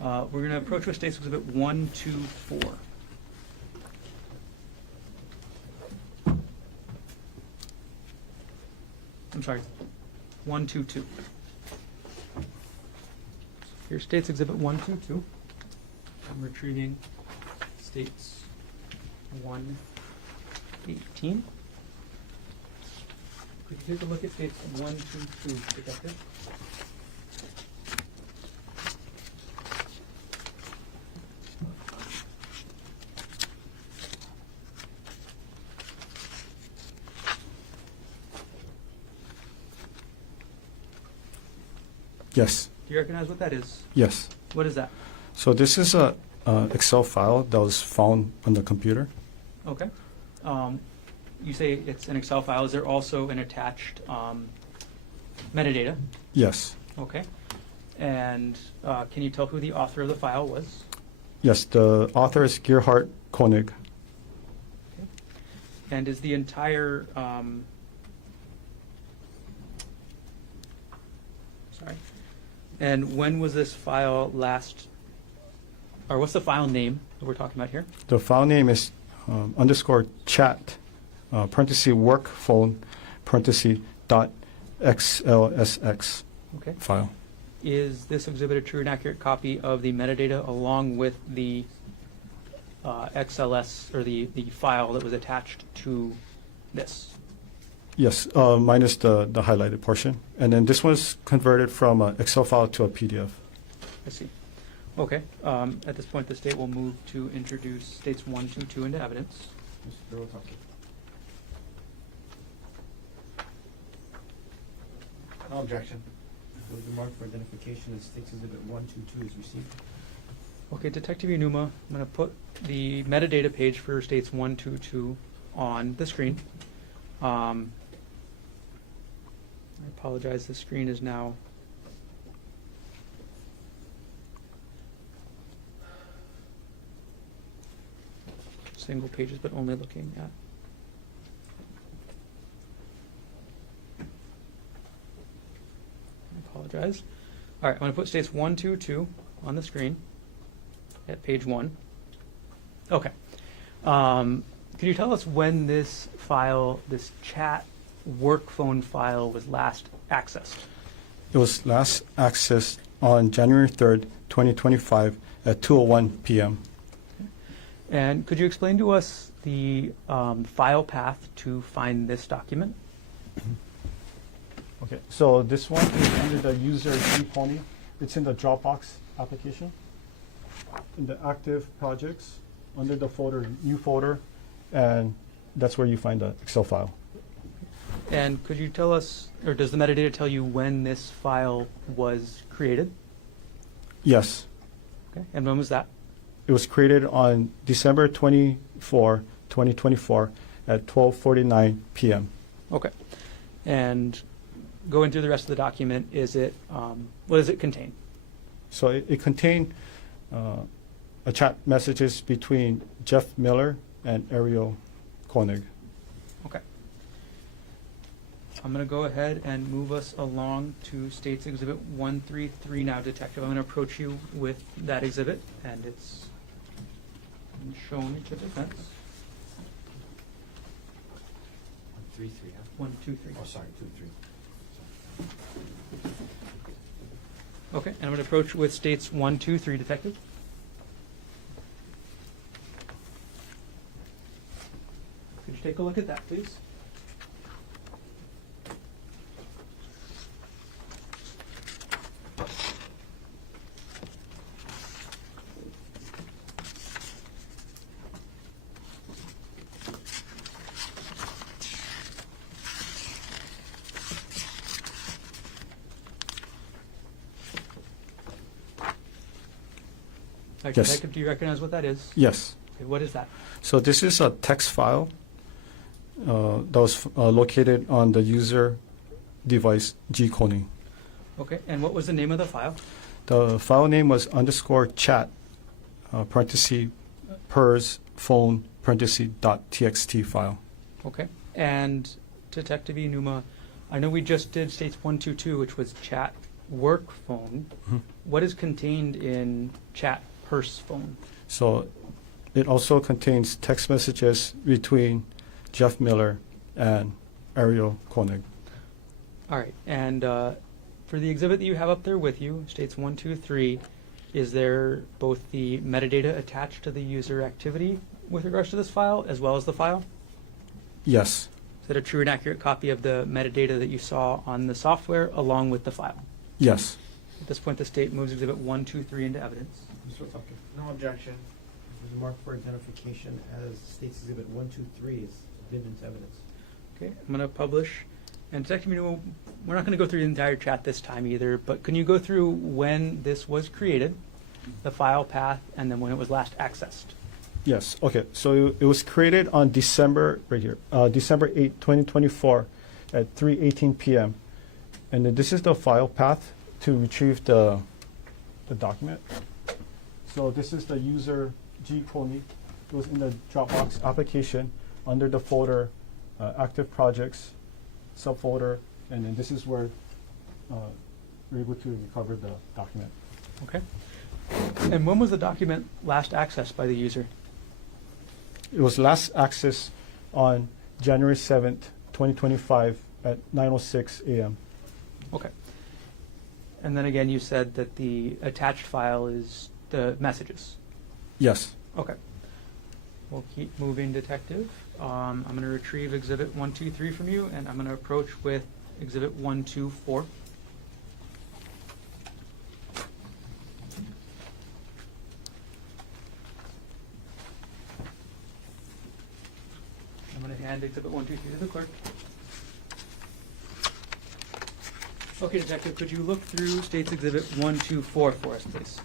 We're going to approach with states exhibit 1, 2, 4. I'm sorry, 1, 2, 2. Here's states exhibit 1, 2, 2. I'm retrieving states 118. Could you take a look at states 1, 2, 2, detective? Yes. Do you recognize what that is? Yes. What is that? So this is a Excel file that was found on the computer. Okay. You say it's an Excel file. Is there also an attached metadata? Yes. Okay. And can you tell who the author of the file was? Yes, the author is Gerhardt Konig. And is the entire sorry. And when was this file last, or what's the file name that we're talking about here? The file name is _chat, parenthesis work phone, parenthesis dot XLSX Okay. file. Is this exhibit a true and accurate copy of the metadata along with the XLS, or the file that was attached to this? Yes, minus the highlighted portion. And then this was converted from an Excel file to a PDF. I see. Okay. At this point, the state will move to introduce states 1, 2, 2 into evidence. Mr. Otake. No objection. Will the mark for identification as States Exhibit 122 is received? Okay, Detective Inuma, I'm going to put the metadata page for states 1, 2, 2 on the screen. I apologize, the screen is now single pages, but only looking at. I apologize. All right, I'm going to put states 1, 2, 2 on the screen at page 1. Okay. Can you tell us when this file, this chat work phone file, was last accessed? It was last accessed on January 3rd, 2025 at 2:01 p.m. And could you explain to us the file path to find this document? Okay, so this one is under the user G-Pony. It's in the Dropbox application. In the active projects, under the folder, new folder, and that's where you find the Excel file. And could you tell us, or does the metadata tell you when this file was created? Yes, Okay, and when was that? it was created on December 24, 2024 at 12:49 p.m. Okay. And going through the rest of the document, is it, what does it contain? So it contained a chat messages between Jeff Miller and Ariel Konig. Okay. I'm going to go ahead and move us along to States Exhibit 133 now, Detective. I'm going to approach you with that exhibit, and it's shown to defense. 1, 3, 3, huh? 1, 2, 3. Oh, sorry, 2, 3. Okay, and I'm going to approach with States 1, 2, 3, Detective. Could you take a look at that, please? Yes. Detective, do you recognize what that is? Yes. Okay, what is that? So this is a text file that was located on the user device G-Konig. Okay, and what was the name of the file? The file name was _chat, parenthesis, pers, phone, parenthesis, .txt file. Okay, and Detective Inuma, I know we just did States 1, 2, 2, which was chat work phone. Mhm. What is contained in chat purse phone? So it also contains text messages between Jeff Miller and Ariel Konig. All right, and for the exhibit that you have up there with you, States 1, 2, 3, is there both the metadata attached to the user activity with regards to this file as well as the file? Yes. Is that a true and accurate copy of the metadata that you saw on the software along with the file? Yes. At this point, the state moves exhibit 1, 2, 3 into evidence. Mr. Otake. No objection. Will the mark for identification as States Exhibit 123 is admitted into evidence? Okay, I'm going to publish And Detective Minimo, we're not going to go through the entire chat this time either, but can you go through when this was created, the file path, and then when it was last accessed? Yes, okay. So it was created on December, right here, December 8, 2024 at 3:18 p.m. And then this is the file path to retrieve the document. So this is the user G. Konig. It was in the Dropbox application under the folder active projects subfolder, and then this is where we're able to recover the document. Okay. And when was the document last accessed by the user? It was last accessed on January 7th, 2025 at 9:06 a.m. Okay. And then again, you said that the attached file is the messages. Yes. Okay. We'll keep moving, Detective. I'm going to retrieve Exhibit 123 from you, and I'm going to approach with Exhibit 124. I'm going to hand Exhibit 123 to the clerk. Okay, Detective, could you look through State's Exhibit 124 for us, please?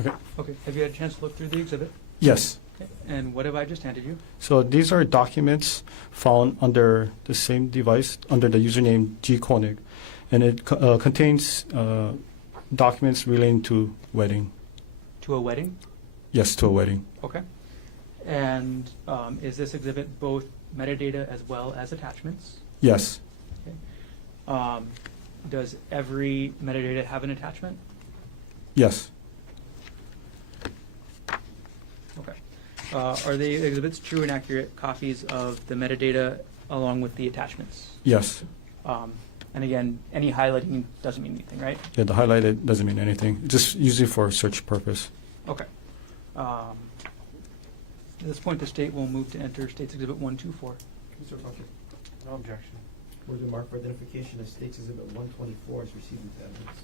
Okay. Okay, have you had a chance to look through the exhibit? Yes. Okay. And what have I just handed you? So these are documents found under the same device under the username G. Konig, and it contains documents relating to wedding. To a wedding? Yes, to a wedding. Okay. And is this exhibit both metadata as well as attachments? Yes. Okay. Does every metadata have an attachment? Yes. Okay. Are the exhibits true and accurate copies of the metadata along with the attachments? Yes. And again, any highlighting doesn't mean anything, right? Yeah, the highlighted doesn't mean anything. Just usually for search purpose. Okay. At this point, the state will move to enter State's Exhibit 124. Mr. Plunkett, No objection. where the mark for identification of State's Exhibit 124 is received into evidence.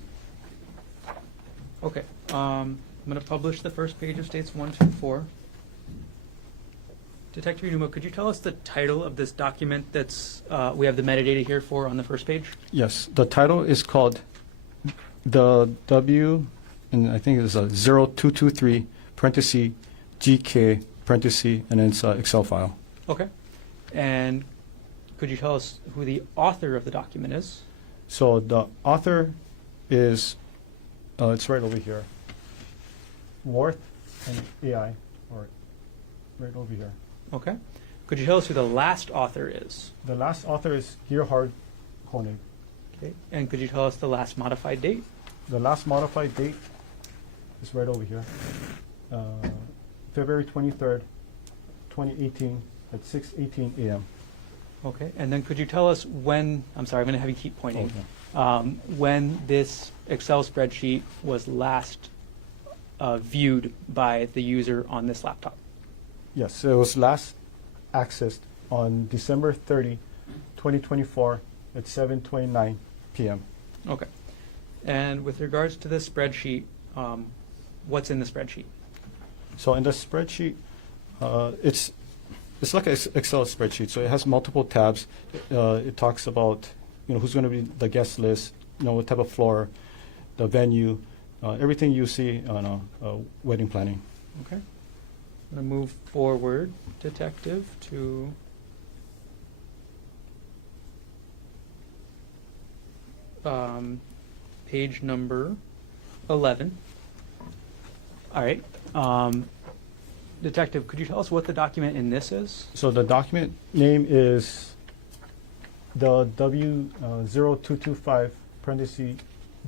Okay. I'm going to publish the first page of State's 124. Detective Inuma, could you tell us the title of this document that's we have the metadata here for on the first page? Yes. The title is called the W, and I think it's a 0223 parenthesis GK parenthesis, and then it's an Excel file. Okay. And could you tell us who the author of the document is? So the author is, it's right over here. Worth and AI, or right over here. Okay. Could you tell us who the last author is? The last author is Gerhardt Konig. Okay. And could you tell us the last modified date? The last modified date is right over here. February 23rd, 2018 at 6:18 a.m. Okay. And then could you tell us when, I'm sorry, I'm going to have you keep pointing, when this Excel spreadsheet was last viewed by the user on this laptop? Yes, so it was last accessed on December 30, 2024 at 7:29 p.m. Okay. And with regards to this spreadsheet, what's in the spreadsheet? So in the spreadsheet, it's like an Excel spreadsheet. So it has multiple tabs. It talks about who's going to be the guest list, what type of floor, the venue, everything you see on wedding planning. Okay. I'm going to move forward, Detective, to page number 11. All right. Detective, could you tell us what the document in this is? So the document name is the W0225 parenthesis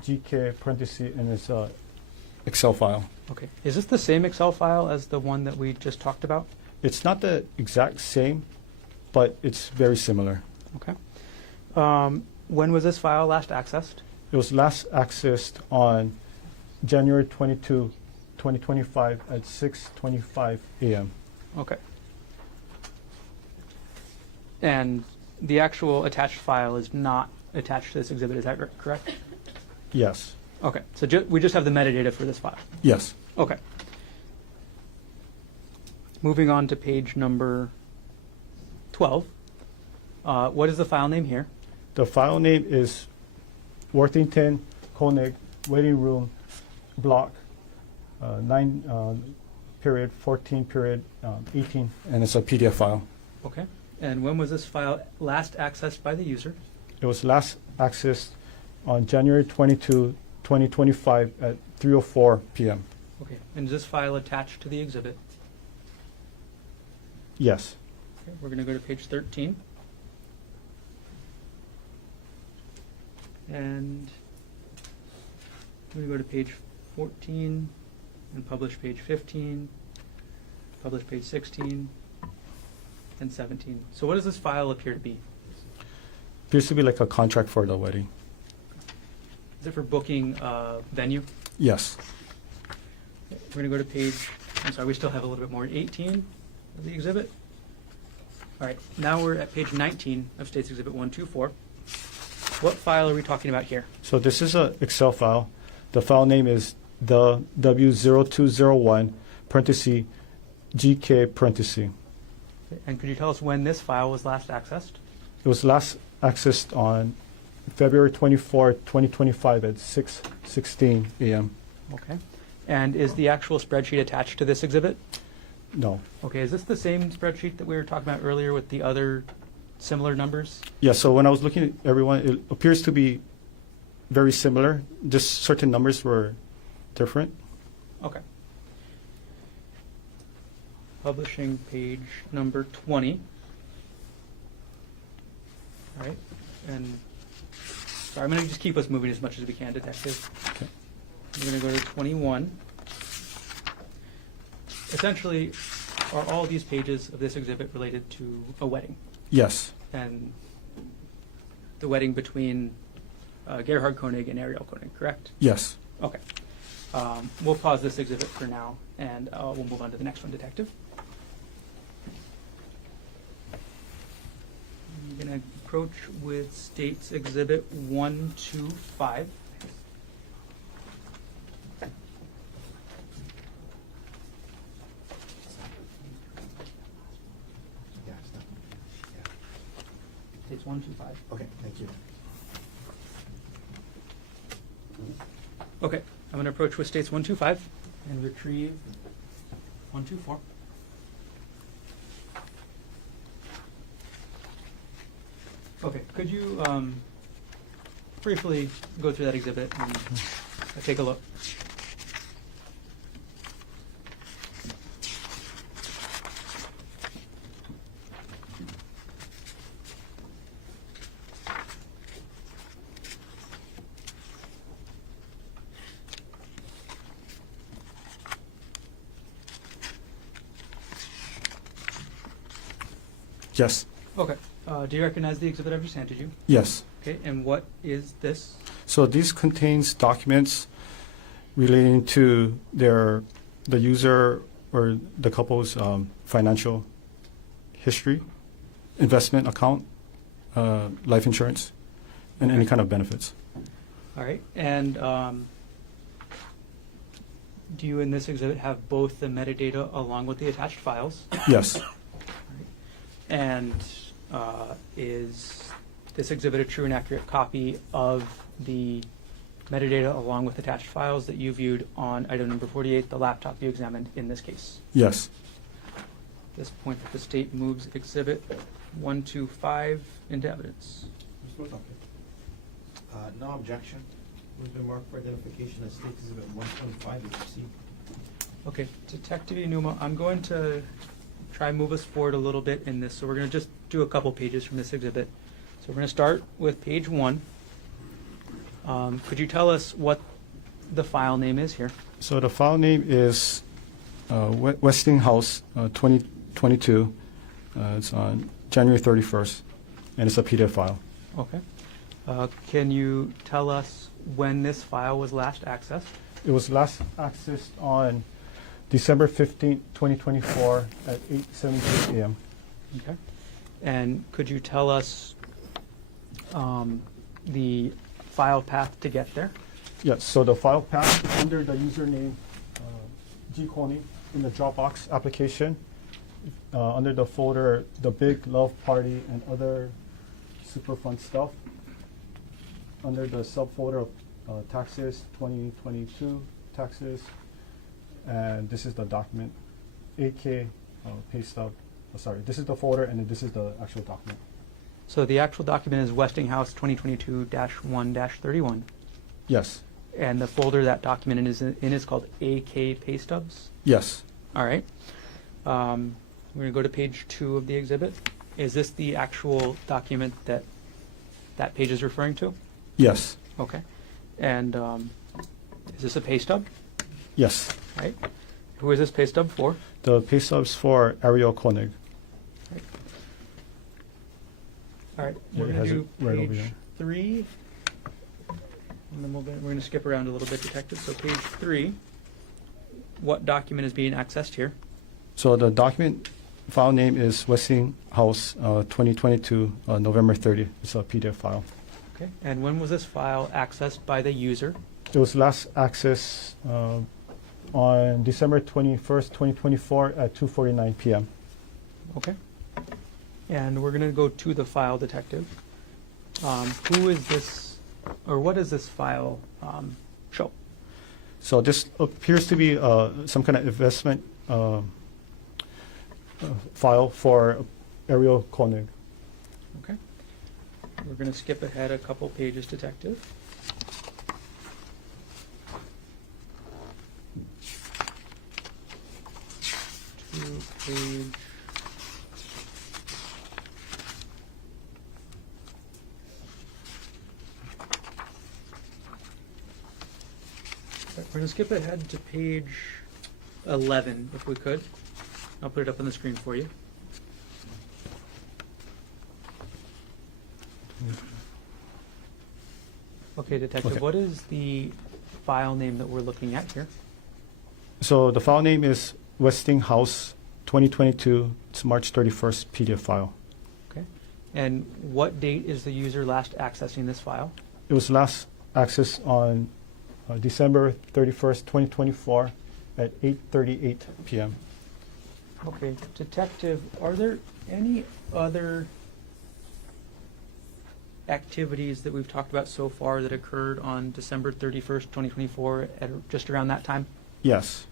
GK parenthesis, and it's a Excel file. Okay. Is this the same Excel file as the one that we just talked about? It's not the exact same, but it's very similar. Okay. When was this file last accessed? It was last accessed on January 22, 2025 at 6:25 a.m. Okay. And the actual attached file is not attached to this exhibit, is that correct? Yes. Okay, so we just have the metadata for this file. Yes. Okay. Moving on to page number 12. What is the file name here? The file name is Worthington Konig Waiting Room Block 9 period 14 period 18, and it's a PDF file. Okay. And when was this file last accessed by the user? It was last accessed on January 22, 2025 at 3:04 p.m. Okay. And is this file attached to the exhibit? Yes. Okay. We're going to go to page 13. And we're going to go to page 14 and publish page 15, publish page 16, and 17. So what does this file appear to be? Appears to be like a contract for the wedding. Is it for booking venue? Yes. We're going to go to page, I'm sorry, we still have a little bit more, 18 of the exhibit. All right, now we're at page 19 of State's Exhibit 124. What file are we talking about here? So this is an Excel file. The file name is the W0201 parenthesis GK parenthesis. And could you tell us when this file was last accessed? It was last accessed on February 24, 2025 at 6:16 a.m. Okay. And is the actual spreadsheet attached to this exhibit? No. Okay, is this the same spreadsheet that we were talking about earlier with the other similar numbers? Yeah, so when I was looking at everyone, it appears to be very similar. Just certain numbers were different. Okay. Publishing page number 20. All right. And sorry, I'm going to just keep us moving as much as we can, Detective. Okay. We're going to go to 21. Essentially, are all these pages of this exhibit related to a wedding? Yes. And the wedding between Gerhardt Konig and Ariel Konig, correct? Yes. Okay. We'll pause this exhibit for now, and we'll move on to the next one, Detective. I'm going to approach with State's Exhibit 125. State's 125. Okay, thank you. Okay, I'm going to approach with States 125 and retrieve 124. Okay, could you briefly go through that exhibit and take a look? Yes. Okay. Do you recognize the exhibit I've just handed you? Yes. Okay, and what is this? So this contains documents relating to the user or the couple's financial history, investment account, life insurance, and any kind of benefits. All right, and do you in this exhibit have both the metadata along with the attached files? Yes. And is this exhibit a true and accurate copy of the metadata along with attached files that you viewed on item number 48, the laptop you examined in this case? Yes. At this point, the state moves exhibit 125 into evidence. Mr. Otake. No objection. Who's been marked for identification as State Exhibit 125 is received. Okay, Detective Inuma, I'm going to try and move us forward a little bit in this. So we're going to just do a couple pages from this exhibit. So we're going to start with page 1. Could you tell us what the file name is here? So the file name is Westinghouse 2022. It's on January 31st, and it's a PDF file. Okay. Can you tell us when this file was last accessed? It was last accessed on December 15th, 2024 at 8:17 a.m. Okay. And could you tell us the file path to get there? Yes, so the file path under the username G. Konig in the Dropbox application, under the folder The Big Love Party and Other Super Fun Stuff, under the subfolder of taxes 2022 taxes, and this is the document AK pay stub. Sorry, this is the folder, and then this is the actual document. So the actual document is Westinghouse 2022-1-31. Yes. And the folder that document is in is called AK Pay Stubs. Yes. All right. We're going to go to page 2 of the exhibit. Is this the actual document that that page is referring to? Yes. Okay. And is this a pay stub? Yes. Right. Who is this pay stub for? The pay stubs for Ariel Konig. All right. Yeah, We're it going has to it do right over page here. 3. And then we're going to skip around a little bit, detective. So page 3. What document is being accessed here? So the document file name is Westinghouse 2022 November 30. It's a PDF file. Okay. And when was this file accessed by the user? It was last accessed on December 21st, 2024 at 2:49 p.m. Okay. And we're going to go to the file, detective. Who is this, or what does this file show? So this appears to be some kind of investment file for Ariel Konig. Okay. We're going to skip ahead a couple pages, detective. To page... We're going to skip ahead to page 11, if we could. I'll put it up on the screen for you. Okay, detective, Okay. what is the file name that we're looking at here? So the file name is Westinghouse 2022. It's March 31st PDF file. Okay. And what date is the user last accessing this file? It was last accessed on December 31st, 2024 at 8:38 p.m. Okay, detective, are there any other activities that we've talked about so far that occurred on December 31st, 2024 at just around that time? Yes.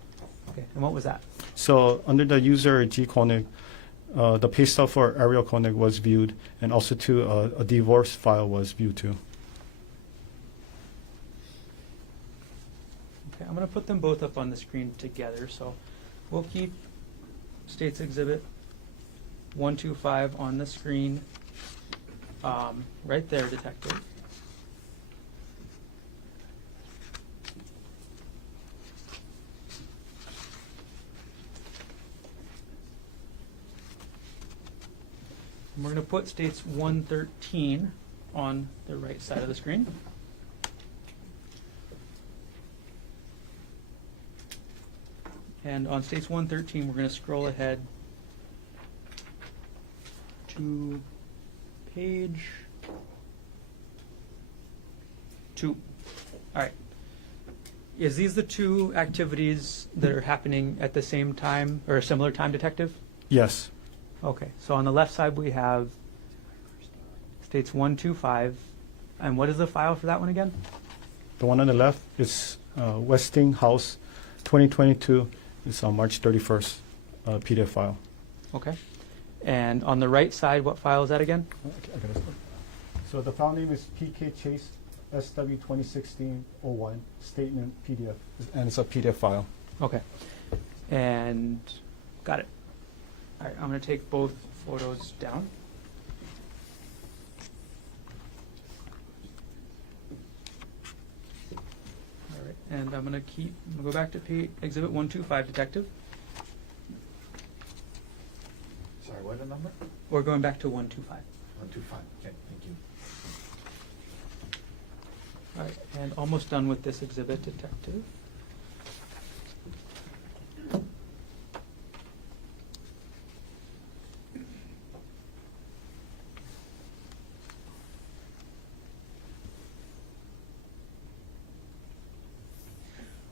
Okay, and what was that? So under the user G. Konig, the pay stub for Ariel Konig was viewed, and also too a divorce file was viewed too. Okay, I'm going to put them both up on the screen together, so we'll keep States Exhibit 125 on the screen right there, detective. And we're going to put States 113 on the right side of the screen. And on States 113, we're going to scroll ahead to page 2. All right. Is these the two activities that are happening at the same time or a similar time, detective? Yes. Okay. So on the left side, we have States 125. And what is the file for that one again? The one on the left is Westinghouse 2022. It's on March 31st PDF file. Okay. And on the right side, what file is that again? Okay, I got it. So the file name is PK Chase SW 2016-01 statement PDF, and it's a PDF file. Okay. And got it. All right, I'm going to take both photos down. And I'm gonna go back to Exhibit 125, Detective. Sorry, what the number? We're going back to 125. 125. Okay, thank you. All right, and almost done with this exhibit, Detective.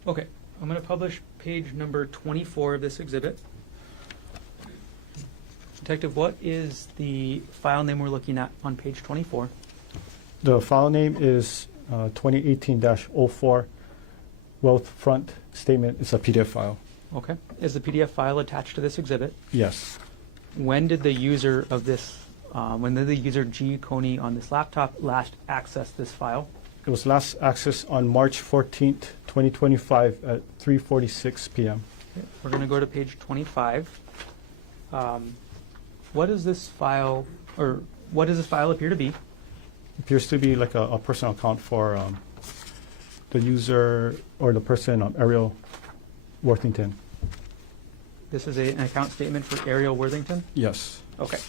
Okay, I'm going to publish page number 24 of this exhibit. Detective, what is the file name we're looking at on page 24? The file name is 2018-04 Wealth Front Statement. It's a PDF file. Okay. Is the PDF file attached to this exhibit? Yes. When did the user of this, when did the user G. Konig on this laptop last access this file? It was last accessed on March 14th, 2025 at 3:46 p.m. Okay, we're going to go to page 25. What does this file, or what does this file appear to be? Appears to be like a personal account for the user or the person, Ariel Worthington. This is an account statement for Ariel Worthington? Yes. Okay.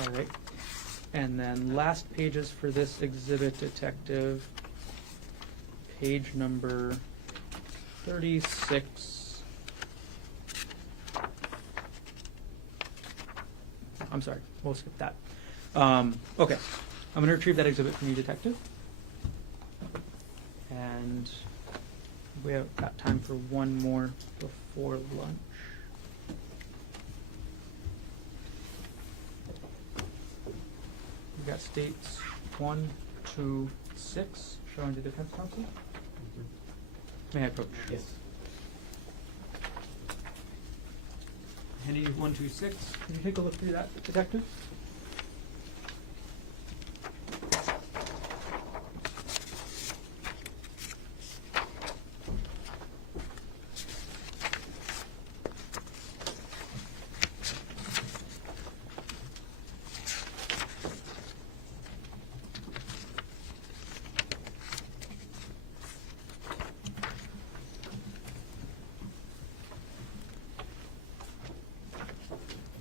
All right. And then last pages for this exhibit, Detective, page number 36. I'm sorry, we'll skip that. Okay, I'm going to retrieve that exhibit from you, Detective. And we have got time for one more before lunch. We've got states 1, 2, 6 showing to defense counsel. May I approach? Yes. Handing you 126. Can you take a look through that, Detective?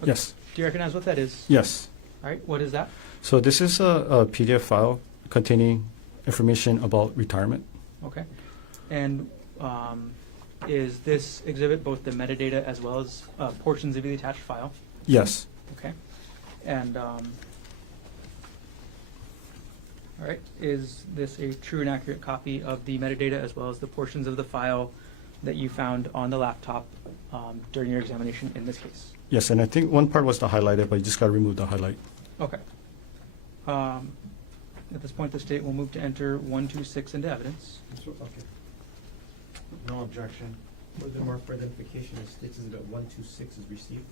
Yes. Do you recognize what that is? Yes. All right, what is that? So this is a PDF file containing information about retirement. Okay. And is this exhibit both the metadata as well as portions of the attached file? Yes. Okay. And all right, is this a true and accurate copy of the metadata as well as the portions of the file that you found on the laptop during your examination in this case? Yes, and I think one part was the highlighted, but you just got to remove the highlight. Okay. At this point, the state will move to enter 126 into evidence. Okay. No objection. Furthermore, for identification, the states exhibit 126 is received.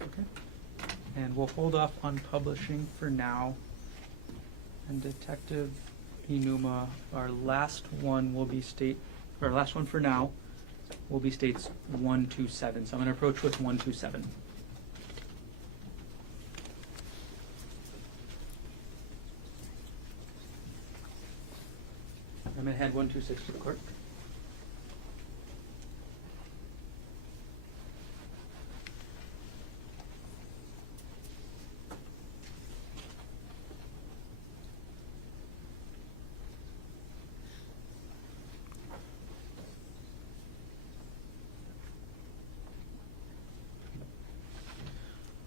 Okay. And we'll hold off on publishing for now. And Detective Inuma, our last one for now will be states 127. So I'm going to approach with 127. I'm going to hand 126 to the clerk.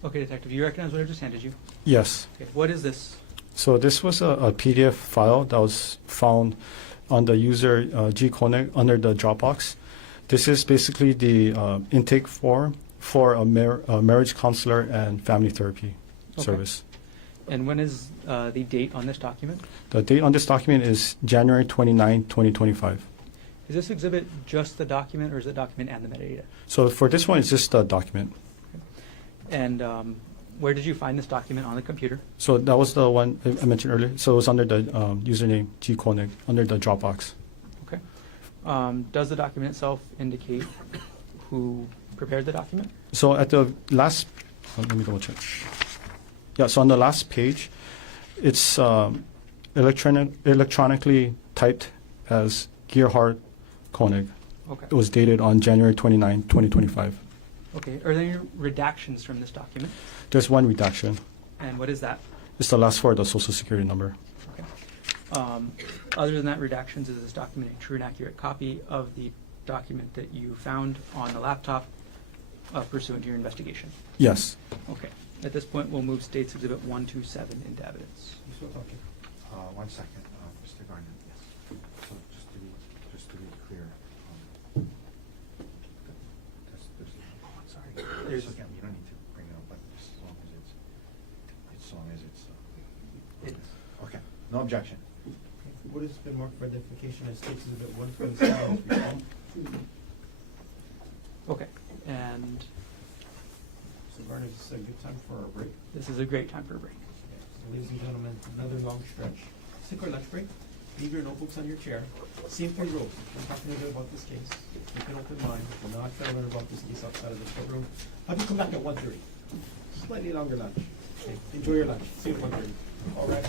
Okay, Detective, do you recognize what I just handed you? Yes. Okay, what is this? So this was a PDF file that was found on the user G. Konig under the Dropbox. This is basically the intake form for a marriage counselor and family therapy service. And when is the date on this document? The date on this document is January 29, 2025. Is this exhibit just the document, or is it document and the metadata? So for this one, it's just the document. And where did you find this document on the computer? So that was the one I mentioned earlier. So it was under the username G. Konig, under the Dropbox. Okay. Does the document itself indicate who prepared the document? So at the last, let me double check. Yeah, so on the last page, it's electronically typed as Gerhardt Konig. Okay. It was dated on January 29, 2025. Okay. Are there any redactions from this document? There's one redaction. And what is that? It's the last four of the social security number. Okay. Other than that, redactions, is this document a true and accurate copy of the document that you found on the laptop pursuant to your investigation? Yes. Okay. At this point, we'll move States Exhibit 127 into evidence. Mr. Otake. 1 second, Mr. Garden. Yes. So just to be clear, I'm sorry. There's- Again, you don't need to bring it up, but as long as it's, okay, no objection. What has been marked for identification as States Exhibit 127 is recalled. Okay. And So Garner, this is a good time for a break. this is a great time for a break. So ladies and gentlemen, another long stretch. Take our lunch break. Leave your notebooks on your chair. Same 3 rules. We're talking a bit about this case. Keep an open mind. We're not trying to learn about this case outside of the courtroom. Have you come back at 1:30? Slightly longer lunch. Okay. Enjoy your lunch. See you at 1:30. All right.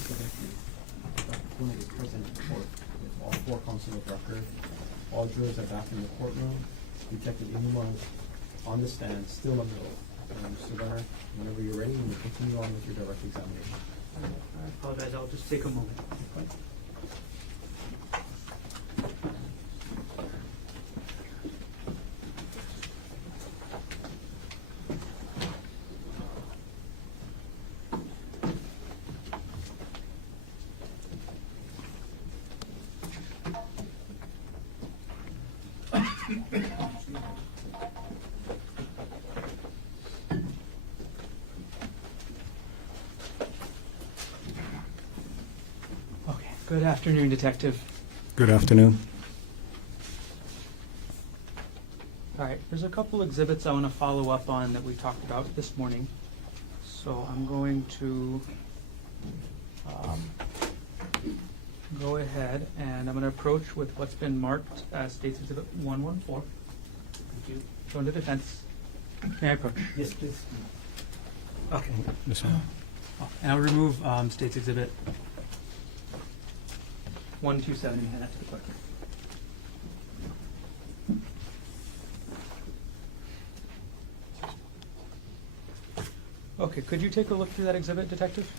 so that Dr. Konig is present in court with all 4 counsel of record. All jurors are back in the courtroom. Detective Inuma is on the stand, still under oath. Mr. Gunner, whenever you're ready, you may continue on with your direct examination. I apologize, I'll just take a moment. Okay, good afternoon, Detective. Good afternoon. All right, there's a couple exhibits I want to follow up on that we talked about this morning. So I'm going to go ahead and I'm going to approach with what's been marked as State's Exhibit 114. Thank you. Go into defense. May I approach? Yes, please. Okay. This one. Oh, and I'll remove State's Exhibit 127 and hand that to the clerk. Okay, could you take a look through that exhibit, Detective?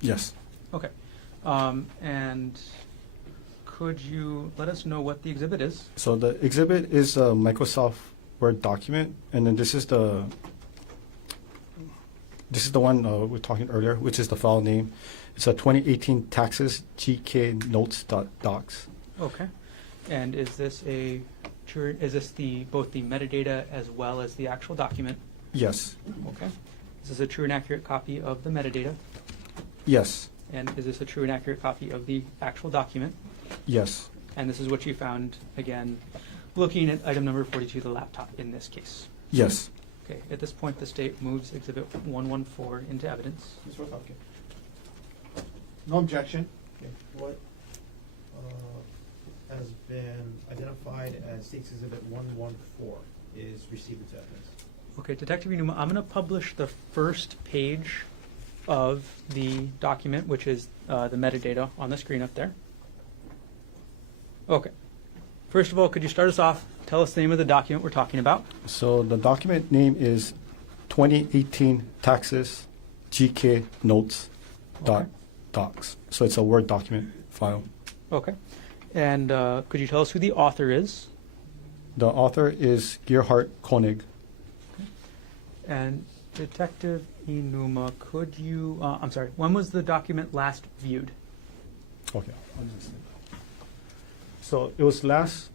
Yes. Okay. And could you let us know what the exhibit is? So the exhibit is a Microsoft Word document, and then this is the one we were talking earlier, which is the file name. It's a 2018 taxes gknotes.docs. Okay. And is this both the metadata as well as the actual document? Yes. Okay. Is this a true and accurate copy of the metadata? Yes. And is this a true and accurate copy of the actual document? Yes. And this is what you found, again, looking at item number 42, the laptop in this case. Yes. Okay. At this point, the state moves Exhibit 114 into evidence. Mr. Otake. No objection. Okay. What has been identified as State's Exhibit 114 is received into evidence. Okay, Detective Inuma, I'm going to publish the first page of the document, which is the metadata on the screen up there. Okay. First of all, could you start us off? Tell us the name of the document we're talking about. So the document name is 2018 taxes GK notes Okay. docs. So it's a Word document file. Okay. And could you tell us who the author is? The author is Gerhardt Konig. And Detective Inuma, could you, I'm sorry, when was the document last viewed? Okay. So it was last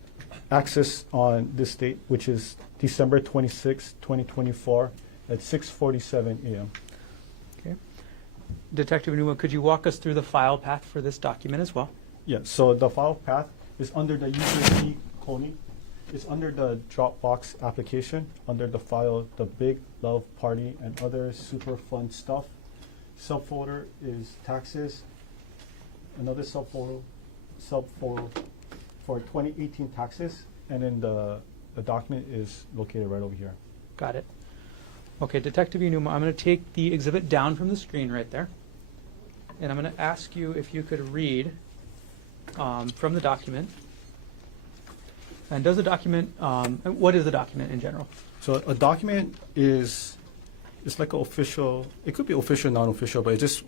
accessed on this date, which is December 26, 2024 at 6:47 a.m. Okay. Detective Inuma, could you walk us through the file path for this document as well? Yeah, so the file path is under the user Konig. It's under the Dropbox application, under the file, the Big Love Party and other super fun stuff. Subfolder is taxes. Another subfolder for 2018 taxes, and then the document is located right over here. Got it. Okay, Detective Inuma, I'm going to take the exhibit down from the screen right there, and I'm going to ask you if you could read from the document. And does the document, what is the document in general? So a document is, it's like an official, it could be official, non-official, but it's just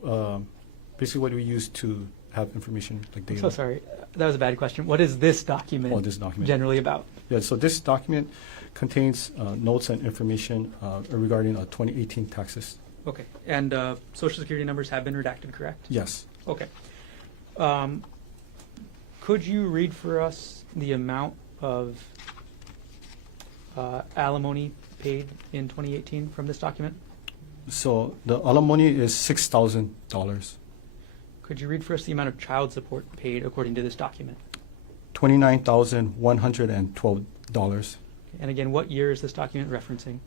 basically what we use to have information like I'm data. so sorry. That was a bad question. What is this document, Oh, this document. generally about? Yeah, so this document contains notes and information regarding 2018 taxes. Okay. And Social Security numbers have been redacted, correct? Yes. Okay. Could you read for us the amount of alimony paid in 2018 from this document? So the alimony is $6,000. Could you read for us the amount of child support paid according to this document? $29,112. And again, what year is this document referencing?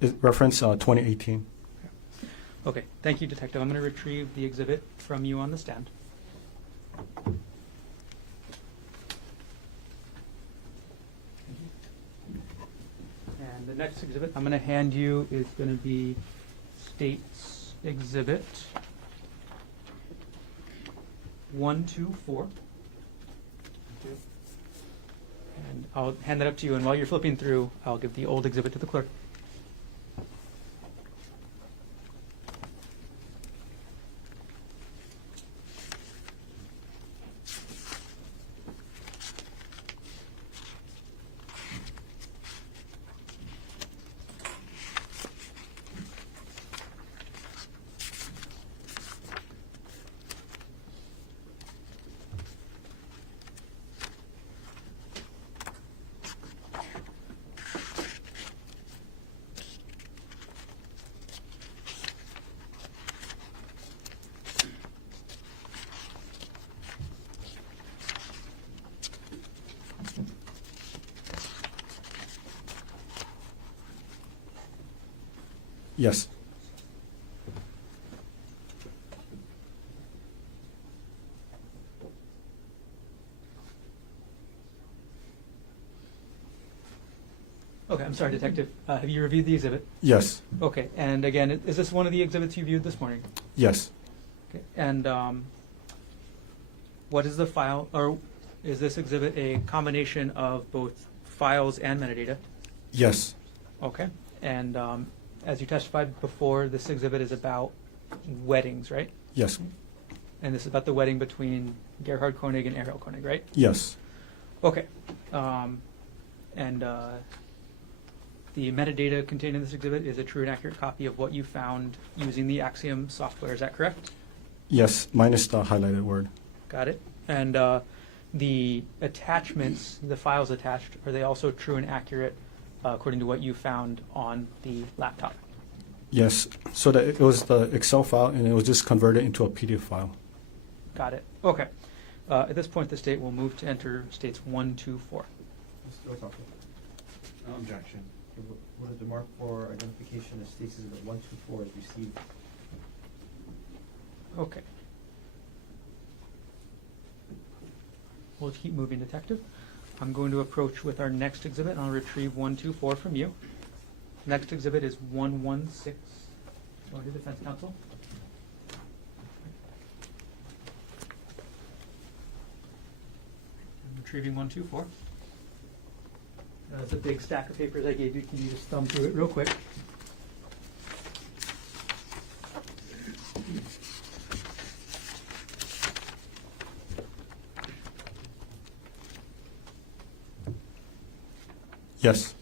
Reference 2018. Okay, thank you, Detective. I'm going to retrieve the exhibit from you on the stand. And the next exhibit I'm going to hand you is going to be State's Exhibit 124. And I'll hand that up to you, and while you're flipping through, I'll give the old exhibit to the clerk. Yes. Okay, I'm sorry, Detective. Have you reviewed the exhibit? Yes. Okay, and again, is this one of the exhibits you viewed this morning? Yes. Okay, and what is the file, or is this exhibit a combination of both files and metadata? Yes. Okay, and as you testified before, this exhibit is about weddings, right? Yes. And this is about the wedding between Gerhardt Konig and Ariel Konig, right? Yes. Okay, and the metadata contained in this exhibit is a true and accurate copy of what you found using the Axiom software, is that correct? Yes, minus the highlighted word. Got it. And the attachments, the files attached, are they also true and accurate according to what you found on the laptop? Yes. So that it was the Excel file, and it was just converted into a PDF file. Got it. Okay. At this point, the state will move to enter states 1, 2, 4. Mr. Otake. No objection. What is the mark for identification of states exhibit 124 is received? Okay. We'll keep moving, Detective. I'm going to approach with our next exhibit, and I'll retrieve 124 from you. Next exhibit is 116. Go to Defense Counsel. I'm retrieving 124. That's a big stack of papers I gave you. Can you just thumb through it real quick? Yes.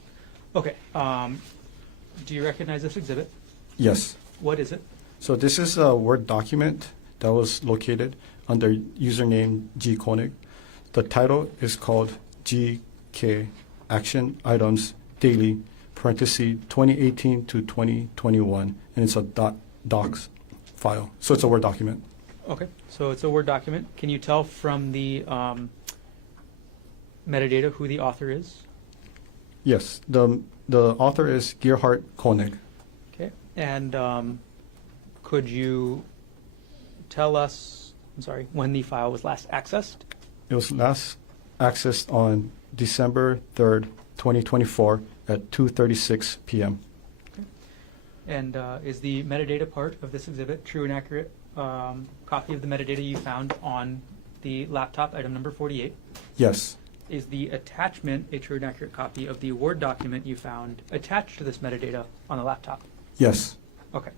Okay. Do you recognize this exhibit? Yes. What is it? So this is a Word document that was located under username G Konig. The title is called GK Action Items Daily, parenthesis 2018 to 2021, and it's a docs file. So it's a Word document. Okay, so it's a Word document. Can you tell from the metadata who the author is? Yes. The author is Gerhardt Konig. Okay, and could you tell us, I'm sorry, when the file was last accessed? It was last accessed on December 3rd, 2024 at 2:36 p.m. Okay. And is the metadata part of this exhibit true and accurate copy of the metadata you found on the laptop, item number 48? Yes. Is the attachment a true and accurate copy of the Word document you found attached to this metadata on the laptop? Yes. Okay.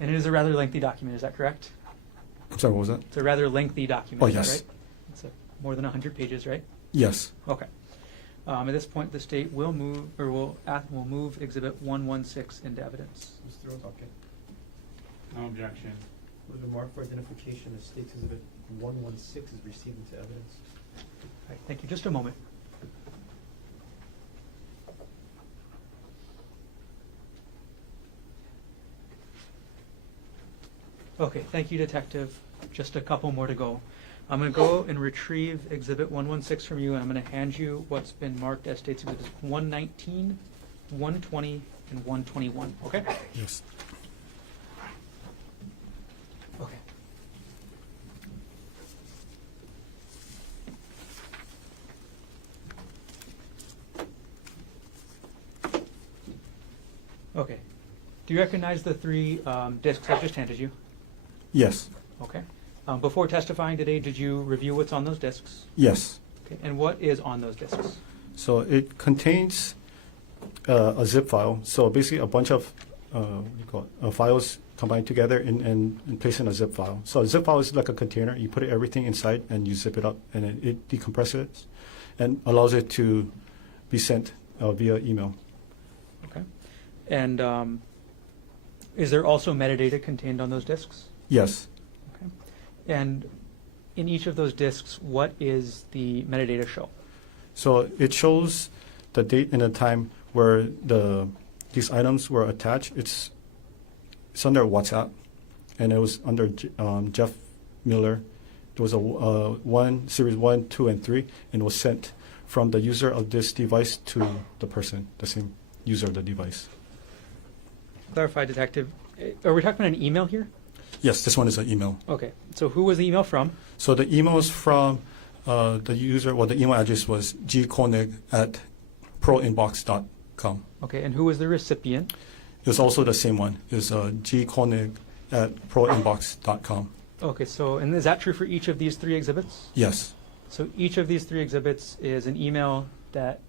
And it is a rather lengthy document, is that correct? I'm sorry, what was that? It's a rather lengthy document, Oh, is that yes. right? It's more than 100 pages, right? Yes. Okay. At this point, the state will move, or will move Exhibit 116 into evidence. Mr. Otake. No objection. What is the mark for identification of states exhibit 116 is received into evidence? All right, thank you. Just a moment. Okay, thank you, Detective. Just a couple more to go. I'm going to go and retrieve Exhibit 116 from you, and I'm going to hand you what's been marked as States Exhibits 119 120 and 121, okay? Yes. Okay. Okay. Do you recognize the three discs I just handed you? Yes. Okay. Before testifying today, did you review what's on those discs? Yes. Okay. And what is on those discs? So it contains a zip file. So basically a bunch of files combined together and placed in a zip file. So a zip file is like a container. You put everything inside and you zip it up, and it decompresses and allows it to be sent via email. Okay. And is there also metadata contained on those discs? Yes. Okay. And in each of those discs, what is the metadata show? So it shows the date and the time where these items were attached. It's under WhatsApp, and it was under Jeff Miller. There was a series 1, 2, and 3, and it was sent from the user of this device to the person, the same user of the device. Clarify, Detective. Are we talking about an email here? Yes, this one is an email. Okay. So who was the email from? So the email is from the user, well, the email address was gkonig@proinbox.com. Okay. And who was the recipient? It was also the same one. It's gkonig@proinbox.com. Okay. So, and is that true for each of these three exhibits? Yes. So each of these three exhibits is an email that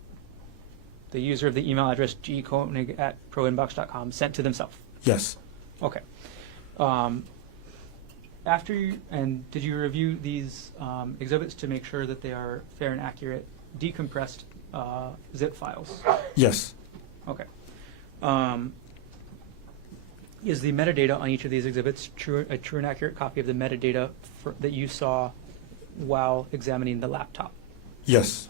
the user of the email address gkonig@proinbox.com sent to themselves. Yes. Okay. Did you review these exhibits to make sure that they are fair and accurate, decompressed zip files? Yes. Okay. Is the metadata on each of these exhibits a true and accurate copy of the metadata that you saw while examining the laptop? Yes.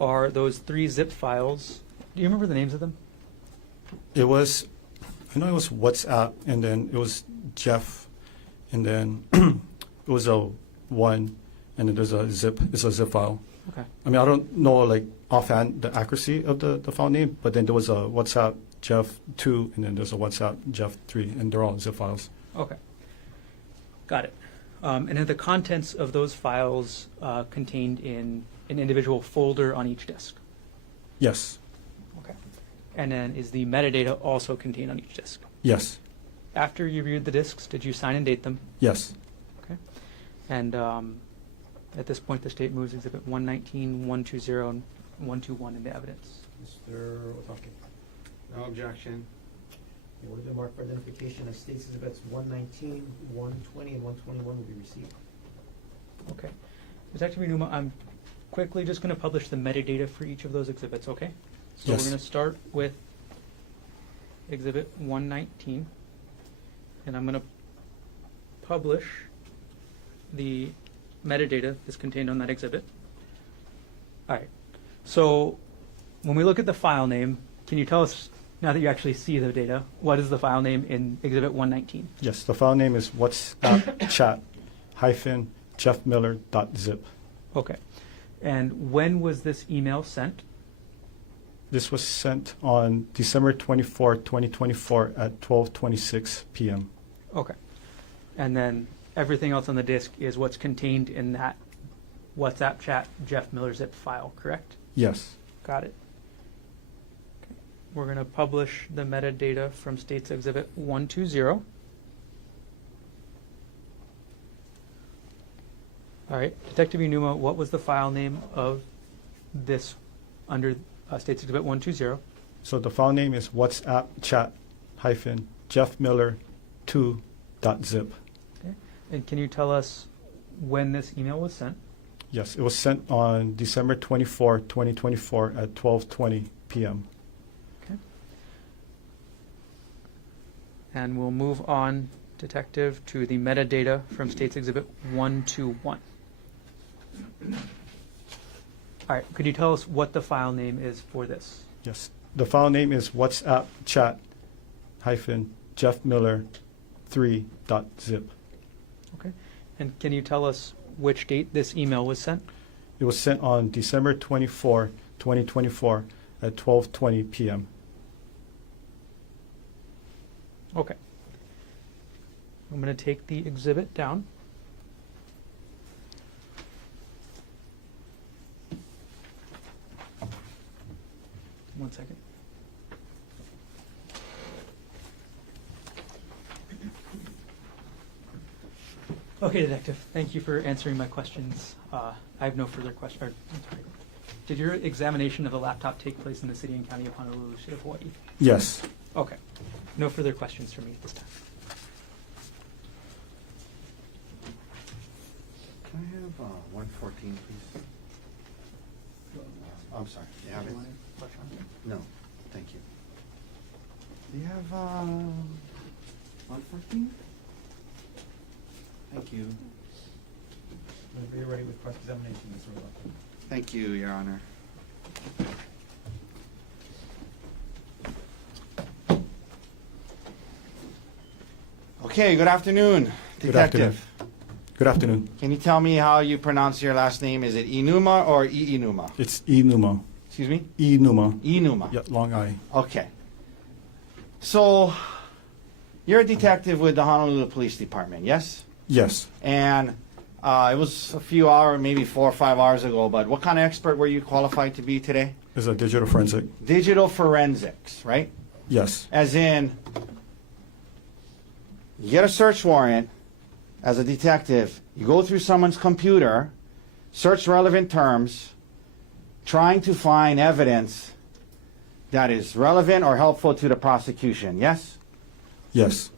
Are those three zip files, do you remember the names of them? I know it was WhatsApp, and then it was Jeff, and then it was a one, and then there's a zip. It's a zip file. Okay. I mean, I don't know like offhand the accuracy of the file name, but then there was a WhatsApp Jeff 2, and then there's a WhatsApp Jeff 3, and they're all zip files. Okay. Got it. And are the contents of those files contained in an individual folder on each disk? Yes. Okay. And then is the metadata also contained on each disk? Yes. After you reviewed the disks, did you sign and date them? Yes. Okay. And at this point, the state moves Exhibit 119, 120, and 121 into evidence. Mr. Otake. No objection. It would have been marked for identification as states exhibits 119, 120, and 121 will be received. Okay. Detective Inuma, I'm quickly just going to publish the metadata for each of those exhibits, okay? So Yes. we're going to start with Exhibit 119, and I'm going to publish the metadata that's contained on that exhibit. All right. So when we look at the file name, can you tell us, now that you actually see the data, what is the file name in Exhibit 119? Yes. The file name is WhatsApp chat -jeffmiller.zip. Okay. And when was this email sent? This was sent on December 24, 2024 at 12:26 p.m. Okay. And then everything else on the disk is what's contained in that WhatsApp chat Jeff Miller zip file, correct? Yes. Got it. Okay. We're going to publish the metadata from States Exhibit 120. All right. Detective Inuma, what was the file name of this under States Exhibit 120? So the file name is WhatsApp chat -jeffmiller2.zip. Okay. And can you tell us when this email was sent? Yes, it was sent on December 24, 2024 at 12:20 p.m. Okay. And we'll move on, Detective, to the metadata from States Exhibit 121. All right, could you tell us what the file name is for this? Yes, the file name is WhatsApp chat -jeffmiller3.zip. Okay. And can you tell us which date this email was sent? It was sent on December 24, 2024 at 12:20 p.m. Okay. I'm going to take the exhibit down. One second. Okay, Detective, thank you for answering my questions. I have no further questions. Did your examination of the laptop take place in the city and county of Honolulu, state of Hawaii? Yes. Okay. No further questions for me at this time. Can I have 114, please? I'm sorry. Do you have it? No, thank you. Do you have 114? Thank you. Whenever you're ready with cross-examination, Mr. Rolla. Thank you, Your Honor. Okay, good afternoon, Good Detective. Good afternoon. Can you tell me how you pronounce your last name? Is it Inuma or Iinuma? It's Inuma. Excuse me? Inuma. Inuma. Yeah, long I. Okay. So, you're a detective with the Honolulu Police Department, yes? Yes. And it was a few hours, maybe 4 or 5 hours ago, but what kind of expert were you qualified to be today? It's a digital forensic. Digital forensics, right? Yes. As in, you get a search warrant as a detective, you go through someone's computer, search relevant terms, trying to find evidence that is relevant or helpful to the prosecution, yes? Yes.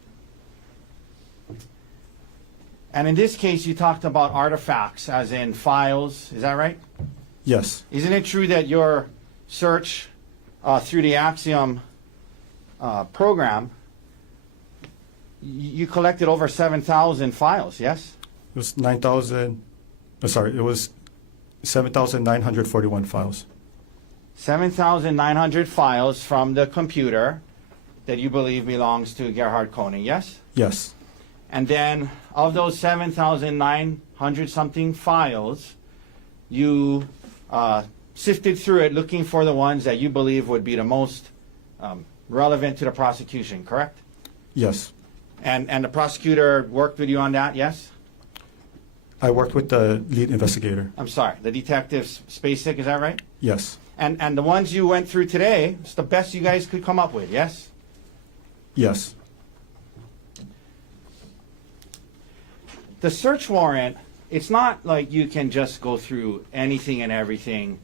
And in this case, you talked about artifacts, as in files, is that right? Yes. Isn't it true that your search through the Axiom program, you collected over 7,000 files, yes? It was 9,000. Sorry, it was 7,941 files. 7,900 files from the computer that you believe belongs to Gerhardt Konig, yes? Yes. And then of those 7,900 something files, you sifted through it looking for the ones that you believe would be the most relevant to the prosecution, correct? Yes. And the prosecutor worked with you on that, yes? I worked with the lead investigator. I'm sorry, the detective Spacek, is that right? Yes. And the ones you went through today, it's the best you guys could come up with, yes? Yes. The search warrant, it's not like you can just go through anything and everything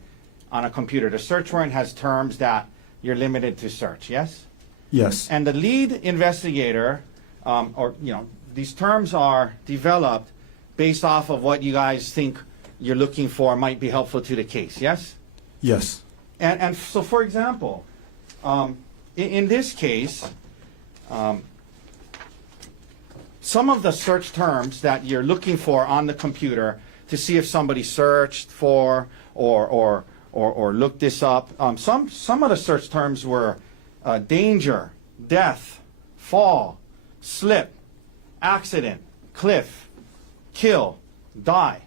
on a computer. The search warrant has terms that you're limited to search, yes? Yes. And the lead investigator, these terms are developed based off of what you guys think you're looking for might be helpful to the case, yes? Yes. And so, for example, in this case, some of the search terms that you're looking for on the computer to see if somebody searched for or looked this up, some of the search terms were danger, death, fall, slip, accident, cliff, kill, die.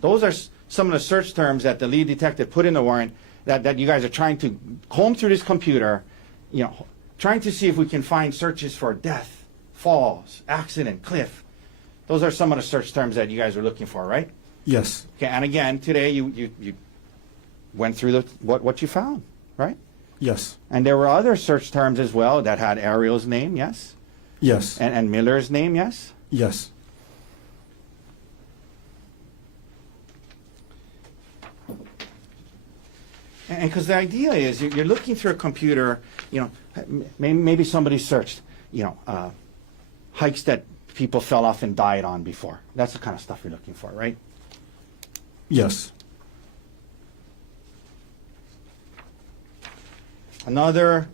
Those are some of the search terms that the lead detective put in the warrant that you guys are trying to comb through this computer, trying to see if we can find searches for death, falls, accident, cliff. Those are some of the search terms that you guys are looking for, right? Yes. Okay, and again, today you went through what you found, right? Yes. And there were other search terms as well that had Ariel's name, yes? Yes. And Miller's name, yes? Yes. And because the idea is you're looking through a computer, maybe somebody searched, hikes that people fell off and died on before. That's the kind of stuff you're looking for, right? Yes. Another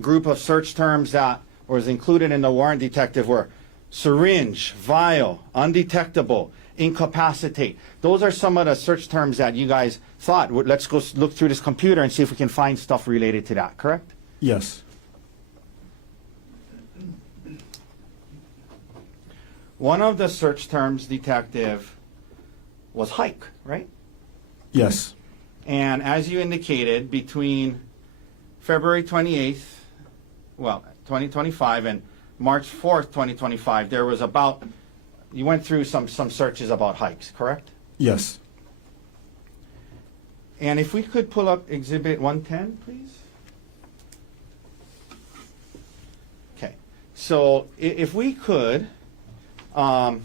group of search terms that was included in the warrant detective were syringe, vial, undetectable, incapacitate. Those are some of the search terms that you guys thought, let's go look through this computer and see if we can find stuff related to that, correct? Yes. One of the search terms, detective, was hike, right? Yes. And as you indicated, between February 28th, 2025 and March 4th, 2025, there was about, you went through some searches about hikes, correct? Yes. And if we could pull up Exhibit 110, please. Okay. So if we could, Mr.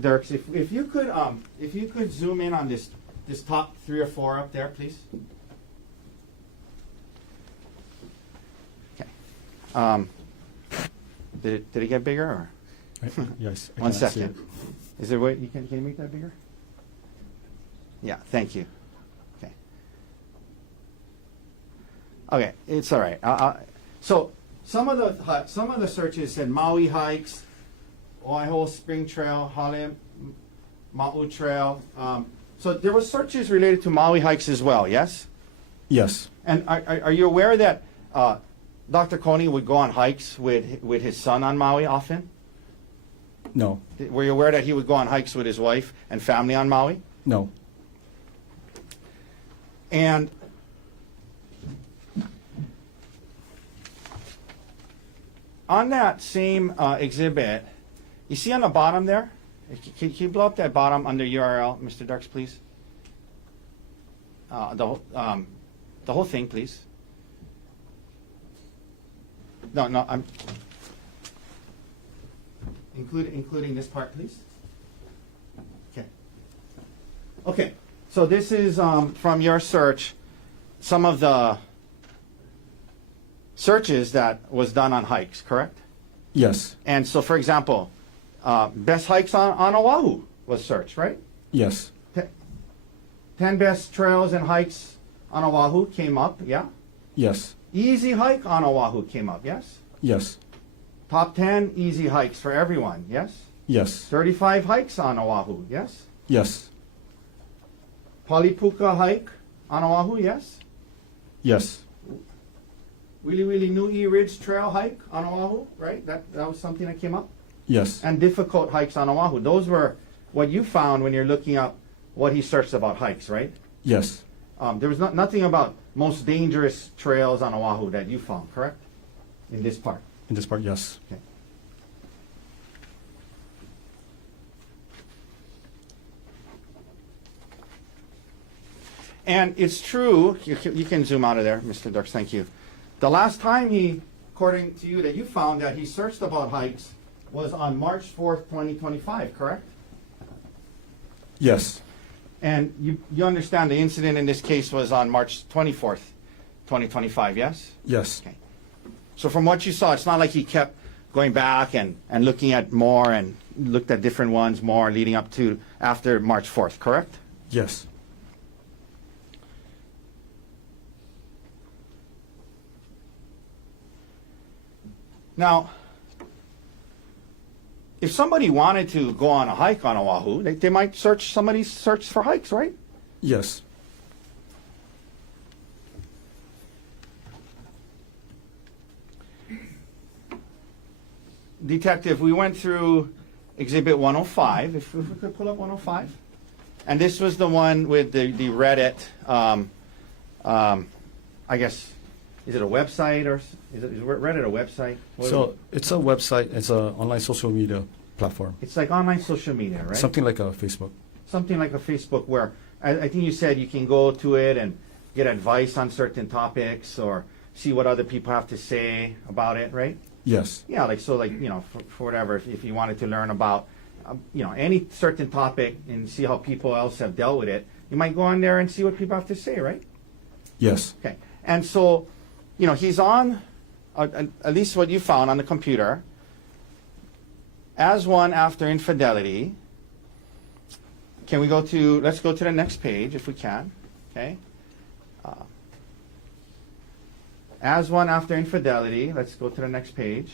Dirks, if you could zoom in on this top 3 or 4 up there, please. Okay. Did it get bigger or? Yes. I One cannot see second. it. Is there a way can you make that bigger? Yeah, thank you. Okay. Okay, it's all right. So some of the searches said Maui hikes, Oahu Spring Trail, Hale Maui Trail. So there were searches related to Maui hikes as well. Yes. Yes. And are you aware that Dr. Konig would go on hikes with his son on Maui often? No. Were you aware that he would go on hikes with his wife and family on Maui? No. And on that same exhibit, you see on the bottom there? Can you blow up that bottom under URL, Mr. Dirks, please? The whole thing, please. No, I'm including this part, please. Okay. Okay. So this is from your search, some of the searches that was done on hikes, correct? Yes. And so, for example, best hikes on Oahu was searched, right? Yes. 10 best trails and hikes on Oahu came up, yeah? Yes. Easy hike on Oahu came up, yes? Yes. Top 10 easy hikes for everyone, yes? Yes. 35 hikes on Oahu, yes? Yes. Palipuka hike on Oahu, yes? Yes. Wili Wili Nui Ridge Trail hike on Oahu, right? That was something that came up. Yes. And difficult hikes on Oahu. Those were what you found when you're looking up what he searched about hikes, right? Yes. There was nothing about most dangerous trails on Oahu that you found, correct? In this part. In this part, yes. Okay. And it's true, you can zoom out of there, Mr. Dirks, thank you. The last time according to you, that you found that he searched about hikes was on March 4th, 2025, correct? Yes. And you understand the incident in this case was on March 24th, 2025, yes? Yes. Okay. So from what you saw, it's not like he kept going back and looking at more and looked at different ones more leading up to after March 4th, correct? Yes. Now, if somebody wanted to go on a hike on Oahu, they might search for hikes, right? Yes. Detective, we went through Exhibit 105, if we could pull up 105. And this was the one with the Reddit, I guess, is it a website or is Reddit a website? So it's a website. It's an online social media platform. It's like online social media, right? Something like a Facebook. Something like a Facebook where I think you said you can go to it and get advice on certain topics or see what other people have to say about it, right? Yes. Yeah, for whatever, if you wanted to learn about, any certain topic and see how people else have dealt with it, you might go on there and see what people have to say, right? Yes. Okay. And so, he's on, at least what you found on the computer, as one after infidelity. Let's go to the next page if we can, okay? As one after infidelity, let's go to the next page.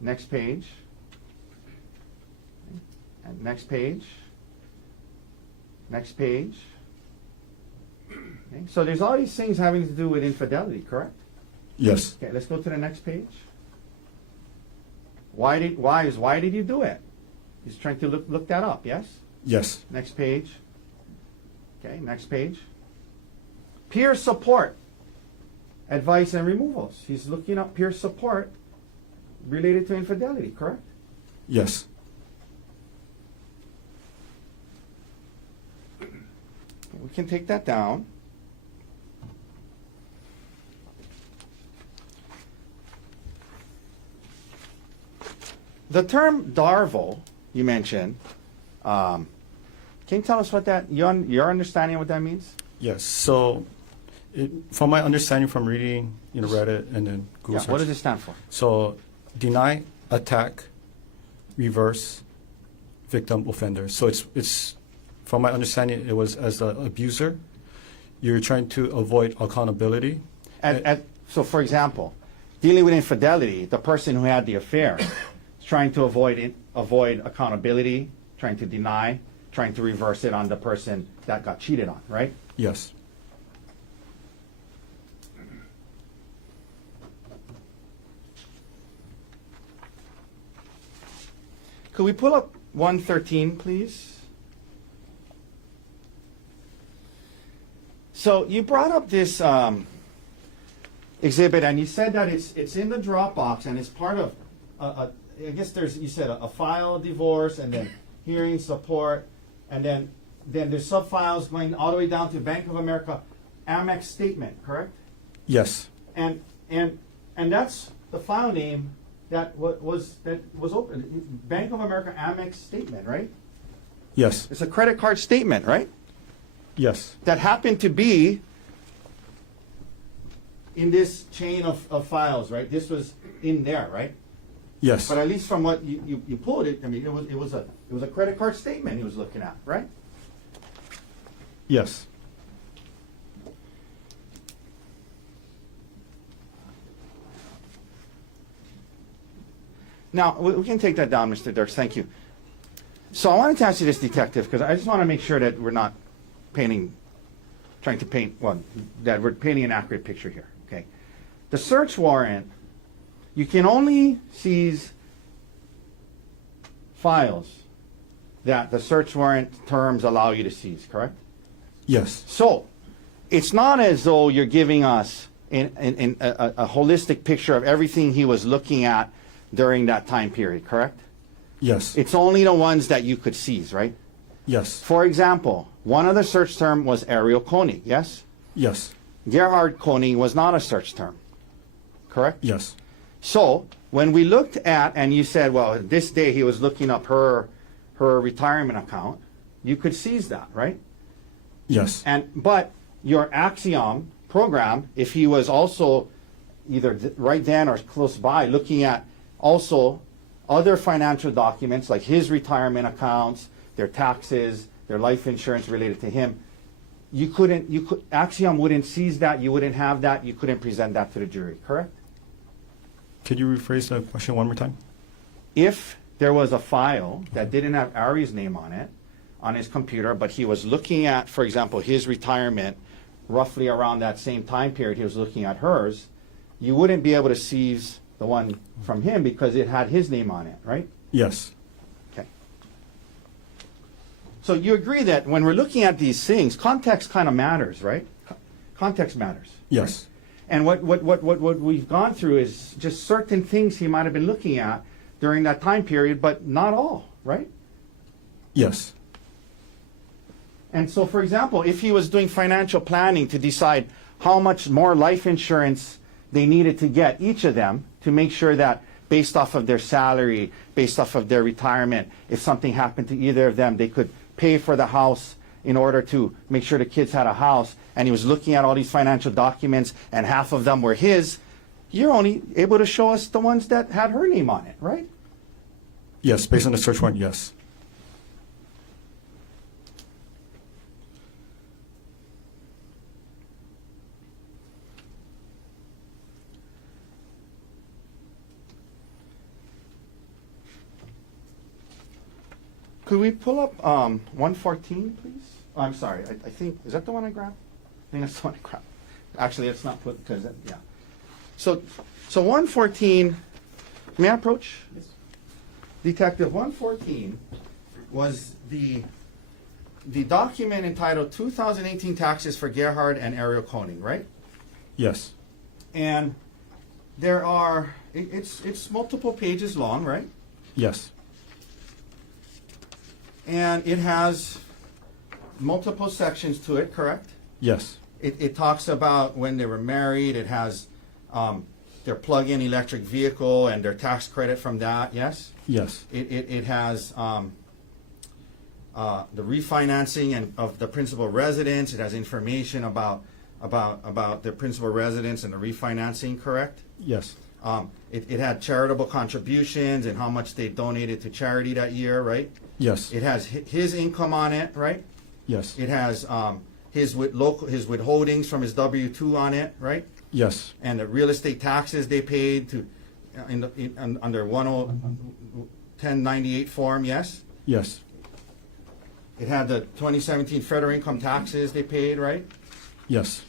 Next page. And next page. Next page. Okay. So there's all these things having to do with infidelity, correct? Yes. Okay, let's go to the next page. Why did you do it? He's trying to look that up, yes? Yes. Next page. Okay, next page. Peer support. advice and removals. He's looking up peer support related to infidelity, correct? Yes. We can take that down. The term DARVO, you mentioned, can you tell us what that, your understanding of what that means? Yes. So, from my understanding from reading, Reddit and then Google Yeah, search. what does it stand for? So, deny, attack, reverse, victim, offender. So it's from my understanding, it was as an abuser, you're trying to avoid accountability. So, for example, dealing with infidelity, the person who had the affair is trying to avoid accountability, trying to deny, trying to reverse it on the person that got cheated on, right? Yes. Could we pull up 113, please? So you brought up this exhibit, and you said that it's in the Dropbox, and it's part of, I guess you said a file divorce, and then hearing support, and then there's sub-files going all the way down to Bank of America Amex statement, correct? Yes. And that's the file name that was open. Bank of America Amex statement, right? Yes. It's a credit card statement, right? Yes. That happened to be in this chain of files, right? This was in there, right? Yes. But at least from what you pulled it, I mean, it was a credit card statement he was looking at, right? Yes. Now, we can take that down, Mr. Dirks. Thank you. So I wanted to ask you this, Detective, because I just want to make sure that we're not that we're painting an accurate picture here, okay? The search warrant, you can only seize files that the search warrant terms allow you to seize, correct? Yes. So, it's not as though you're giving us a holistic picture of everything he was looking at during that time period, correct? Yes. It's only the ones that you could seize, right? Yes. For example, one of the search term was Gerhardt Konig, yes? Yes. Gerhardt Konig was not a search term, correct? Yes. So, when we looked at, and you said, well, this day he was looking up her retirement account, you could seize that, right? Yes. But your Axiom program, if he was also either right then or close by looking at also other financial documents like his retirement accounts, their taxes, their life insurance related to him, Axiom wouldn't seize that, you wouldn't have that, you couldn't present that to the jury, correct? Could you rephrase the question one more time? If there was a file that didn't have Ari's name on it, on his computer, but he was looking at, for example, his retirement roughly around that same time period he was looking at hers, you wouldn't be able to seize the one from him because it had his name on it, right? Yes. Okay. So you agree that when we're looking at these things, context kind of matters, right? Context matters. Yes. And what we've gone through is just certain things he might have been looking at during that time period, but not all, right? Yes. And so, for example, if he was doing financial planning to decide how much more life insurance they needed to get, each of them, to make sure that based off of their salary, based off of their retirement, if something happened to either of them, they could pay for the house in order to make sure the kids had a house, and he was looking at all these financial documents, and half of them were his, you're only able to show us the ones that had her name on it, right? Yes. Based on the search warrant, yes. Could we pull up 114, please? Oh, I'm sorry. I think, is that the one I grabbed? I think that's the one I grabbed. Actually, it's not put, because, yeah. So 114, may I approach? Yes. Detective, 114 was the document entitled 2018 Taxes for Gerhardt and Gerhardt Konig, right? Yes. And there are, it's multiple pages long, right? Yes. And it has multiple sections to it, correct? Yes. It talks about when they were married. It has their plug-in electric vehicle and their tax credit from that, yes? Yes. It has the refinancing and of the principal residence. It has information about the principal residence and the refinancing, correct? Yes. It had charitable contributions and how much they donated to charity that year, right? Yes. It has his income on it, right? Yes. It has his withholdings from his W-2 on it, right? Yes. And the real estate taxes they paid to under 1098 form, yes? Yes. It had the 2017 federal income taxes they paid, right? Yes.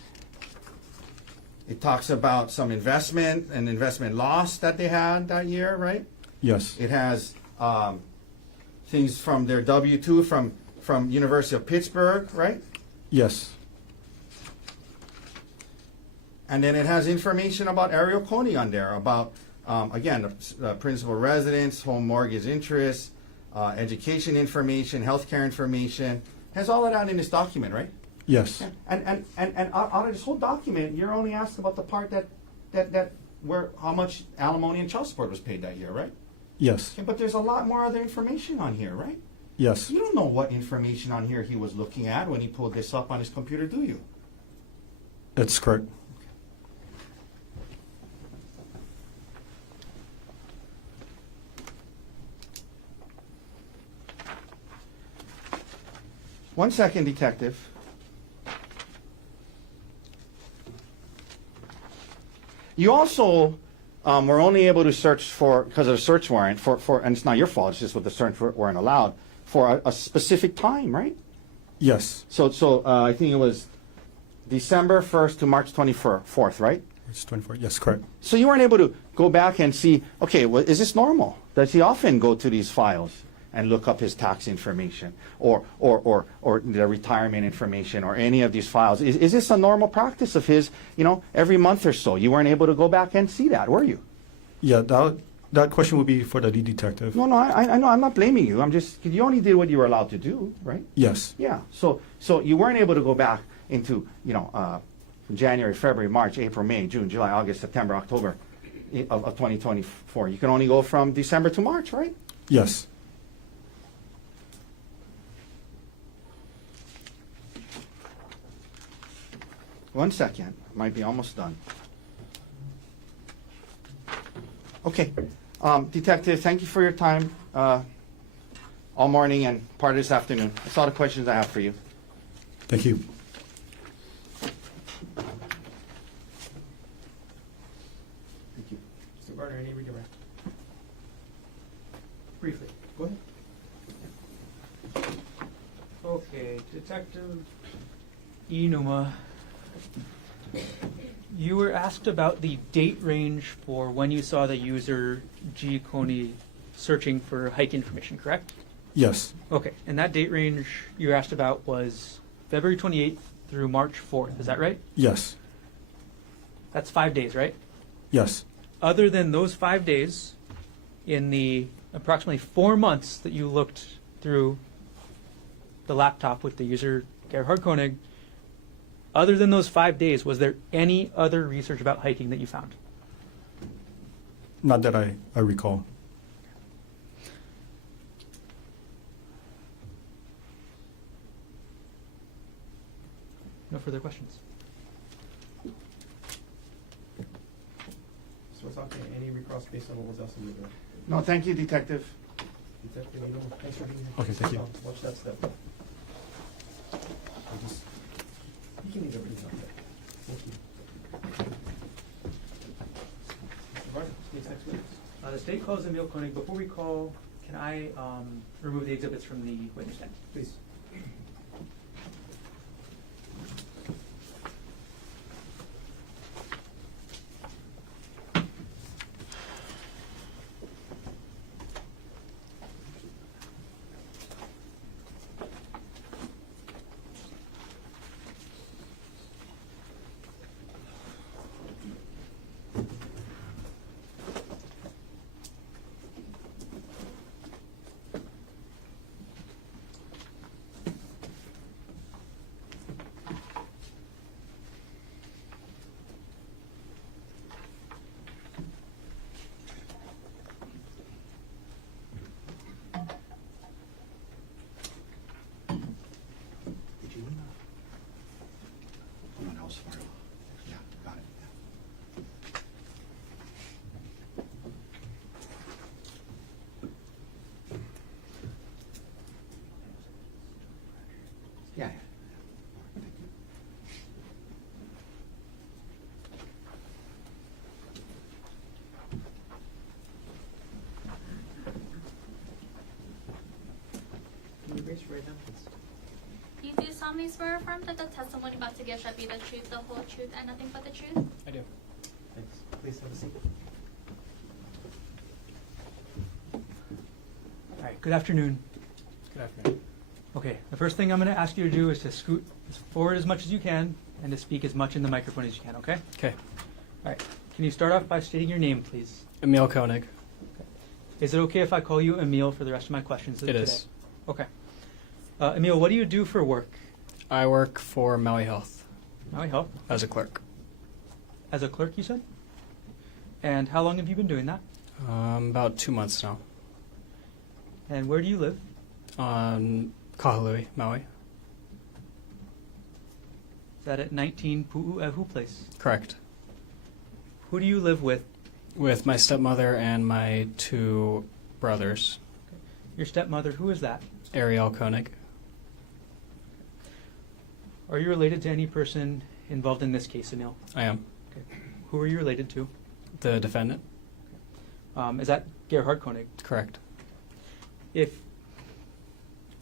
It talks about some investment and investment loss that they had that year, right? Yes. It has things from their W-2 from University of Pittsburgh, right? Yes. And then it has information about Gerhardt Konig on there, about, again, the principal residence, home mortgage interest, education information, healthcare information. Has all of that in this document, right? Yes. And out of this whole document, you're only asked about the part that where how much alimony and child support was paid that year, right? Yes. Okay, but there's a lot more other information on here, right? Yes. You don't know what information on here he was looking at when he pulled this up on his computer, do you? That's correct. One second, detective. You also were only able to search for, because of a search warrant, and it's not your fault, it's just what the search warrant allowed, for a specific time, right? Yes. So I think it was December 1st to March 24th, right? It's 24. Yes, correct. So you weren't able to go back and see, okay, well, is this normal? Does he often go to these files and look up his tax information or the retirement information or any of these files? Is this a normal practice of his, every month or so? You weren't able to go back and see that, were you? Yeah, that question would be for the lead detective. No, I know, I'm not blaming you. You only did what you were allowed to do, right? Yes. Yeah, so you weren't able to go back into, January, February, March, April, May, June, July, August, September, October of 2024. You can only go from December to March, right? Yes. One second, might be almost done. Okay, detective, thank you for your time all morning and part of this afternoon. That's all the questions I have for you. Thank you. Thank you. Mr. Gardner, any redirect? Briefly, go ahead. Okay, Detective Inuma, you were asked about the date range for when you saw the user G. Konig searching for hike information, correct? Yes. Okay, and that date range you asked about was February 28th through March 4th, is that right? Yes. That's 5 days, right? Yes. Other than those 5 days, in the approximately 4 months that you looked through the laptop with the user Gerhardt Konig, other than those 5 days, was there any other research about hiking that you found? Not that I recall. No further questions. So it's okay, any recross based on what was asked in the No, thank you, detective. detective, thanks for being here. Okay, thank you. Watch that step. You can leave everything out there. Thank you. Mr. Gardner, state's next witness. The state calls Emil Konig. Before we call, can I remove the exhibits from the witness stand? Please. Yeah. Can you raise your right hand, please? You do solemnly swear or affirm that the testimony about to give shall be the truth, the whole truth, and nothing but the truth? I do. Thanks. Please have a seat. All right, good afternoon. Good afternoon. Okay, the first thing I'm going to ask you to do is to scoot forward as much as you can and to speak as much in the microphone as you can, okay? Okay. All right, can you start off by stating your name, please? Emil Konig. Is it okay if I call you Emil for the rest of my questions It today? is. Okay. Emil, what do you do for work? I work for Maui Health Maui Health. as a clerk. As a clerk, you said? And how long have you been doing that? About 2 months now. And where do you live? On Kahului, Maui. Is that at 19 Pu'uehu Place? Correct. Who do you live with? With my stepmother and my 2 brothers, Your stepmother, who is that? Ariel Konig. Are you related to any person involved in this case, Emil? I am. Okay. Who are you related to? The defendant. Is that Gerhardt Konig? Correct.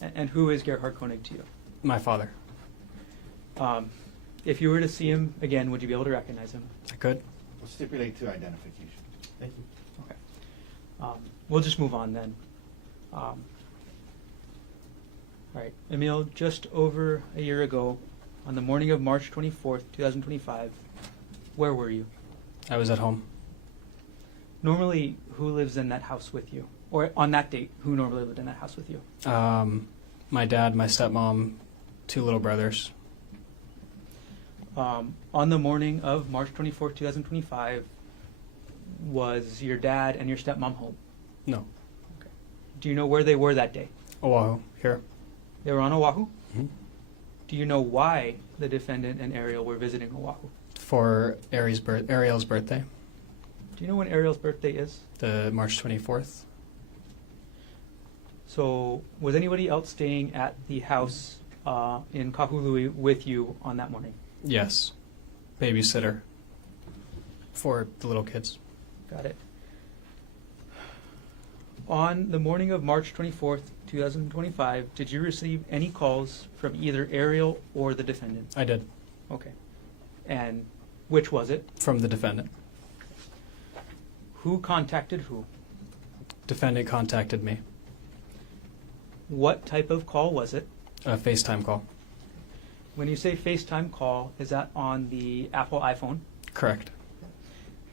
And who is Gerhardt Konig to you? My father. If you were to see him again, would you be able to recognize him? I could. We'll stipulate to identification. Thank you. Okay. We'll just move on then. All right, Emil, just over a year ago, on the morning of March 24th, 2025, where were you? I was at home. Normally, who lives in that house with you? Or on that date, who normally lived in that house with you? My dad, my stepmom, 2 little brothers. On the morning of March 24th, 2025, was your dad and your stepmom home? No. Do you know where they were that day? Oahu, here. They were on Oahu? Mhm. Do you know why the defendant and Ariel were visiting Oahu? For Ariel's birthday, Do you know when Ariel's birthday is? the March 24th. So, was anybody else staying at the house in Kahului with you on that morning? Yes. Babysitter. For the little kids. Got it. On the morning of March 24th, 2025, did you receive any calls from either Ariel or the defendant? I did. Okay. And which was it? From the defendant. Who contacted who? Defendant contacted me. What type of call was it? A FaceTime call. When you say FaceTime call, is that on the Apple iPhone? Correct.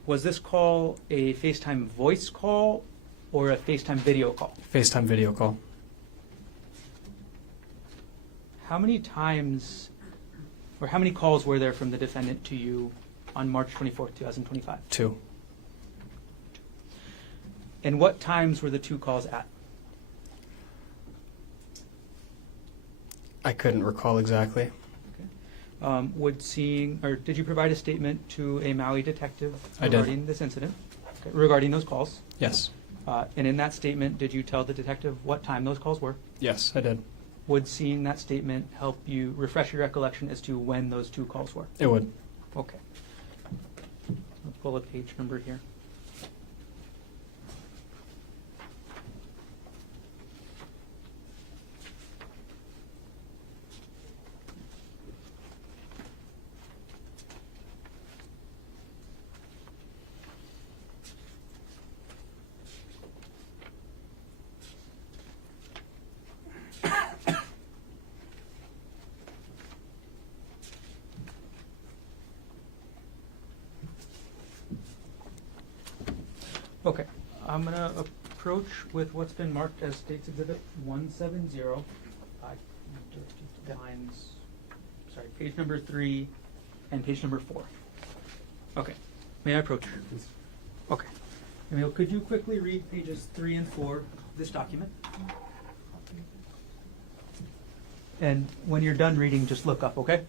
Was this call a FaceTime voice call or a FaceTime video call? FaceTime video call. How many times or how many calls were there from the defendant to you on March 24th, 2025? 2. And what times were the 2 calls at? I couldn't recall exactly. Did you provide a statement to a Maui detective I did. regarding this incident? Okay, regarding those calls? Yes. And in that statement, did you tell the detective what time those calls were? Yes, I did. Would seeing that statement help you refresh your recollection as to when those 2 calls were? It would. Okay. I'll pull a page number here. Okay, I'm going to approach with what's been marked as State's Exhibit 170. Lines, sorry, page number 3 and page number 4. Okay, may I approach? Please. Okay. Emil, could you quickly read pages 3 and 4 of this document? And when you're done reading, just look up, okay?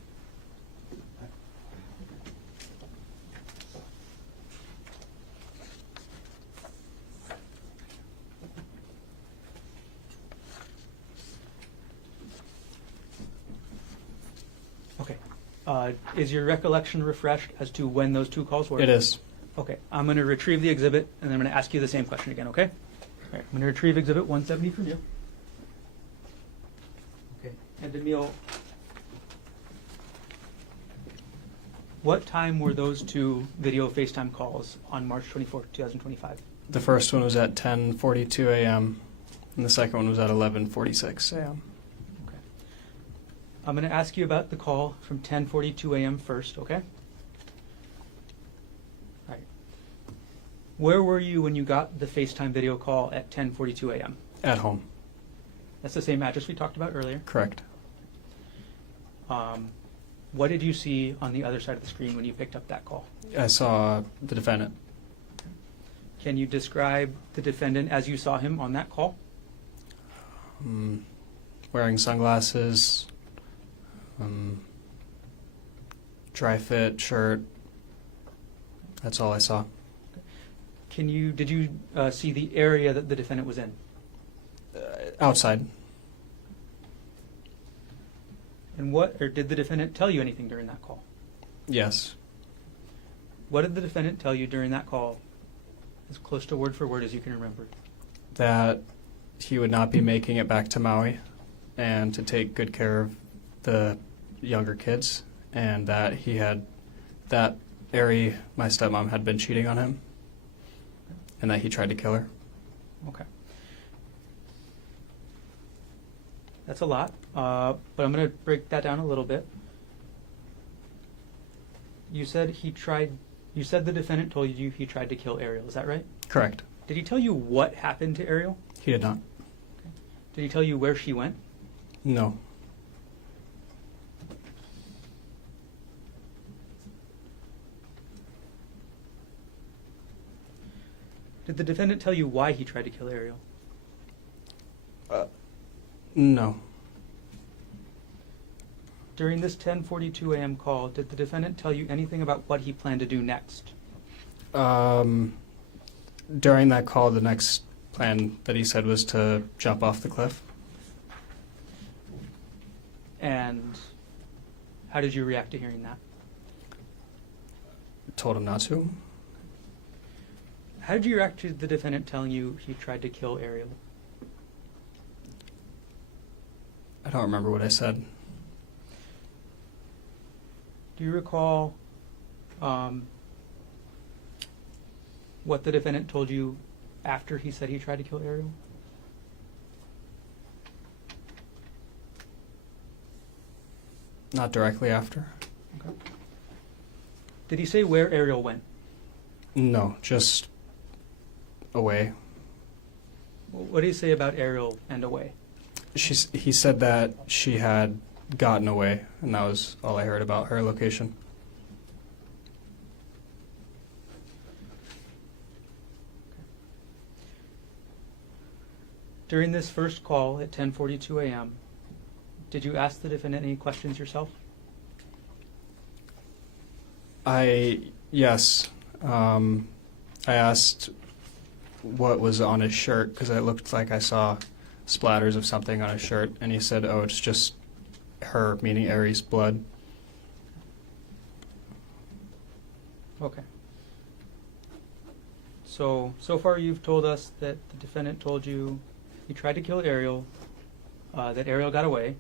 Okay. Is your recollection refreshed as to when those two calls were? It is. Okay. I'm going to retrieve the exhibit, and then I'm going to ask you the same question again, okay? All right. I'm going to retrieve exhibit 170 from you. Okay. And Emil, what time were those two video FaceTime calls on March 24th, 2025? The first one was at 10:42 a.m. and the second one was at 11:46 a.m. Okay. I'm going to ask you about the call from 10:42 a.m. first, okay? All right. Where were you when you got the FaceTime video call at 10:42 a.m.? At home. That's the same address we talked about earlier. Correct. What did you see on the other side of the screen when you picked up that call? I saw the defendant. Can you describe the defendant as you saw him on that call? Wearing sunglasses, dry fit shirt. That's all I saw. Did you see the area that the defendant was in? Outside. And did the defendant tell you anything during that call? Yes. What did the defendant tell you during that call, as close to word for word as you can remember? That he would not be making it back to Maui and to take good care of the younger kids, and that Ari, my stepmom, had been cheating on him, and that he tried to kill her. Okay. That's a lot, but I'm going to break that down a little bit. You said the defendant told you he tried to kill Ariel. Is that right? Correct. Did he tell you what happened to Ariel? He did not. Did he tell you where she went? No. Did the defendant tell you why he tried to kill Ariel? No. During this 10:42 a.m. call, did the defendant tell you anything about what he planned to do next? During that call, the next plan that he said was to jump off the cliff. And how did you react to hearing that? Told him not to. How did you react to the defendant telling you he tried to kill Ariel? I don't remember what I said. Do you recall what the defendant told you after he said he tried to kill Ariel? Not directly after. Okay. Did he say where Ariel went? No, just away. What did he say about Ariel and away? He said that she had gotten away, and that was all I heard about her location. During this first call at 10:42 a.m., did you ask the defendant any questions yourself? Yes. I asked what was on his shirt, because it looked like I saw splatters of something on his shirt, and he said, oh, it's just her, meaning Ari's, blood. Okay. So far you've told us that the defendant told you he tried to kill Ariel, that Ariel got away,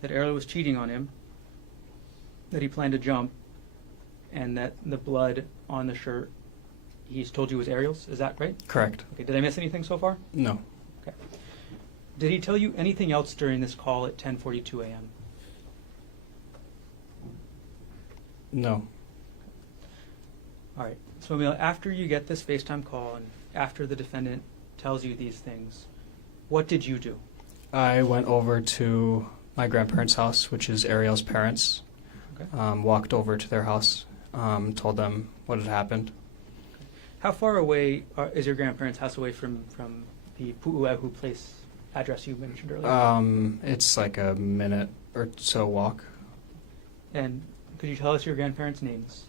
that Ariel was cheating on him, that he planned to jump, and that the blood on the shirt he's told you was Ariel's. Is that right? Correct. Okay. Did I miss anything so far? No. Okay. Did he tell you anything else during this call at 10:42 a.m.? No. All right. So, Emil, after you get this FaceTime call and after the defendant tells you these things, what did you do? I went over to my grandparents' house, which is Ariel's parents. Okay. Walked over to their house, told them what had happened. How far away is your grandparents' house away from the Pu'uehu Place address you mentioned earlier? It's like a minute or so walk. And could you tell us your grandparents' names?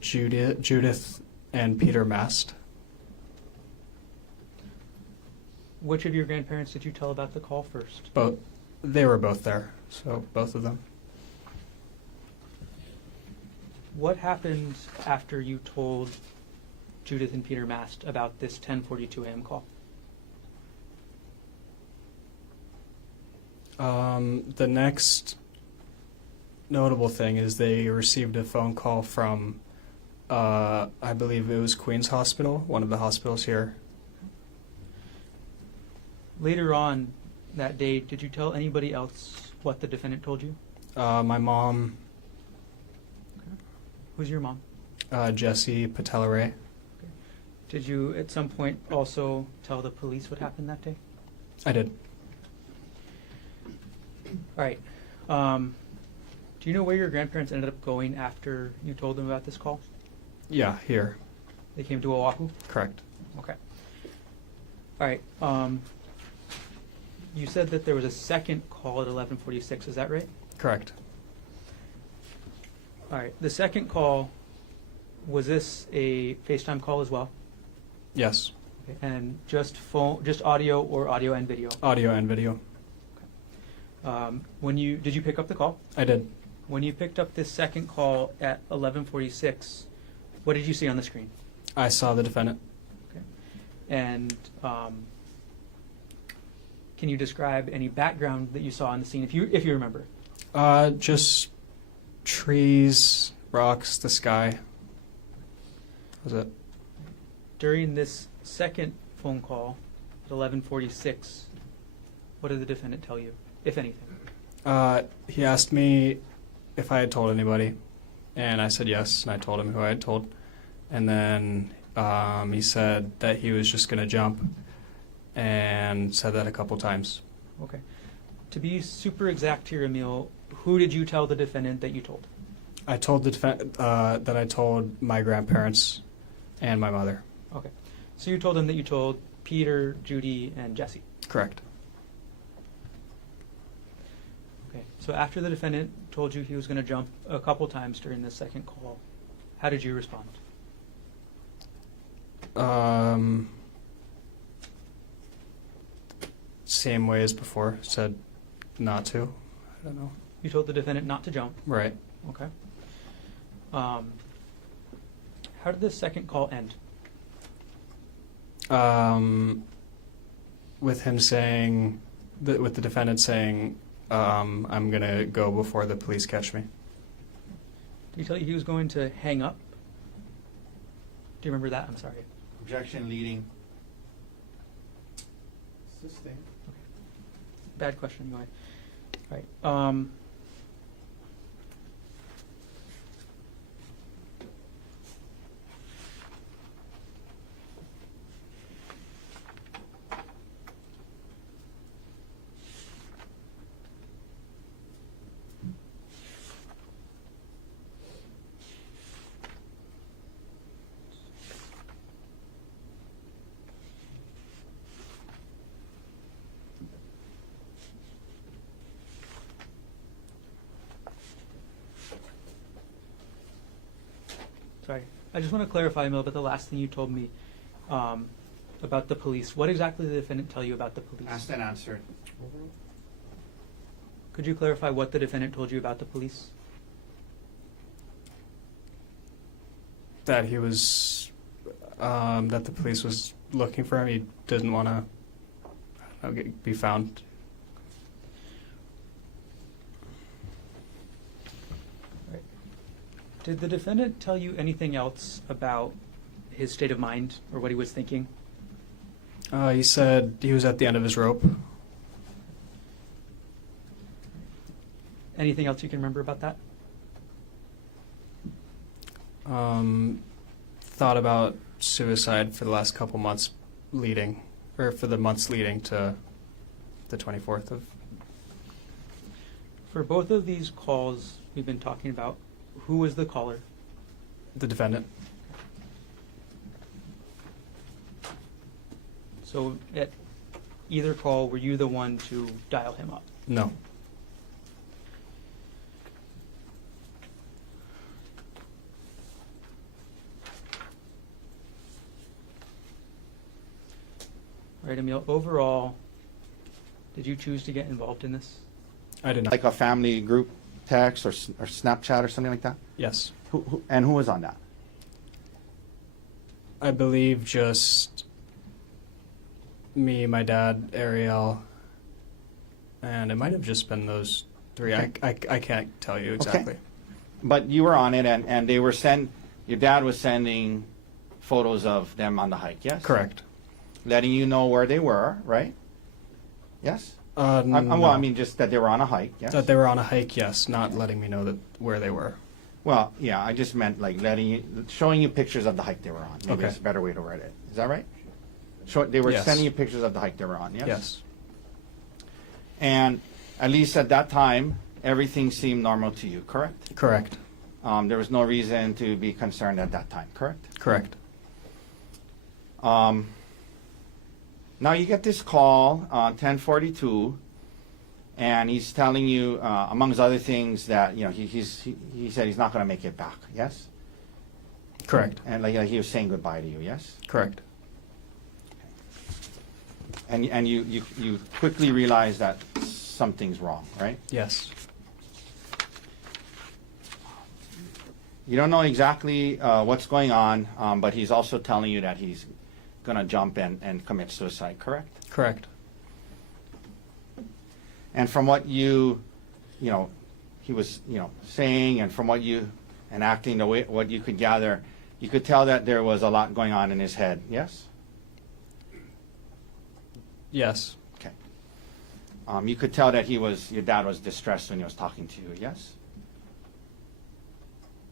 Judith and Peter Mast. Which of your grandparents did you tell about the call first? Both. They were both there, so both of them. What happened after you told Judith and Peter Mast about this 10:42 a.m. call? The next notable thing is they received a phone call from, I believe it was Queens Hospital, one of the hospitals here. Later on that day, did you tell anybody else what the defendant told you? My mom, Who's your mom? Jessie Patelare. Did you at some point also tell the police what happened that day? I did. All right. Do you know where your grandparents ended up going after you told them about this call? Yeah, here. They came to Oahu? Correct. Okay. All right. You said that there was a second call at 11:46. Is that right? Correct. All right. The second call, was this a FaceTime call as well? Yes. Okay. And just phone, just audio or audio and video? Audio and video. Did you pick up the call? I did. When you picked up this second call at 11:46, what did you see on the screen? I saw the defendant. Okay. And can you describe any background that you saw on the scene, if you remember? Just trees, rocks, the sky. That was it. During this second phone call at 11:46, what did the defendant tell you, if anything? He asked me if I had told anybody, and I said yes, and I told him who I had told. And then he said that he was just going to jump, and said that a couple times. Okay. To be super exact here, Emil, who did you tell the defendant that you told? I told the that I told my grandparents and my mother. Okay. So you told them that you told Peter, Judy, and Jesse. Correct. Okay. So after the defendant told you he was going to jump a couple times during the second call, how did you respond? Same way as before. Said not to. I don't know. You told the defendant not to jump. Right. Okay. How did the second call end? With him saying, with the defendant saying, I'm going to go before the police catch me. Did he tell you he was going to hang up? Do you remember that? I'm sorry. Objection leading. Sustain. Bad question. Go ahead. All right. Sorry. I just want to clarify, Emil, about the last thing you told me about the police. What exactly did the defendant tell you about the police? Asked and answered. Could you clarify what the defendant told you about the police? That he was, that the police was looking for him. He didn't want to be found. Did the defendant tell you anything else about his state of mind or what he was thinking? He said he was at the end of his rope. Anything else you can remember about that? Thought about suicide for the last couple months leading, or for the months leading to the 24th of. For both of these calls we've been talking about, who was the caller? The defendant. So at either call, were you the one to dial him up? No. All right, Emil, overall, did you choose to get involved in this? I did not. Like a family group text or Snapchat or something like that? Yes. And who was on that? I believe just me, my dad, Ariel, and it might have just been those three. Okay. I can't tell you exactly. But you were on it, and they were your dad was sending photos of them on the hike, yes? Correct. Letting you know where they were, right? Yes? No. Well, I mean, just that they were on a hike, yes? That they were on a hike, yes, not letting me know that where they were. Well, yeah, I just meant like showing you pictures of the hike they were on. Maybe Okay. that's a better way to word it. Is that right? They were Yes. sending you pictures of the hike they were on, yes? Yes. And at least at that time, everything seemed normal to you, correct? Correct. There was no reason to be concerned at that time, correct? Correct. Now you get this call on 10:42, and he's telling you, amongst other things, that he said he's not going to make it back. Yes. Correct. And like he was saying goodbye to you. Yes. Correct. And you quickly realize that something's wrong, right? Yes. You don't know exactly what's going on, but he's also telling you that he's going to jump and commit suicide, correct? Correct. And from what he was, saying, and from what and acting, what you could gather, you could tell that there was a lot going on in his head, yes? Yes. Okay. You could tell that your dad was distressed when he was talking to you, yes?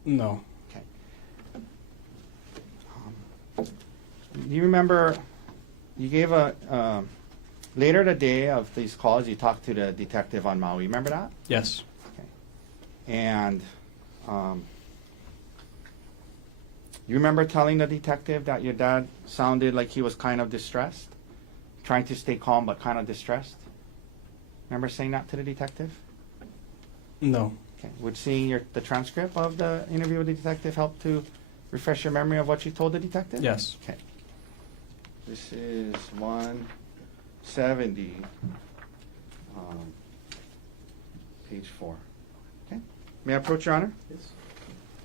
No. Okay. Do you remember, you gave later the day of these calls, you talked to the detective on Maui. Remember that? Yes. Okay. And you remember telling the detective that your dad sounded like he was kind of distressed? Trying to stay calm, but kind of distressed? Remember saying that to the detective? No. Okay. Would seeing the transcript of the interview with the detective help to refresh your memory of what you told the detective? Yes. Okay. This is 170, page 4. Okay. May I approach, Your Honor? Yes.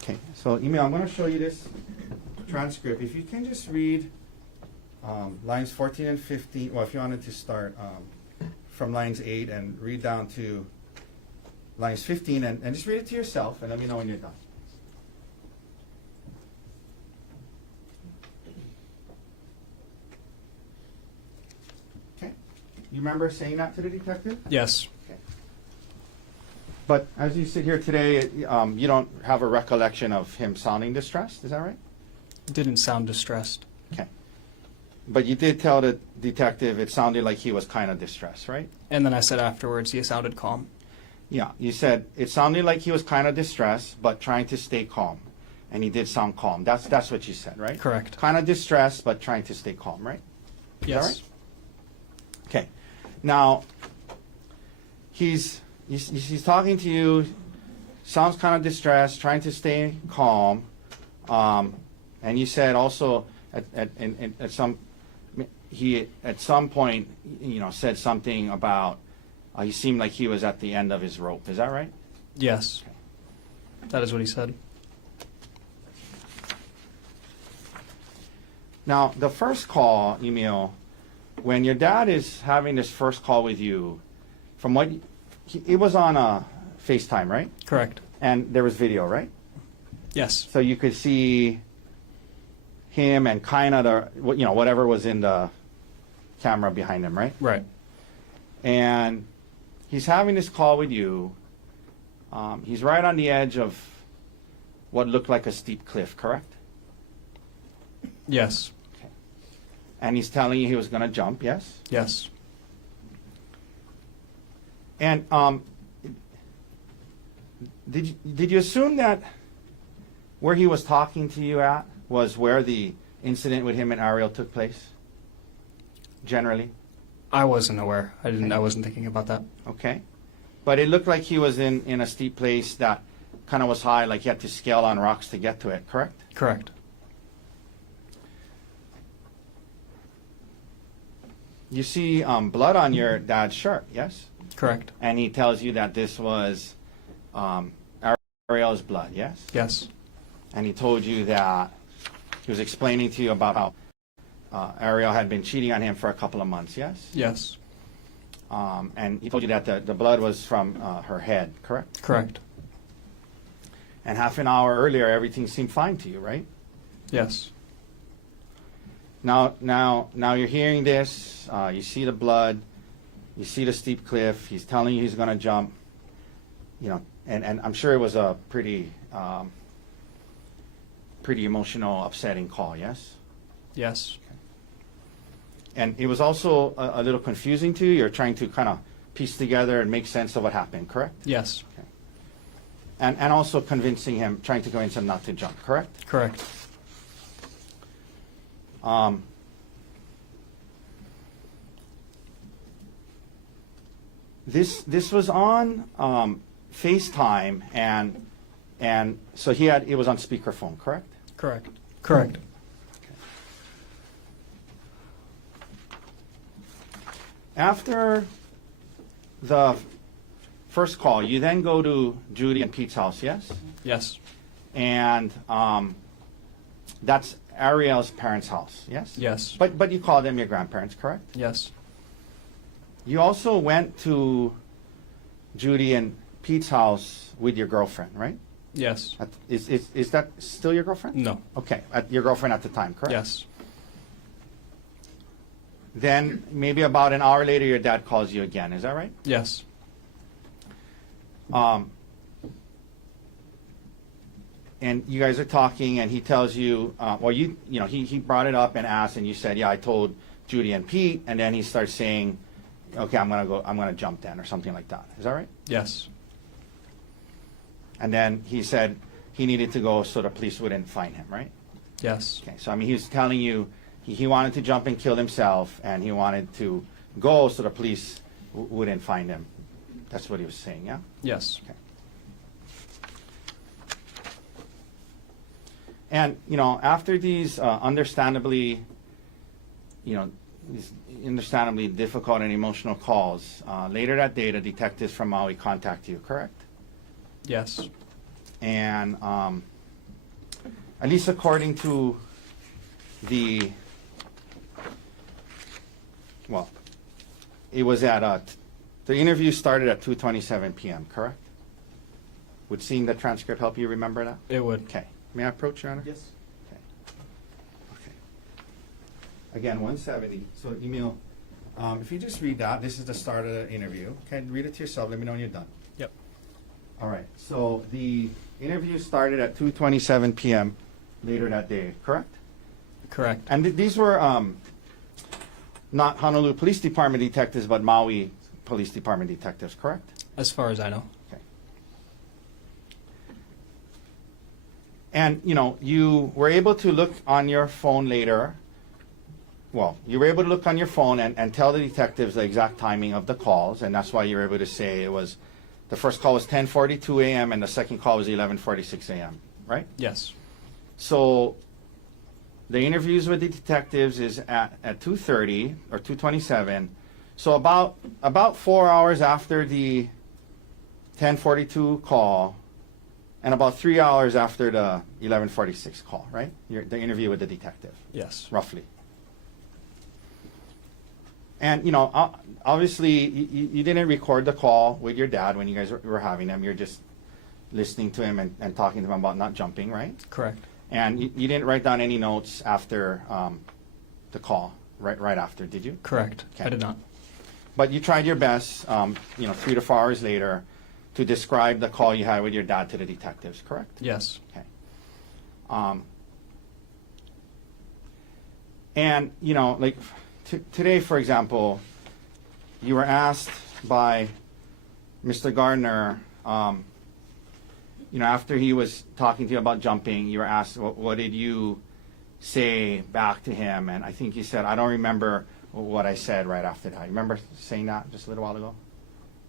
Okay. So, email, I'm going to show you this transcript. If you can just read lines 14 and 15, well, if you wanted to start from lines 8 and read down to lines 15, and just read it to yourself, and let me know when you're done. Okay. You remember saying that to the detective? Yes. Okay. But as you sit here today, you don't have a recollection of him sounding distressed, is that right? Didn't sound distressed. Okay. But you did tell the detective it sounded like he was kind of distressed, right? And then I said afterwards he sounded calm. Yeah, you said it sounded like he was kind of distressed, but trying to stay calm. And he did sound calm. That's what you said, right? Correct. Kind of distressed, but trying to stay calm, right? Is Yes. that right? Okay. Now, he's talking to you, sounds kind of distressed, trying to stay calm. And you said also at some point, said something about he seemed like he was at the end of his rope. Is that right? Yes. That is what he said. Now, the first call, Emil, when your dad is having this first call with you, from what it was on FaceTime, right? Correct. And there was video, right? Yes. So you could see him and kind of whatever was in the camera behind him, right? Right. And he's having this call with you. He's right on the edge of what looked like a steep cliff, correct? Yes. Okay. And he's telling you he was going to jump, yes? Yes. And did you assume that where he was talking to you at was where the incident with him and Ariel took place? Generally? I wasn't aware. I wasn't thinking about that. Okay. But it looked like he was in a steep place that kind of was high, like he had to scale on rocks to get to it, correct? Correct. You see blood on your dad's shirt, yes? Correct. And he tells you that this was Ariel's blood, yes? Yes. and he told you that he was explaining to you about how Ariel had been cheating on him for a couple of months, yes? Yes. And he told you that the blood was from her head, correct? Correct. And half an hour earlier, everything seemed fine to you, right? Yes. Now you're hearing this. You see the blood. You see the steep cliff. He's telling you he's going to jump. You know, and I'm sure it was a pretty emotional, upsetting call. Yes. Yes. And it was also a little confusing to you. You're trying to kind of piece together and make sense of what happened. Correct. Yes. And also trying to convince him not to jump. Correct. Correct. This was on FaceTime, and so it was on speakerphone, correct? Correct. Correct. After the first call, you then go to Judy and Pete's house, yes? Yes. And that's Ariel's parents' house, yes? Yes. But you call them your grandparents, correct? Yes. You also went to Judy and Pete's house with your girlfriend, right? Yes. Is that still your girlfriend? No. Okay, your girlfriend at the time, correct? Yes. Then maybe about an hour later, your dad calls you again. Is that right? Yes. And you guys are talking, and he tells you, he brought it up and asked, and you said, yeah, I told Judy and Pete, and then he starts saying, okay, I'm gonna jump then, or something like that. Is that right? Yes. And then he said he needed to go so the police wouldn't find him, right? Yes. Okay, so I mean, he was telling you he wanted to jump and kill himself, and he wanted to go so the police wouldn't find him. That's what he was saying, yeah? Yes. Okay. And, after these understandably difficult and emotional calls, later that day, the detectives from Maui contact you, correct? Yes. And at least according to it was the interview started at 2:27 p.m., correct? Would seeing the transcript help you remember that? It would. Okay. May I approach, Your Honor? Yes. Okay. Again, 170. So, Emil, if you just read that, this is the start of the interview. Okay, read it to yourself. Let me know when you're done. Yep. All right. So the interview started at 2:27 p.m. later that day, correct? Correct. And these were not Honolulu Police Department detectives, but Maui Police Department detectives, correct? As far as I know. Okay. And, you were able to look on your phone later. Well, you were able to look on your phone and tell the detectives the exact timing of the calls, and that's why you were able to say the first call was 10:42 a.m. and the second call was 11:46 a.m., right? Yes. So the interviews with the detectives is at 2:30 or 2:27. So about 4 hours after the 10:42 call, and about 3 hours after the 11:46 call, right? The interview with the detective, Yes. roughly. And obviously you didn't record the call with your dad when you guys were having them. You're just listening to him and talking to him about not jumping, right? Correct. And you didn't write down any notes after the call, right after, did you? Correct. Okay. I did not. But you tried your best, 3 to 4 hours later, to describe the call you had with your dad to the detectives, correct? Yes. Okay. And today, for example, you were asked by Mr. Gardner. After he was talking to you about jumping, you were asked, what did you say back to him? And I think you said, I don't remember what I said right after that. You remember saying that just a little while ago?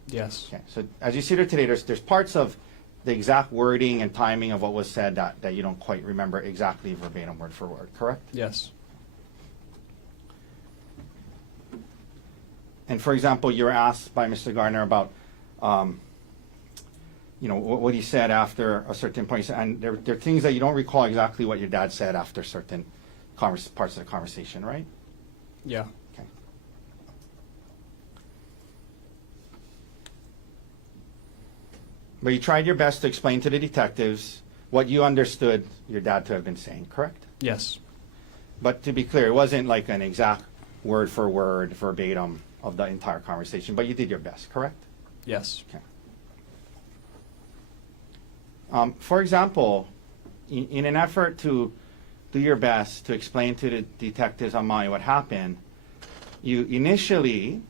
Yes. Okay. So as you see there today, there's parts of the exact wording and timing of what was said that you don't quite remember exactly verbatim, word for word, correct? Yes. And for example, you were asked by Mr. Gardner about what he said after a certain point. And there are things that you don't recall exactly what your dad said after certain parts of the conversation, right? Yeah. Okay. But you tried your best to explain to the detectives what you understood your dad to have been saying, correct? Yes. But to be clear, it wasn't like an exact word for word, verbatim of the entire conversation, but you did your best, correct? Yes. Okay. For example, in an effort to do your best to explain to the detectives on Maui what happened, you initially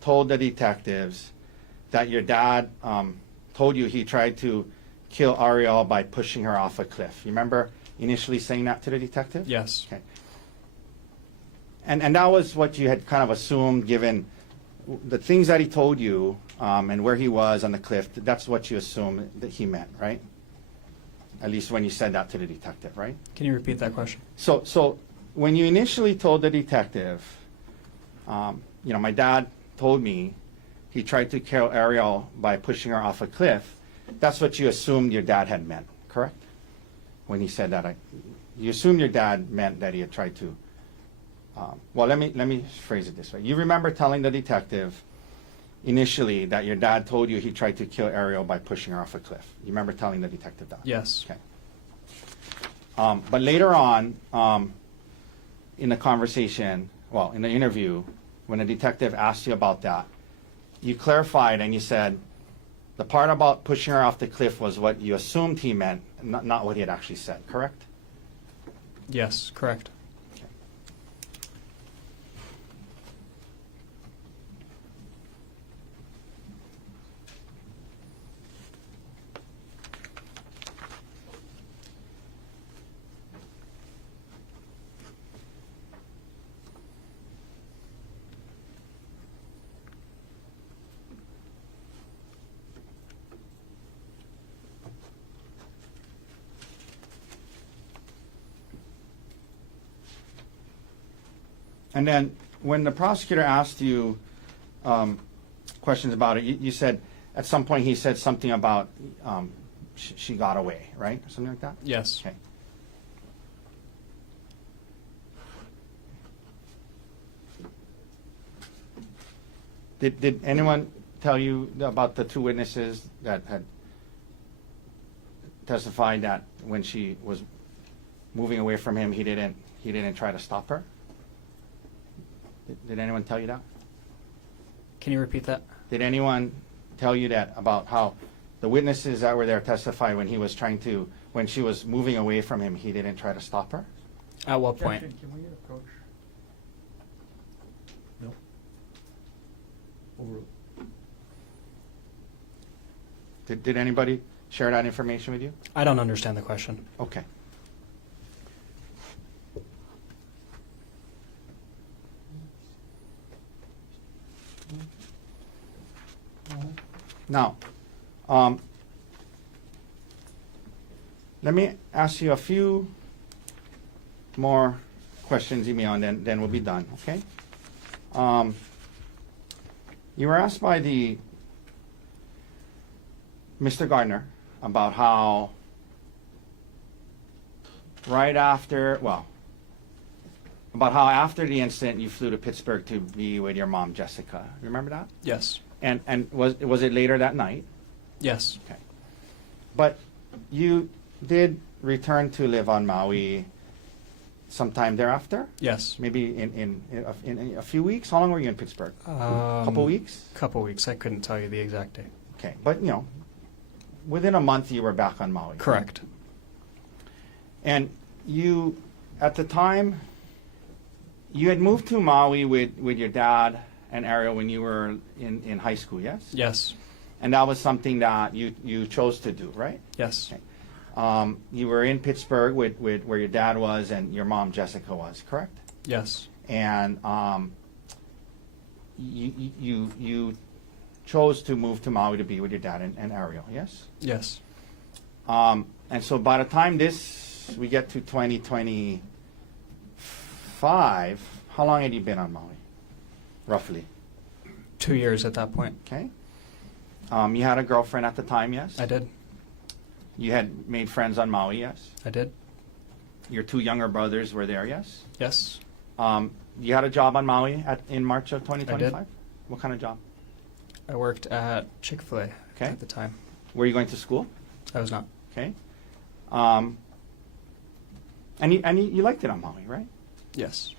told the detectives that your dad told you he tried to kill Ariel by pushing her off a cliff. You remember initially saying that to the detective? Yes. Okay. And that was what you had kind of assumed given the things that he told you and where he was on the cliff. That's what you assumed that he meant, right? At least when you said that to the detective, right? Can you repeat that question? So when you initially told the detective, my dad told me he tried to kill Ariel by pushing her off a cliff, that's what you assumed your dad had meant, correct? When he said that, you assumed your dad meant that he had tried to. Well, let me phrase it this way. You remember telling the detective initially that your dad told you he tried to kill Ariel by pushing her off a cliff. You remember telling the detective that? Yes. Okay. But later on, in the conversation, in the interview, when the detective asked you about that, you clarified and you said the part about pushing her off the cliff was what you assumed he meant, not what he had actually said, correct? Yes, correct. And then when the prosecutor asked you questions about it, you said at some point he said something about she got away, right? Or something like that? Yes. Okay. Did anyone tell you about the two witnesses that had testified that when she was moving away from him, he didn't try to stop her? Did anyone tell you that? Can you repeat that? Did anyone tell you that about how the witnesses that were there testified when when she was moving away from him, he didn't try to stop her? At what point? Can we approach? No. Overruled. Did anybody share that information with you? I don't understand the question. Okay. Now, let me ask you a few more questions, Emil, and then we'll be done, okay? You were asked by Mr. Gardner about how about how after the incident you flew to Pittsburgh to be with your mom, Jessica. Remember that? Yes. And was it later that night? Yes. Okay. But you did return to live on Maui sometime thereafter? Yes. Maybe in a few weeks? How long were you in Pittsburgh? Couple weeks? Couple weeks. I couldn't tell you the exact date. Okay. But, within a month you were back on Maui. Correct. And you, at the time, you had moved to Maui with your dad and Ariel when you were in high school, yes? Yes. And that was something that you chose to do, right? Yes. Okay. You were in Pittsburgh with where your dad was and your mom, Jessica, was, correct? Yes. And you chose to move to Maui to be with your dad and Ariel, yes? Yes. And so by the time we get to 2025, how long had you been on Maui, roughly? 2 years at that point. Okay. You had a girlfriend at the time, yes? I did. You had made friends on Maui, yes? I did. Your two younger brothers were there, yes? Yes. You had a job on Maui in March of 2025? I did. What kind of job? I worked at Chick-fil-A Okay. at the time. Were you going to school? I was not. Okay. And you liked it on Maui, right? Yes.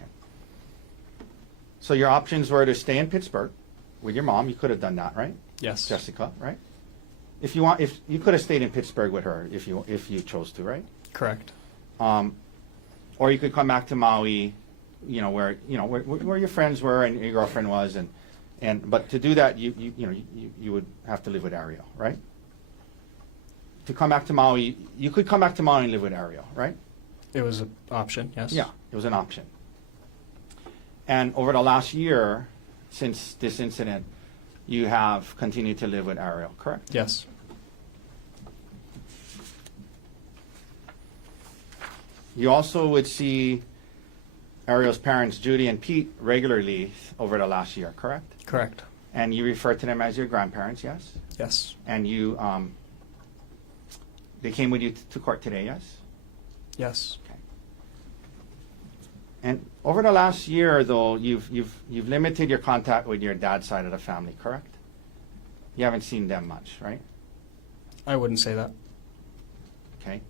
So your options were to stay in Pittsburgh with your mom. You could have done that, right? Yes. Jessica, right? If you could have stayed in Pittsburgh with her if you chose to, right? Correct. Or you could come back to Maui, where your friends were and your girlfriend was, but to do that you would have to live with Ariel, right? To come back to Maui, you could come back to Maui and live with Ariel, right? It was an option, yes. Yeah, it was an option. And over the last year, since this incident, you have continued to live with Ariel, correct? Yes. You also would see Ariel's parents, Judy and Pete, regularly over the last year, correct? Correct. And you refer to them as your grandparents, yes? Yes. And you, they came with you to court today, yes? Yes. Okay. And over the last year, though, you've limited your contact with your dad's side of the family, correct? You haven't seen them much, right? I wouldn't say that. Okay.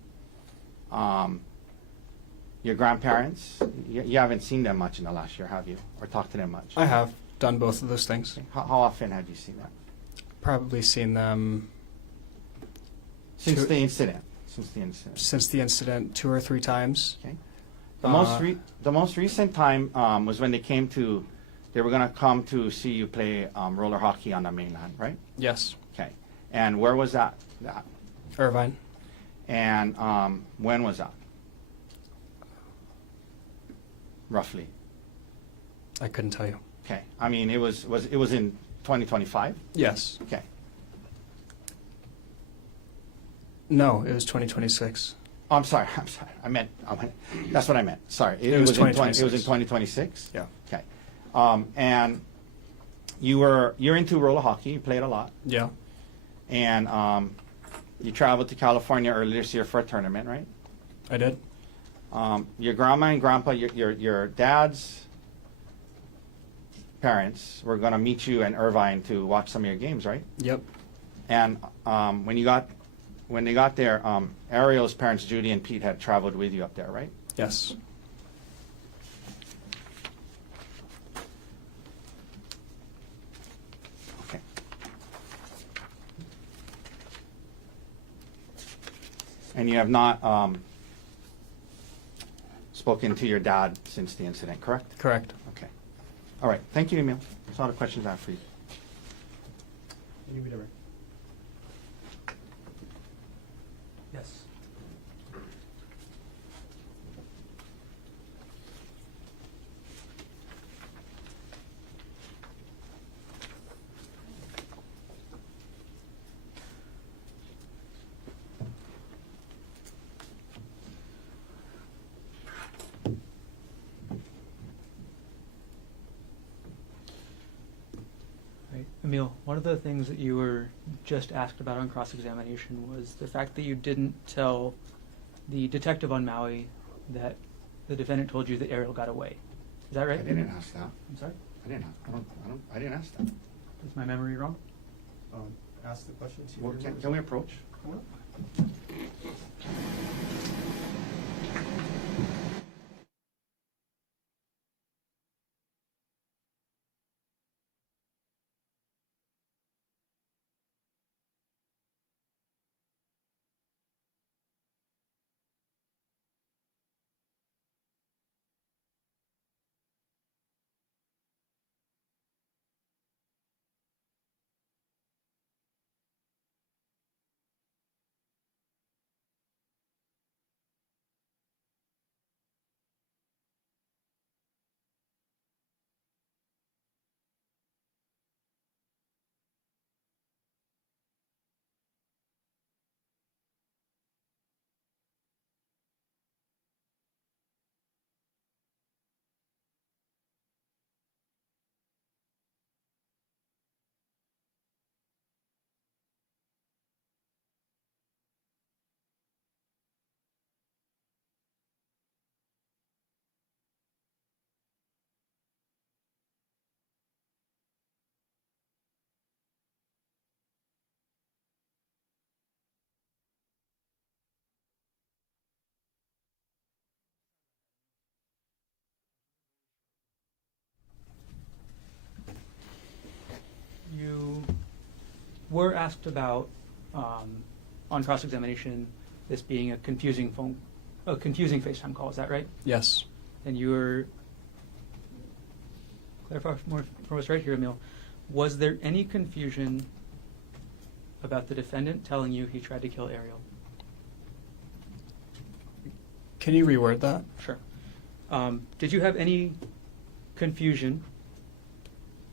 Your grandparents, you haven't seen them much in the last year, have you? Or talked to them much? I have done both of those things. How often had you seen them? Probably seen them Since Two- the incident. since the incident 2 or 3 times. Okay. The most recent time was when they were going to come to see you play roller hockey on the mainland, right? Yes. Okay. And where was that? Irvine. And when was that? Roughly. I couldn't tell you. Okay. I mean, it was in 2025? Yes. Okay. No, it was 2026. Oh, I'm sorry. I meant that's what I meant. Sorry. It was in it 2026. was in 2026? Yeah. Okay. And you're into roller hockey. You played a lot. Yeah. And you traveled to California earlier this year for a tournament, right? I did. Your grandma and grandpa, your dad's parents were going to meet you in Irvine to watch some of your games, right? Yep. And when they got there, Ariel's parents, Judy and Pete, had traveled with you up there, right? Yes. Okay. And you have not spoken to your dad since the incident, correct? Correct. Okay. All right. Thank you, Emil. That's all the questions I have for you. Can you redirect? Yes. Right. Emil, one of the things that you were just asked about on cross-examination was the fact that you didn't tell the detective on Maui that the defendant told you that Ariel got away. Is that right? I didn't ask that. I'm sorry? I didn't ask that. Is my memory wrong? Ask the question to Well, your can we approach? Come on. were asked about, on cross-examination, this being a confusing FaceTime call, is that right? Yes. And you were, clarify more for us right here, Emil, was there any confusion about the defendant telling you he tried to kill Ariel? Can you reword that? Sure. Did you have any confusion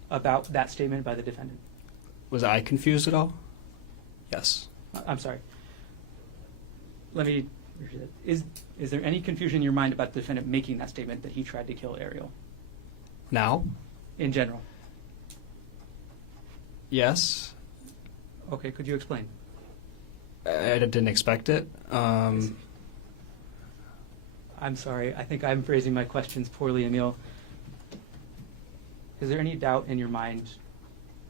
about that statement by the defendant? Was I confused at all? Yes. I'm sorry. Let me. Is there any confusion in your mind about the defendant making that statement that he tried to kill Ariel? Now? In general. Yes. Okay, could you explain? I didn't expect it. I'm sorry. I think I'm phrasing my questions poorly, Emil. Is there any doubt in your mind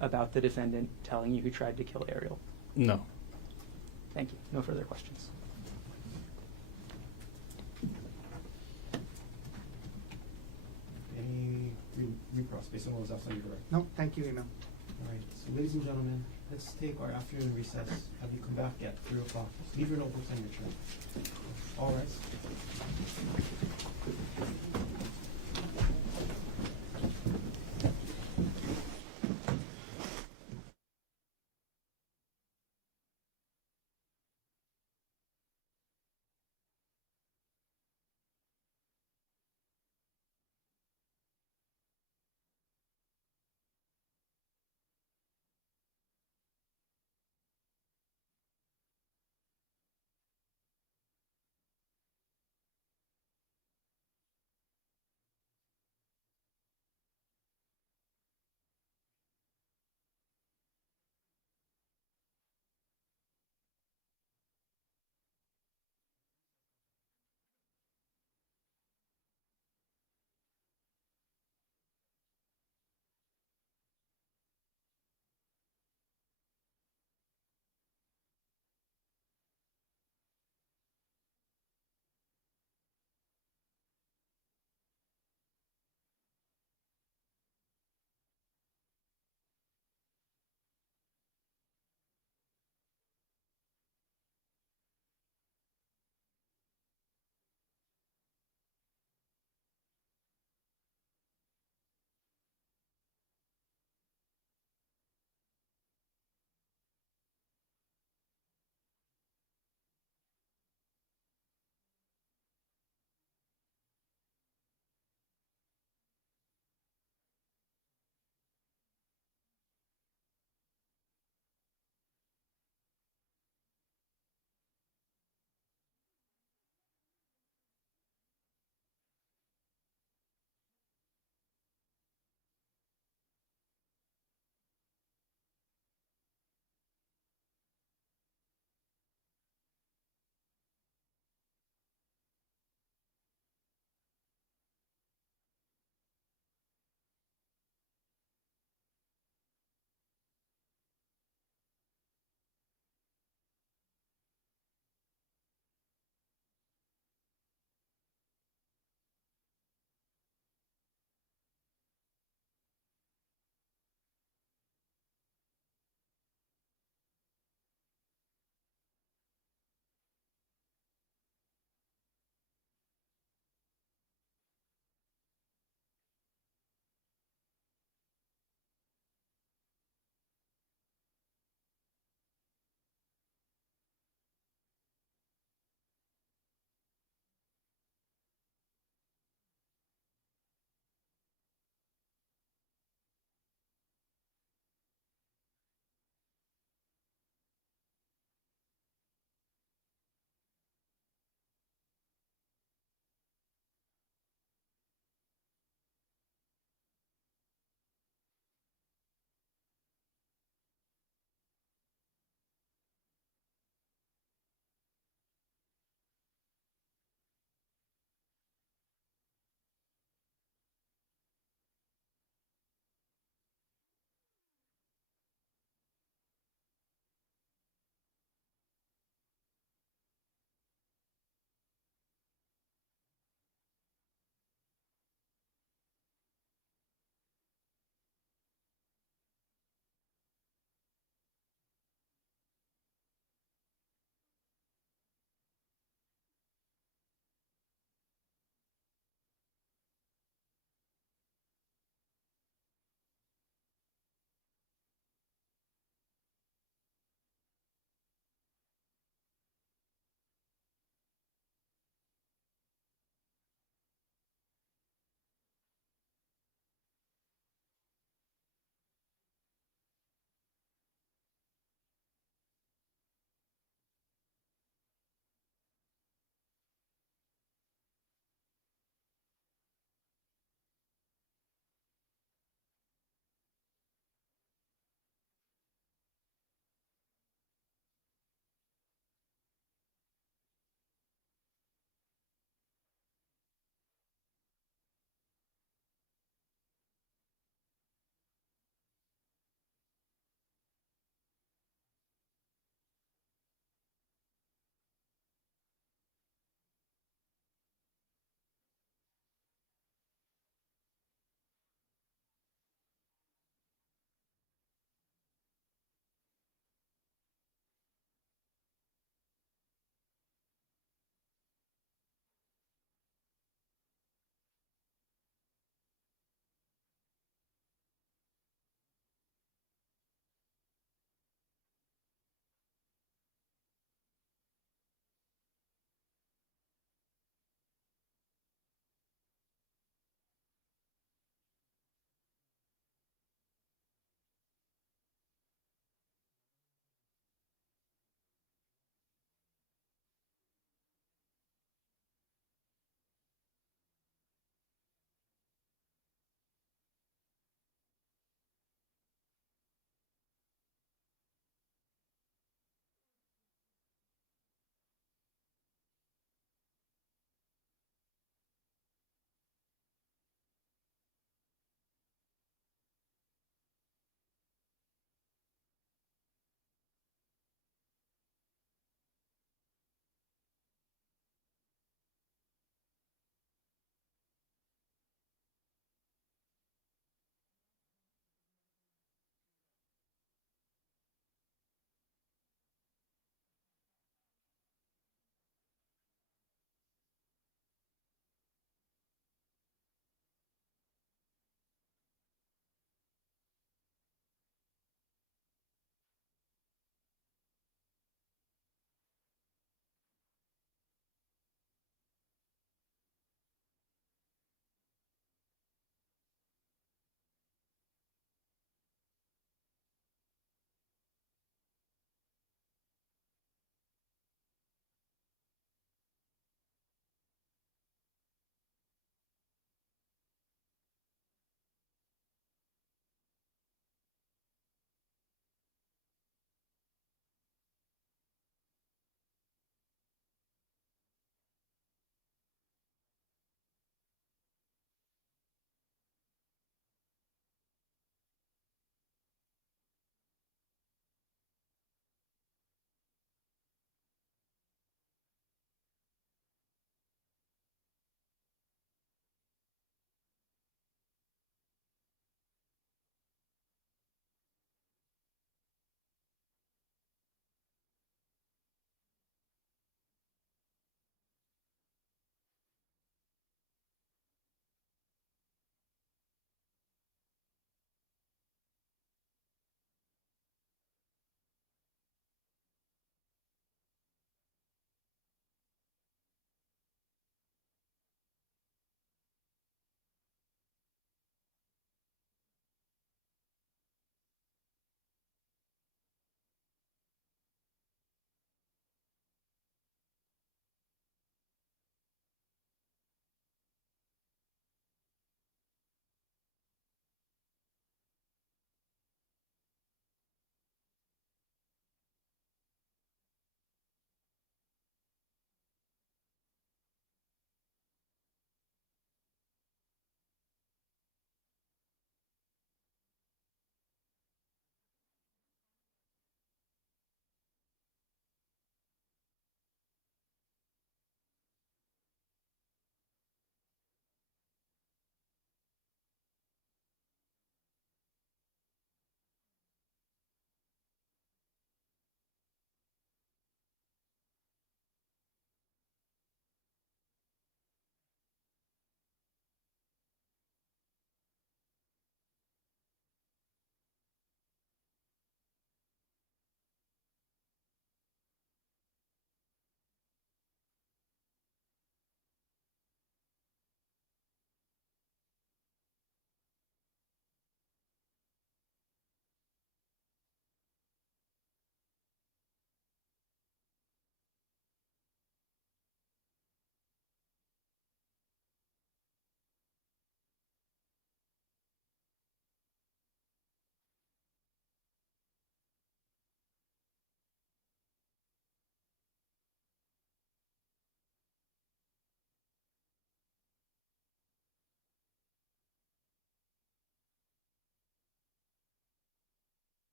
about the defendant telling you he tried to kill Ariel? No. Thank you. No further questions. Any recross based on what was asked on your direct? No, thank you, Emil. All right, so ladies and gentlemen, let's take our afternoon recess. Have you come back at 3 o'clock? Leave your notebooks on your chair. All rise.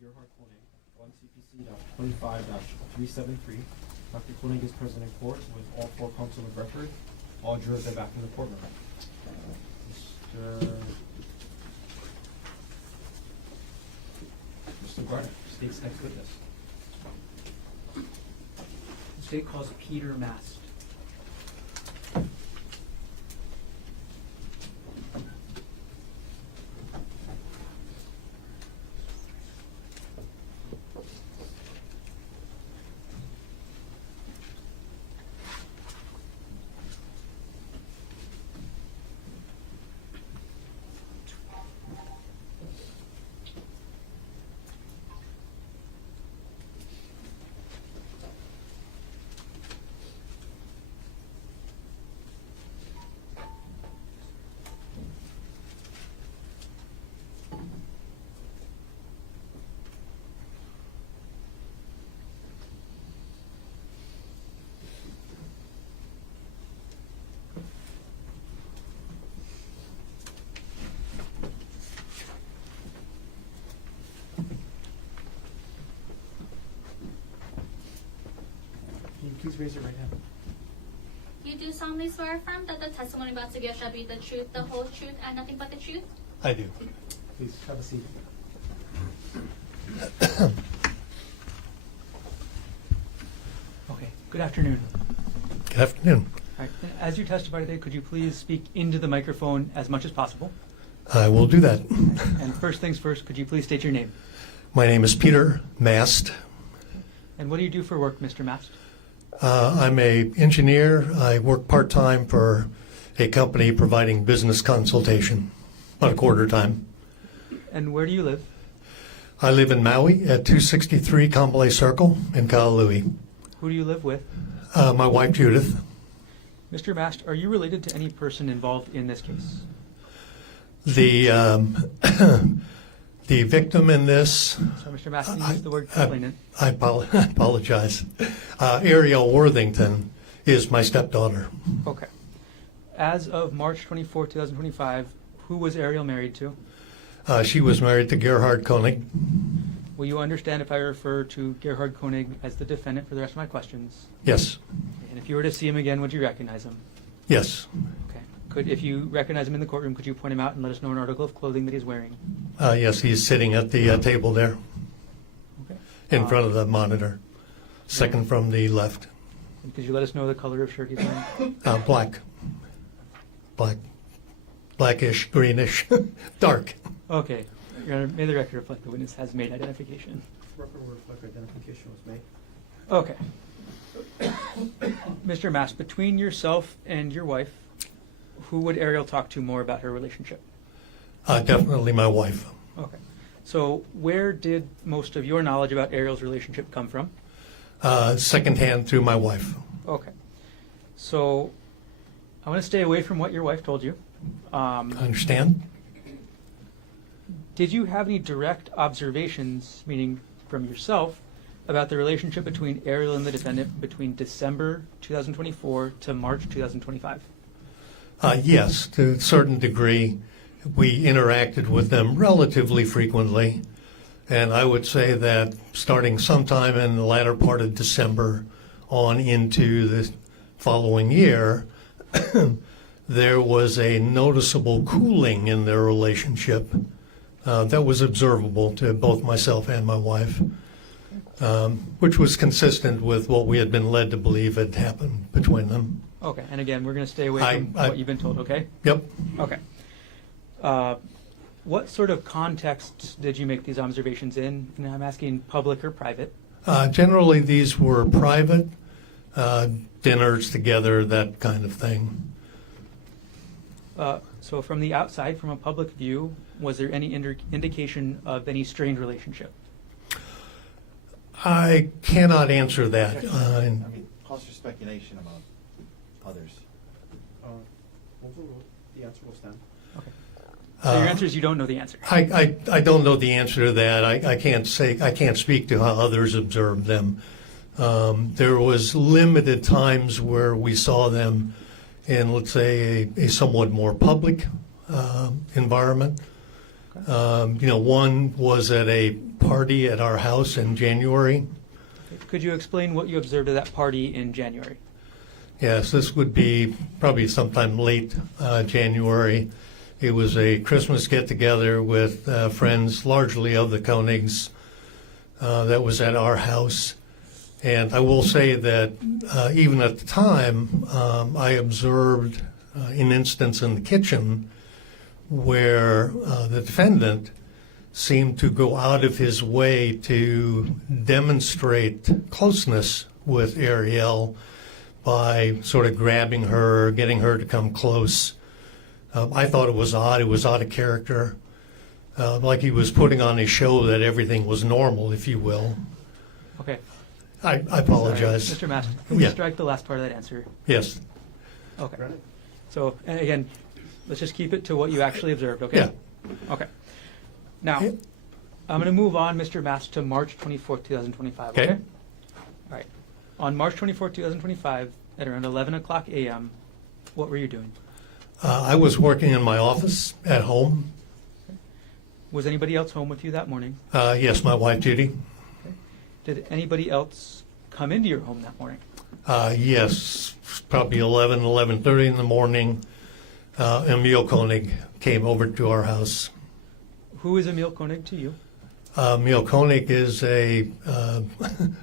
Gerhardt Konig, 1 CPC-25-373. Dr. Konig is present in court with all 4 counsel of record. All jurors are back in the courtroom. Mr. Gardner, state's next witness. The state calls Peter Mast. Can you please raise your right hand? You do solemnly swear or affirm that the testimony about to give shall be the truth, the whole truth, and nothing but the truth? I do. Please have a seat. Okay, good afternoon. Good afternoon. All right, as you testify today, could you please speak into the microphone as much as possible? I will do that. And first things first, could you please state your name? My name is Peter Mast. And what do you do for work, Mr. Mast? I'm an engineer. I work part-time for a company providing business consultation, about a quarter time. And where do you live? I live in Maui at 263 Kambalai Circle in Honolulu. Who do you live with? My wife, Judith. Mr. Mast, are you related to any person involved in this case? The the victim in this, So, Mr. Mast, you use the word complainant. I apologize, Ariel Worthington is my stepdaughter. Okay. As of March 24, 2025, who was Ariel married to? She was married to Gerhardt Konig. Will you understand if I refer to Gerhardt Konig as the defendant for the rest of my questions? Yes, And if you were to see him again, would you recognize him? yes, Okay. If you recognize him in the courtroom, could you point him out and let us know an article of clothing that he's wearing? yes. He's sitting at the table there Okay. in front of the monitor, second from the left. And could you let us know the color of shirt he's wearing? Black, blackish, greenish, dark. Okay. Your Honor, may the record reflect the witness has made identification. Record will reflect identification was made. Okay. Mr. Mast, between yourself and your wife, who would Ariel talk to more about her relationship? Definitely my wife. Okay. So where did most of your knowledge about Ariel's relationship come from? Secondhand through my wife. Okay. So I want to stay away from what your wife told you. I understand. Did you have any direct observations, meaning from yourself, about the relationship between Ariel and the defendant between December 2024 to March 2025? Yes, to a certain degree. We interacted with them relatively frequently. And I would say that starting sometime in the latter part of December on into the following year, there was a noticeable cooling in their relationship that was observable to both myself and my wife, which was consistent with what we had been led to believe had happened between them. Okay, and again, we're going to stay away from what you've been told, okay? Yep. Okay. What sort of context did you make these observations in? And I'm asking public or private. Generally, these were private dinners together, that kind of thing. So from the outside, from a public view, was there any indication of any strained relationship? I cannot answer that. I mean, pause for speculation about others. Overruled. The answer will stand. Okay. So your answer is you don't know the answer. I don't know the answer to that. I can't speak to how others observed them. There was limited times where we saw them in, let's say, a somewhat more public environment. One was at a party at our house in January. Could you explain what you observed at that party in January? Yes, this would be probably sometime late January. It was a Christmas get-together with friends, largely of the Konigs, that was at our house. And I will say that even at the time, I observed an instance in the kitchen where the defendant seemed to go out of his way to demonstrate closeness with Ariel by sort of grabbing her, getting her to come close. I thought it was odd. It was out of character, like he was putting on a show that everything was normal, if you will. Okay. I apologize. Sorry. Mr. Master, can we Yeah. strike the last part of that answer? Yes. Okay. So, and again, let's just keep it to what you actually observed, okay? Yeah. Okay. Now, I'm going to move on, Mr. Master, to March 24th, 2025, okay? Okay. All right. On March 24th, 2025, at around 11 o'clock a.m., what were you doing? I was working in my office at home. Was anybody else home with you that morning? Yes, my wife Judy. Did anybody else come into your home that morning? Yes, probably 11:30 in the morning. Emil Konig came over to our house. Who is Emil Konig to you? Emil Konig is a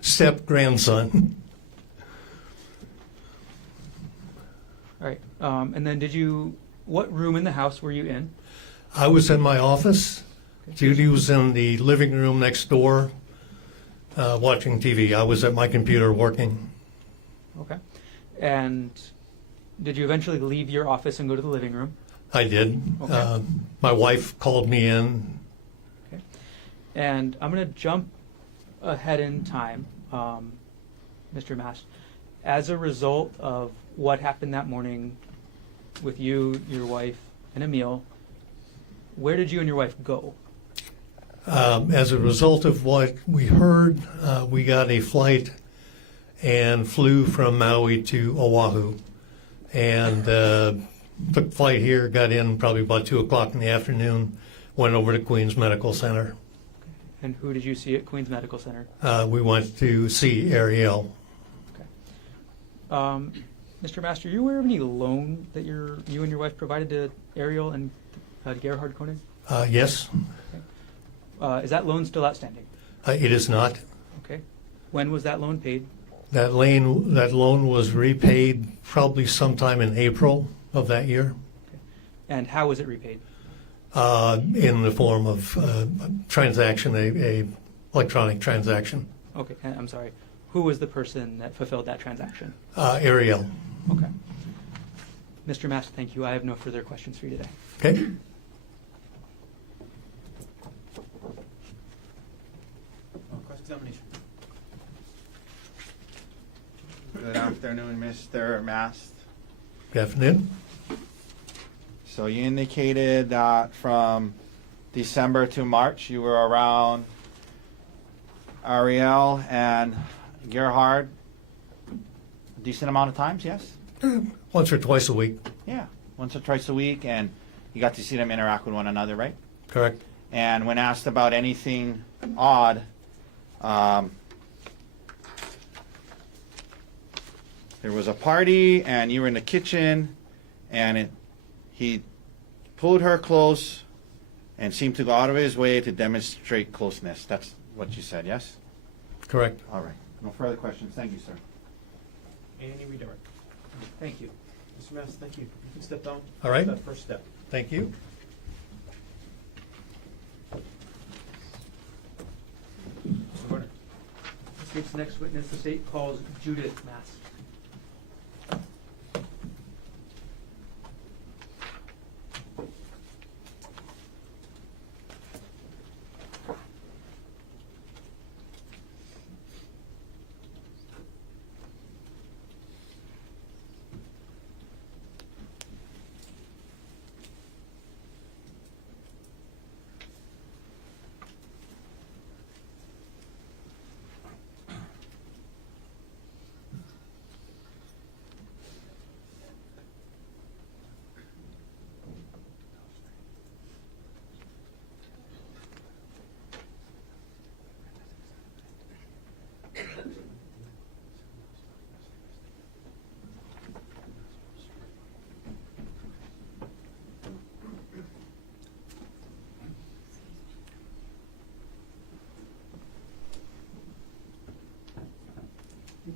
step-grandson. All right. And then what room in the house were you in? I was in my office. Judy was in the living room next door watching TV. I was at my computer working. Okay. And did you eventually leave your office and go to the living room? I did. Okay. My wife called me in. Okay. And I'm going to jump ahead in time, Mr. Mash. As a result of what happened that morning with you, your wife, and Emil, where did you and your wife go? As a result of what we heard, we got a flight and flew from Maui to Oahu. And took flight here, got in probably about 2 o'clock in the afternoon, went over to Queens Medical Center. And who did you see at Queens Medical Center? We went to see Ariel. Mr. Master, are you aware of any loan that you and your wife provided to Ariel and Gerhardt Konig? Yes, Is that loan still outstanding? it is not. Okay. When was that loan paid? That loan was repaid probably sometime in April of that year And how was it repaid? in the form of transaction, a electronic transaction. Okay, and I'm sorry. Who was the person that fulfilled that transaction? Ariel. Okay. Mr. Master, thank you. I have no further questions for you today. Okay. Cross-examination. Good afternoon, Mr. Mast. Good afternoon. So you indicated that from December to March you were around Ariel and Gerhard a decent amount of times, yes? Once or twice a week. Yeah, once or twice a week, and you got to see them interact with one another, right? Correct. And when asked about anything odd, there was a party and you were in the kitchen and he pulled her close and seemed to go out of his way to demonstrate closeness. That's what you said, yes? Correct. All right. No further questions. Thank you, sir. Any redirect? Thank you. Mr. Mass, thank you. You can step down. All right. That first step. Thank you. Mr. Gardner. The state's next witness, the state calls Judith Mass.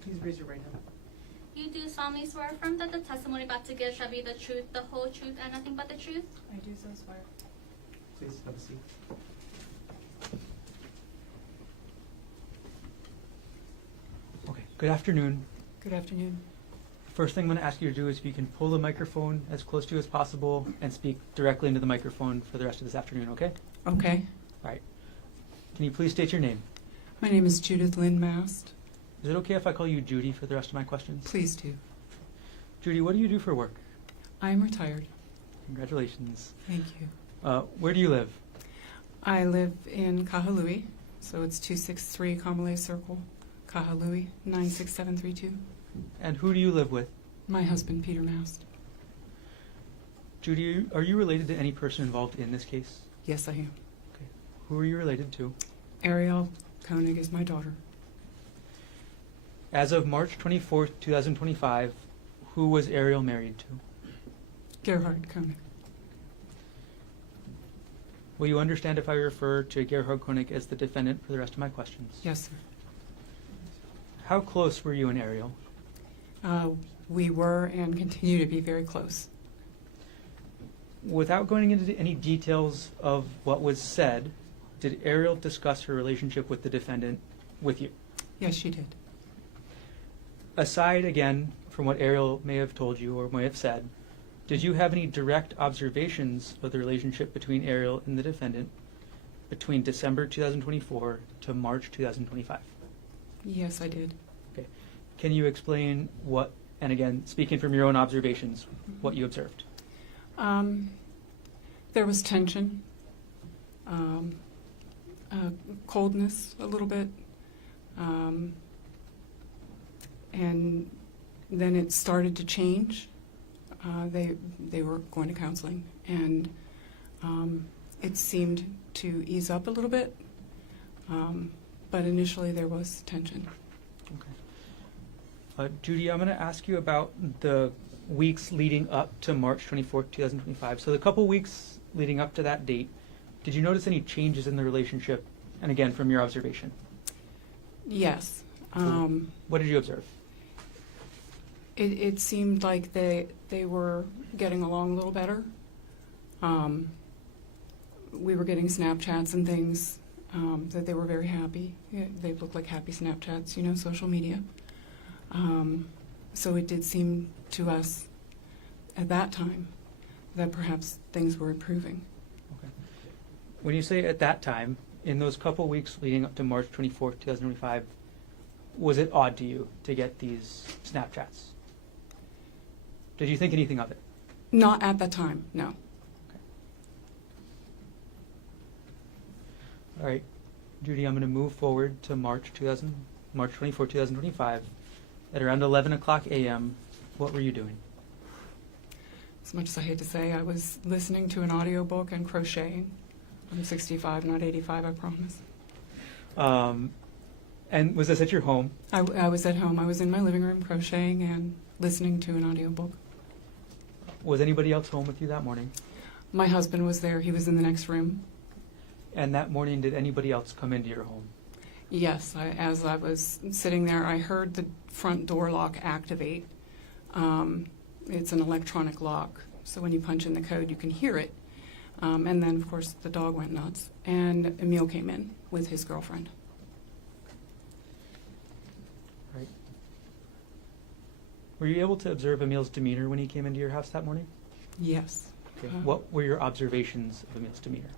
please raise your right hand? You do solemnly swear or affirm that the testimony about to give shall be the truth, the whole truth, and nothing but the truth? I do so swear. Please have a seat. Okay, good afternoon. Good afternoon. First thing I'm going to ask you to do is if you can pull the microphone as close to you as possible and speak directly into the microphone for the rest of this afternoon, okay? Okay. All right. Can you please state your name? My name is Judith Lynn Mast. Is it okay if I call you Judy for the rest of my questions? Please do. Judy, what do you do for work? I am retired. Congratulations. Thank you. Where do you live? I live in Kahului, so it's 263 Kamalei Circle, Kahului, 96732. And who do you live with? My husband, Peter Mast. Judy, are you related to any person involved in this case? Yes, I am. Okay. Who are you related to? Ariel Konig is my daughter. As of March 24th, 2025, who was Ariel married to? Gerhardt Konig. Will you understand if I refer to Gerhardt Konig as the defendant for the rest of my questions? Yes, sir. How close were you and Ariel? We were and continue to be very close. Without going into any details of what was said, did Ariel discuss her relationship with the defendant with you? Yes, she did. Aside, again, from what Ariel may have told you or may have said, did you have any direct observations of the relationship between Ariel and the defendant between December 2024 to March 2025? Yes, I did. Okay. Can you explain what, and again, speaking from your own observations, what you observed? There was tension, coldness a little bit, and then it started to change. They were going to counseling, and it seemed to ease up a little bit, but initially there was tension. Okay. Judy, I'm going to ask you about the weeks leading up to March 24th, 2025. So the couple weeks leading up to that date, did you notice any changes in the relationship? And again, from your observation. Yes. What did you observe? It seemed like they were getting along a little better. We were getting Snapchats and things that they were very happy. Yeah, they looked like happy Snapchats, you know, social media. So it did seem to us at that time that perhaps things were improving. Okay. When you say at that time, in those couple weeks leading up to March 24th, 2025, was it odd to you to get these Snapchats? Did you think anything of it? Not at that time, no. Okay. All right, Judy, I'm going to move forward to March 24, 2025. At around 11 o'clock a.m., what were you doing? As much as I hate to say, I was listening to an audiobook and crocheting. I'm 65, not 85, I promise. And was this at your home? I was at home. I was in my living room crocheting and listening to an audiobook. Was anybody else home with you that morning? My husband was there. He was in the next room. And that morning, did anybody else come into your home? Yes, as I was sitting there, I heard the front door lock activate. It's an electronic lock, so when you punch in the code, you can hear it. And then, of course, the dog went nuts, and Emil came in with his girlfriend. Right. Were you able to observe Emil's demeanor when he came into your house that morning? Yes. Okay. What were your observations of Emil's demeanor?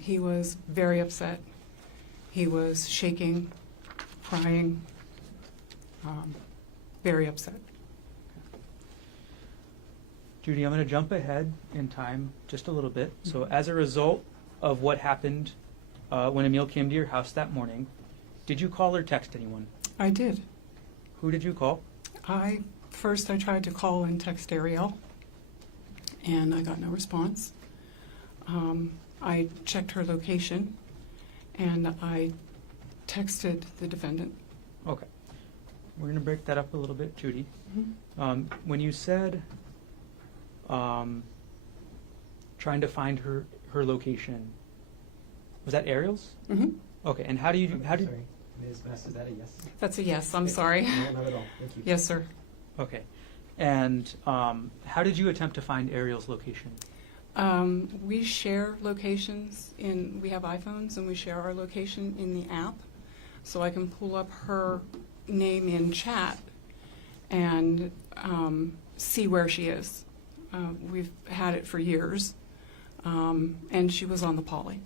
He was very upset. He was shaking, crying, very upset. Judy, I'm going to jump ahead in time just a little bit. So as a result of what happened when Emil came to your house that morning, did you call or text anyone? I did. Who did you call? First I tried to call and text Ariel, and I got no response. I checked her location, and I texted the defendant. Okay. We're going to break that up a little bit, Judy. Mm-hmm. When you said trying to find her location, was that Ariel's? Mm-hmm. Okay, and how do you Sorry. Ms. Mass, is that a yes? That's a yes, I'm sorry. No, not at all. Thank you. Yes, sir. Okay. And how did you attempt to find Ariel's location? We share locations we have iPhones and we share our location in the app. So I can pull up her name in chat and see where she is. We've had it for years. And she was on the poly,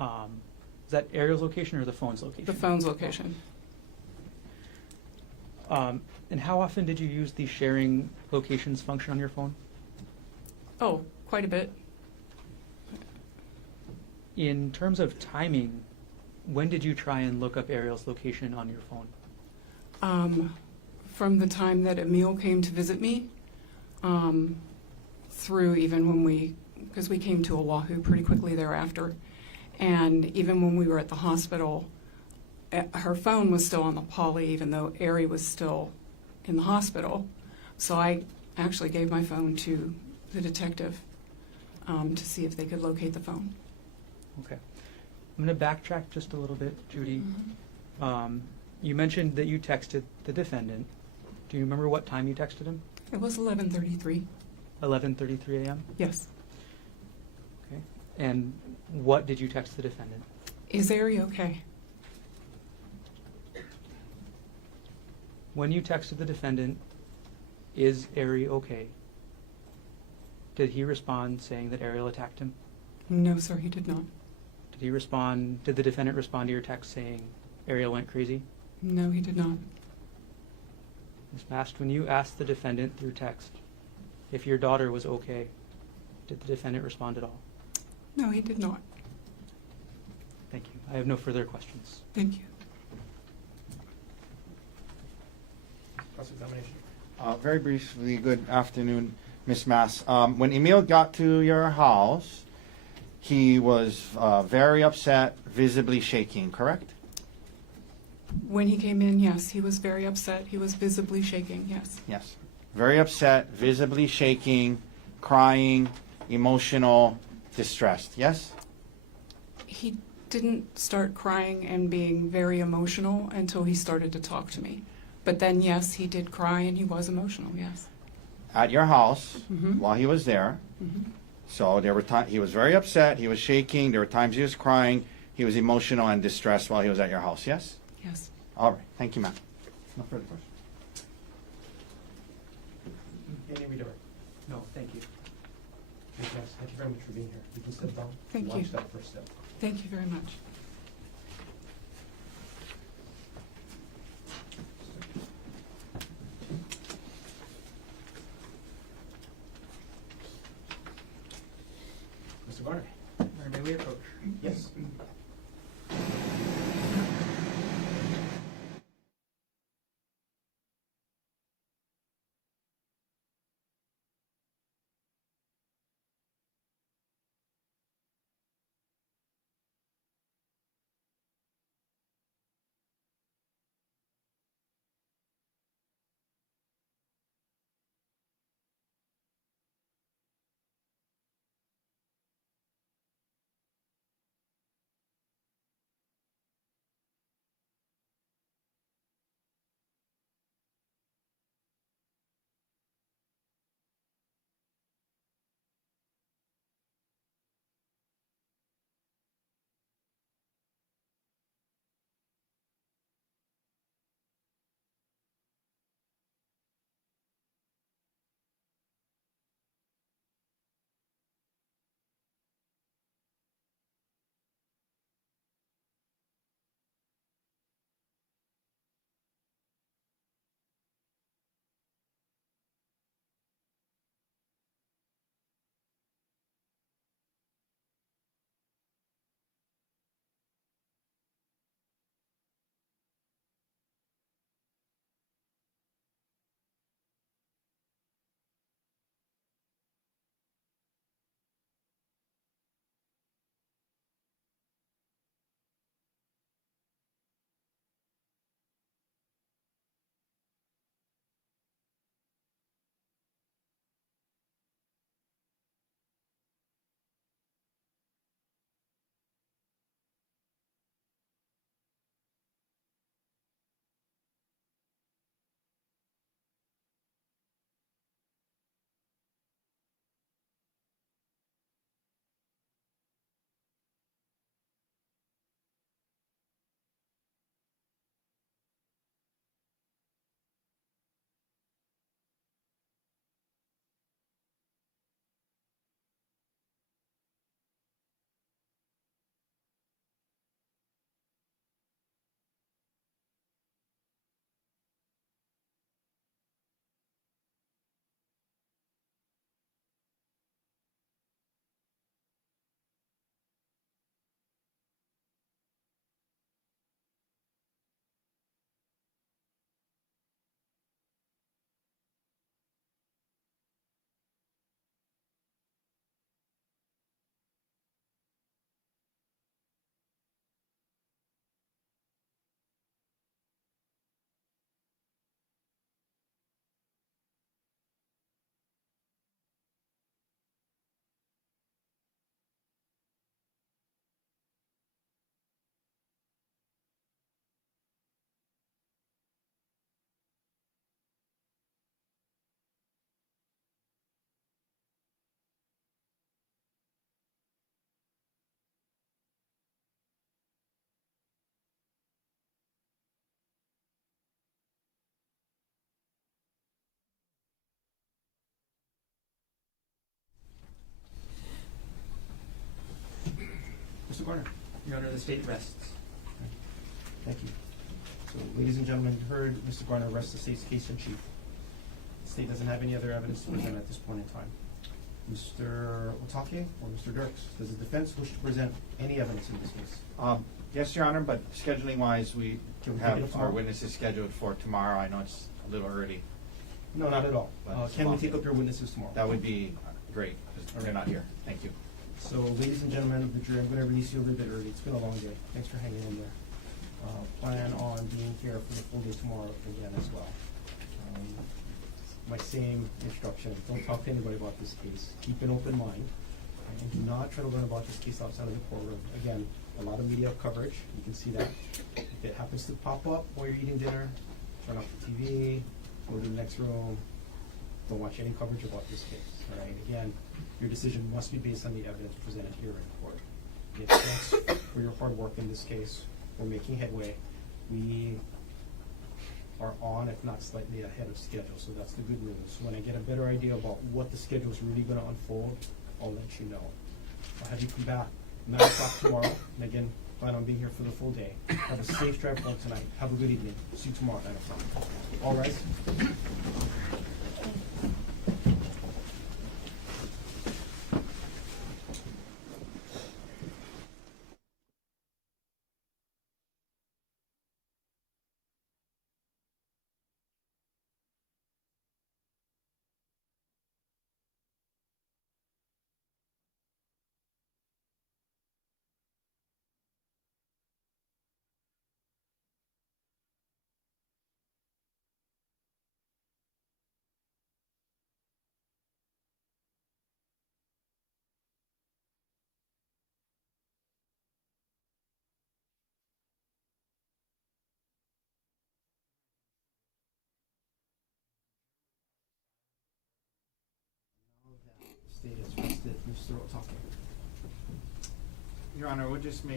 Okay. Is that Ariel's location or the phone's location? the phone's location. And how often did you use the sharing locations function on your phone? Oh, quite a bit. In terms of timing, when did you try and look up Ariel's location on your phone? From the time that Emil came to visit me, through even when because we came to Oahu pretty quickly thereafter, and even when we were at the hospital, her phone was still on the poly, even though Ari was still in the hospital. So I actually gave my phone to the detective to see if they could locate the phone. Okay. I'm going to backtrack just a little bit, Judy. You mentioned that you texted the defendant. Do you remember what time you texted him? It was 11:33. 11:33 a.m.? Yes. Okay. And what did you text the defendant? Is Ari okay? When you texted the defendant, is Ari okay? Did he respond saying that Ariel attacked him? No, sir, he did not. Did the defendant respond to your text saying Ariel went crazy? No, he did not. Ms. Mast, when you asked the defendant through text if your daughter was okay, did the defendant respond at all? No, he did not. Thank you. I have no further questions. Thank you. Cross-examination. Very briefly, good afternoon, Ms. Mass. When Emil got to your house, he was very upset, visibly shaking, correct? When he came in, yes, he was very upset. He was visibly shaking, yes. Yes. Very upset, visibly shaking, crying, emotional, distressed, yes? He didn't start crying and being very emotional until he started to talk to me. But then, yes, he did cry and he was emotional, yes. At your house, Mhm. while he was there, Mhm. so there were times he was very upset, he was shaking, there were times he was crying, he was emotional and distressed while he was at your house, yes? Yes. All right, thank you, ma'am. No further questions. Any redirect? No, thank you. Ms. Mass, thank you very much for being here. You can step down. Thank you. Watch that first step. Thank you very much. Mr. Garner? May we approach? Yes. Garner. Your Honor, the state rests. Thank you. So, ladies and gentlemen, you heard Mr. Garner rest the state's case in chief. The state doesn't have any other evidence to present at this point in time. Mr. Otake or Mr. Dirks, does the defense wish to present any evidence in this case? Yes, Your Honor, but scheduling wise, we Can we take it up have our tomorrow? witnesses scheduled for tomorrow. I know it's a little early. No, not at all. But Can we take up your witnesses tomorrow? That would be great, because they're not here. Thank you. So, ladies and gentlemen of the jury, I'm going to release you a little bit early. It's been a long day. Thanks for hanging in there. Plan on being here for the full day tomorrow again as well. My same instruction, don't talk to anybody about this case. Keep an open mind. And do not try to learn about this case outside of the courtroom. Again, a lot of media coverage. You can see that. If it happens to pop up while you're eating dinner, turn off the TV, go to the next room. Don't watch any coverage about this case. All right. Again, your decision must be based on the evidence presented here in court. Again, thanks for your hard work in this case. We're making headway. We are on, if not slightly ahead of schedule, so that's the good news. When I get a better idea about what the schedule is really going to unfold, I'll let you know. I'll have you come back 9 o'clock tomorrow, and again, plan on being here for the full day. Have a safe drive home tonight. Have a good evening. See you tomorrow at 9 o'clock. All rise. State is rested. Mr. Otake. Your Honor, we'll just make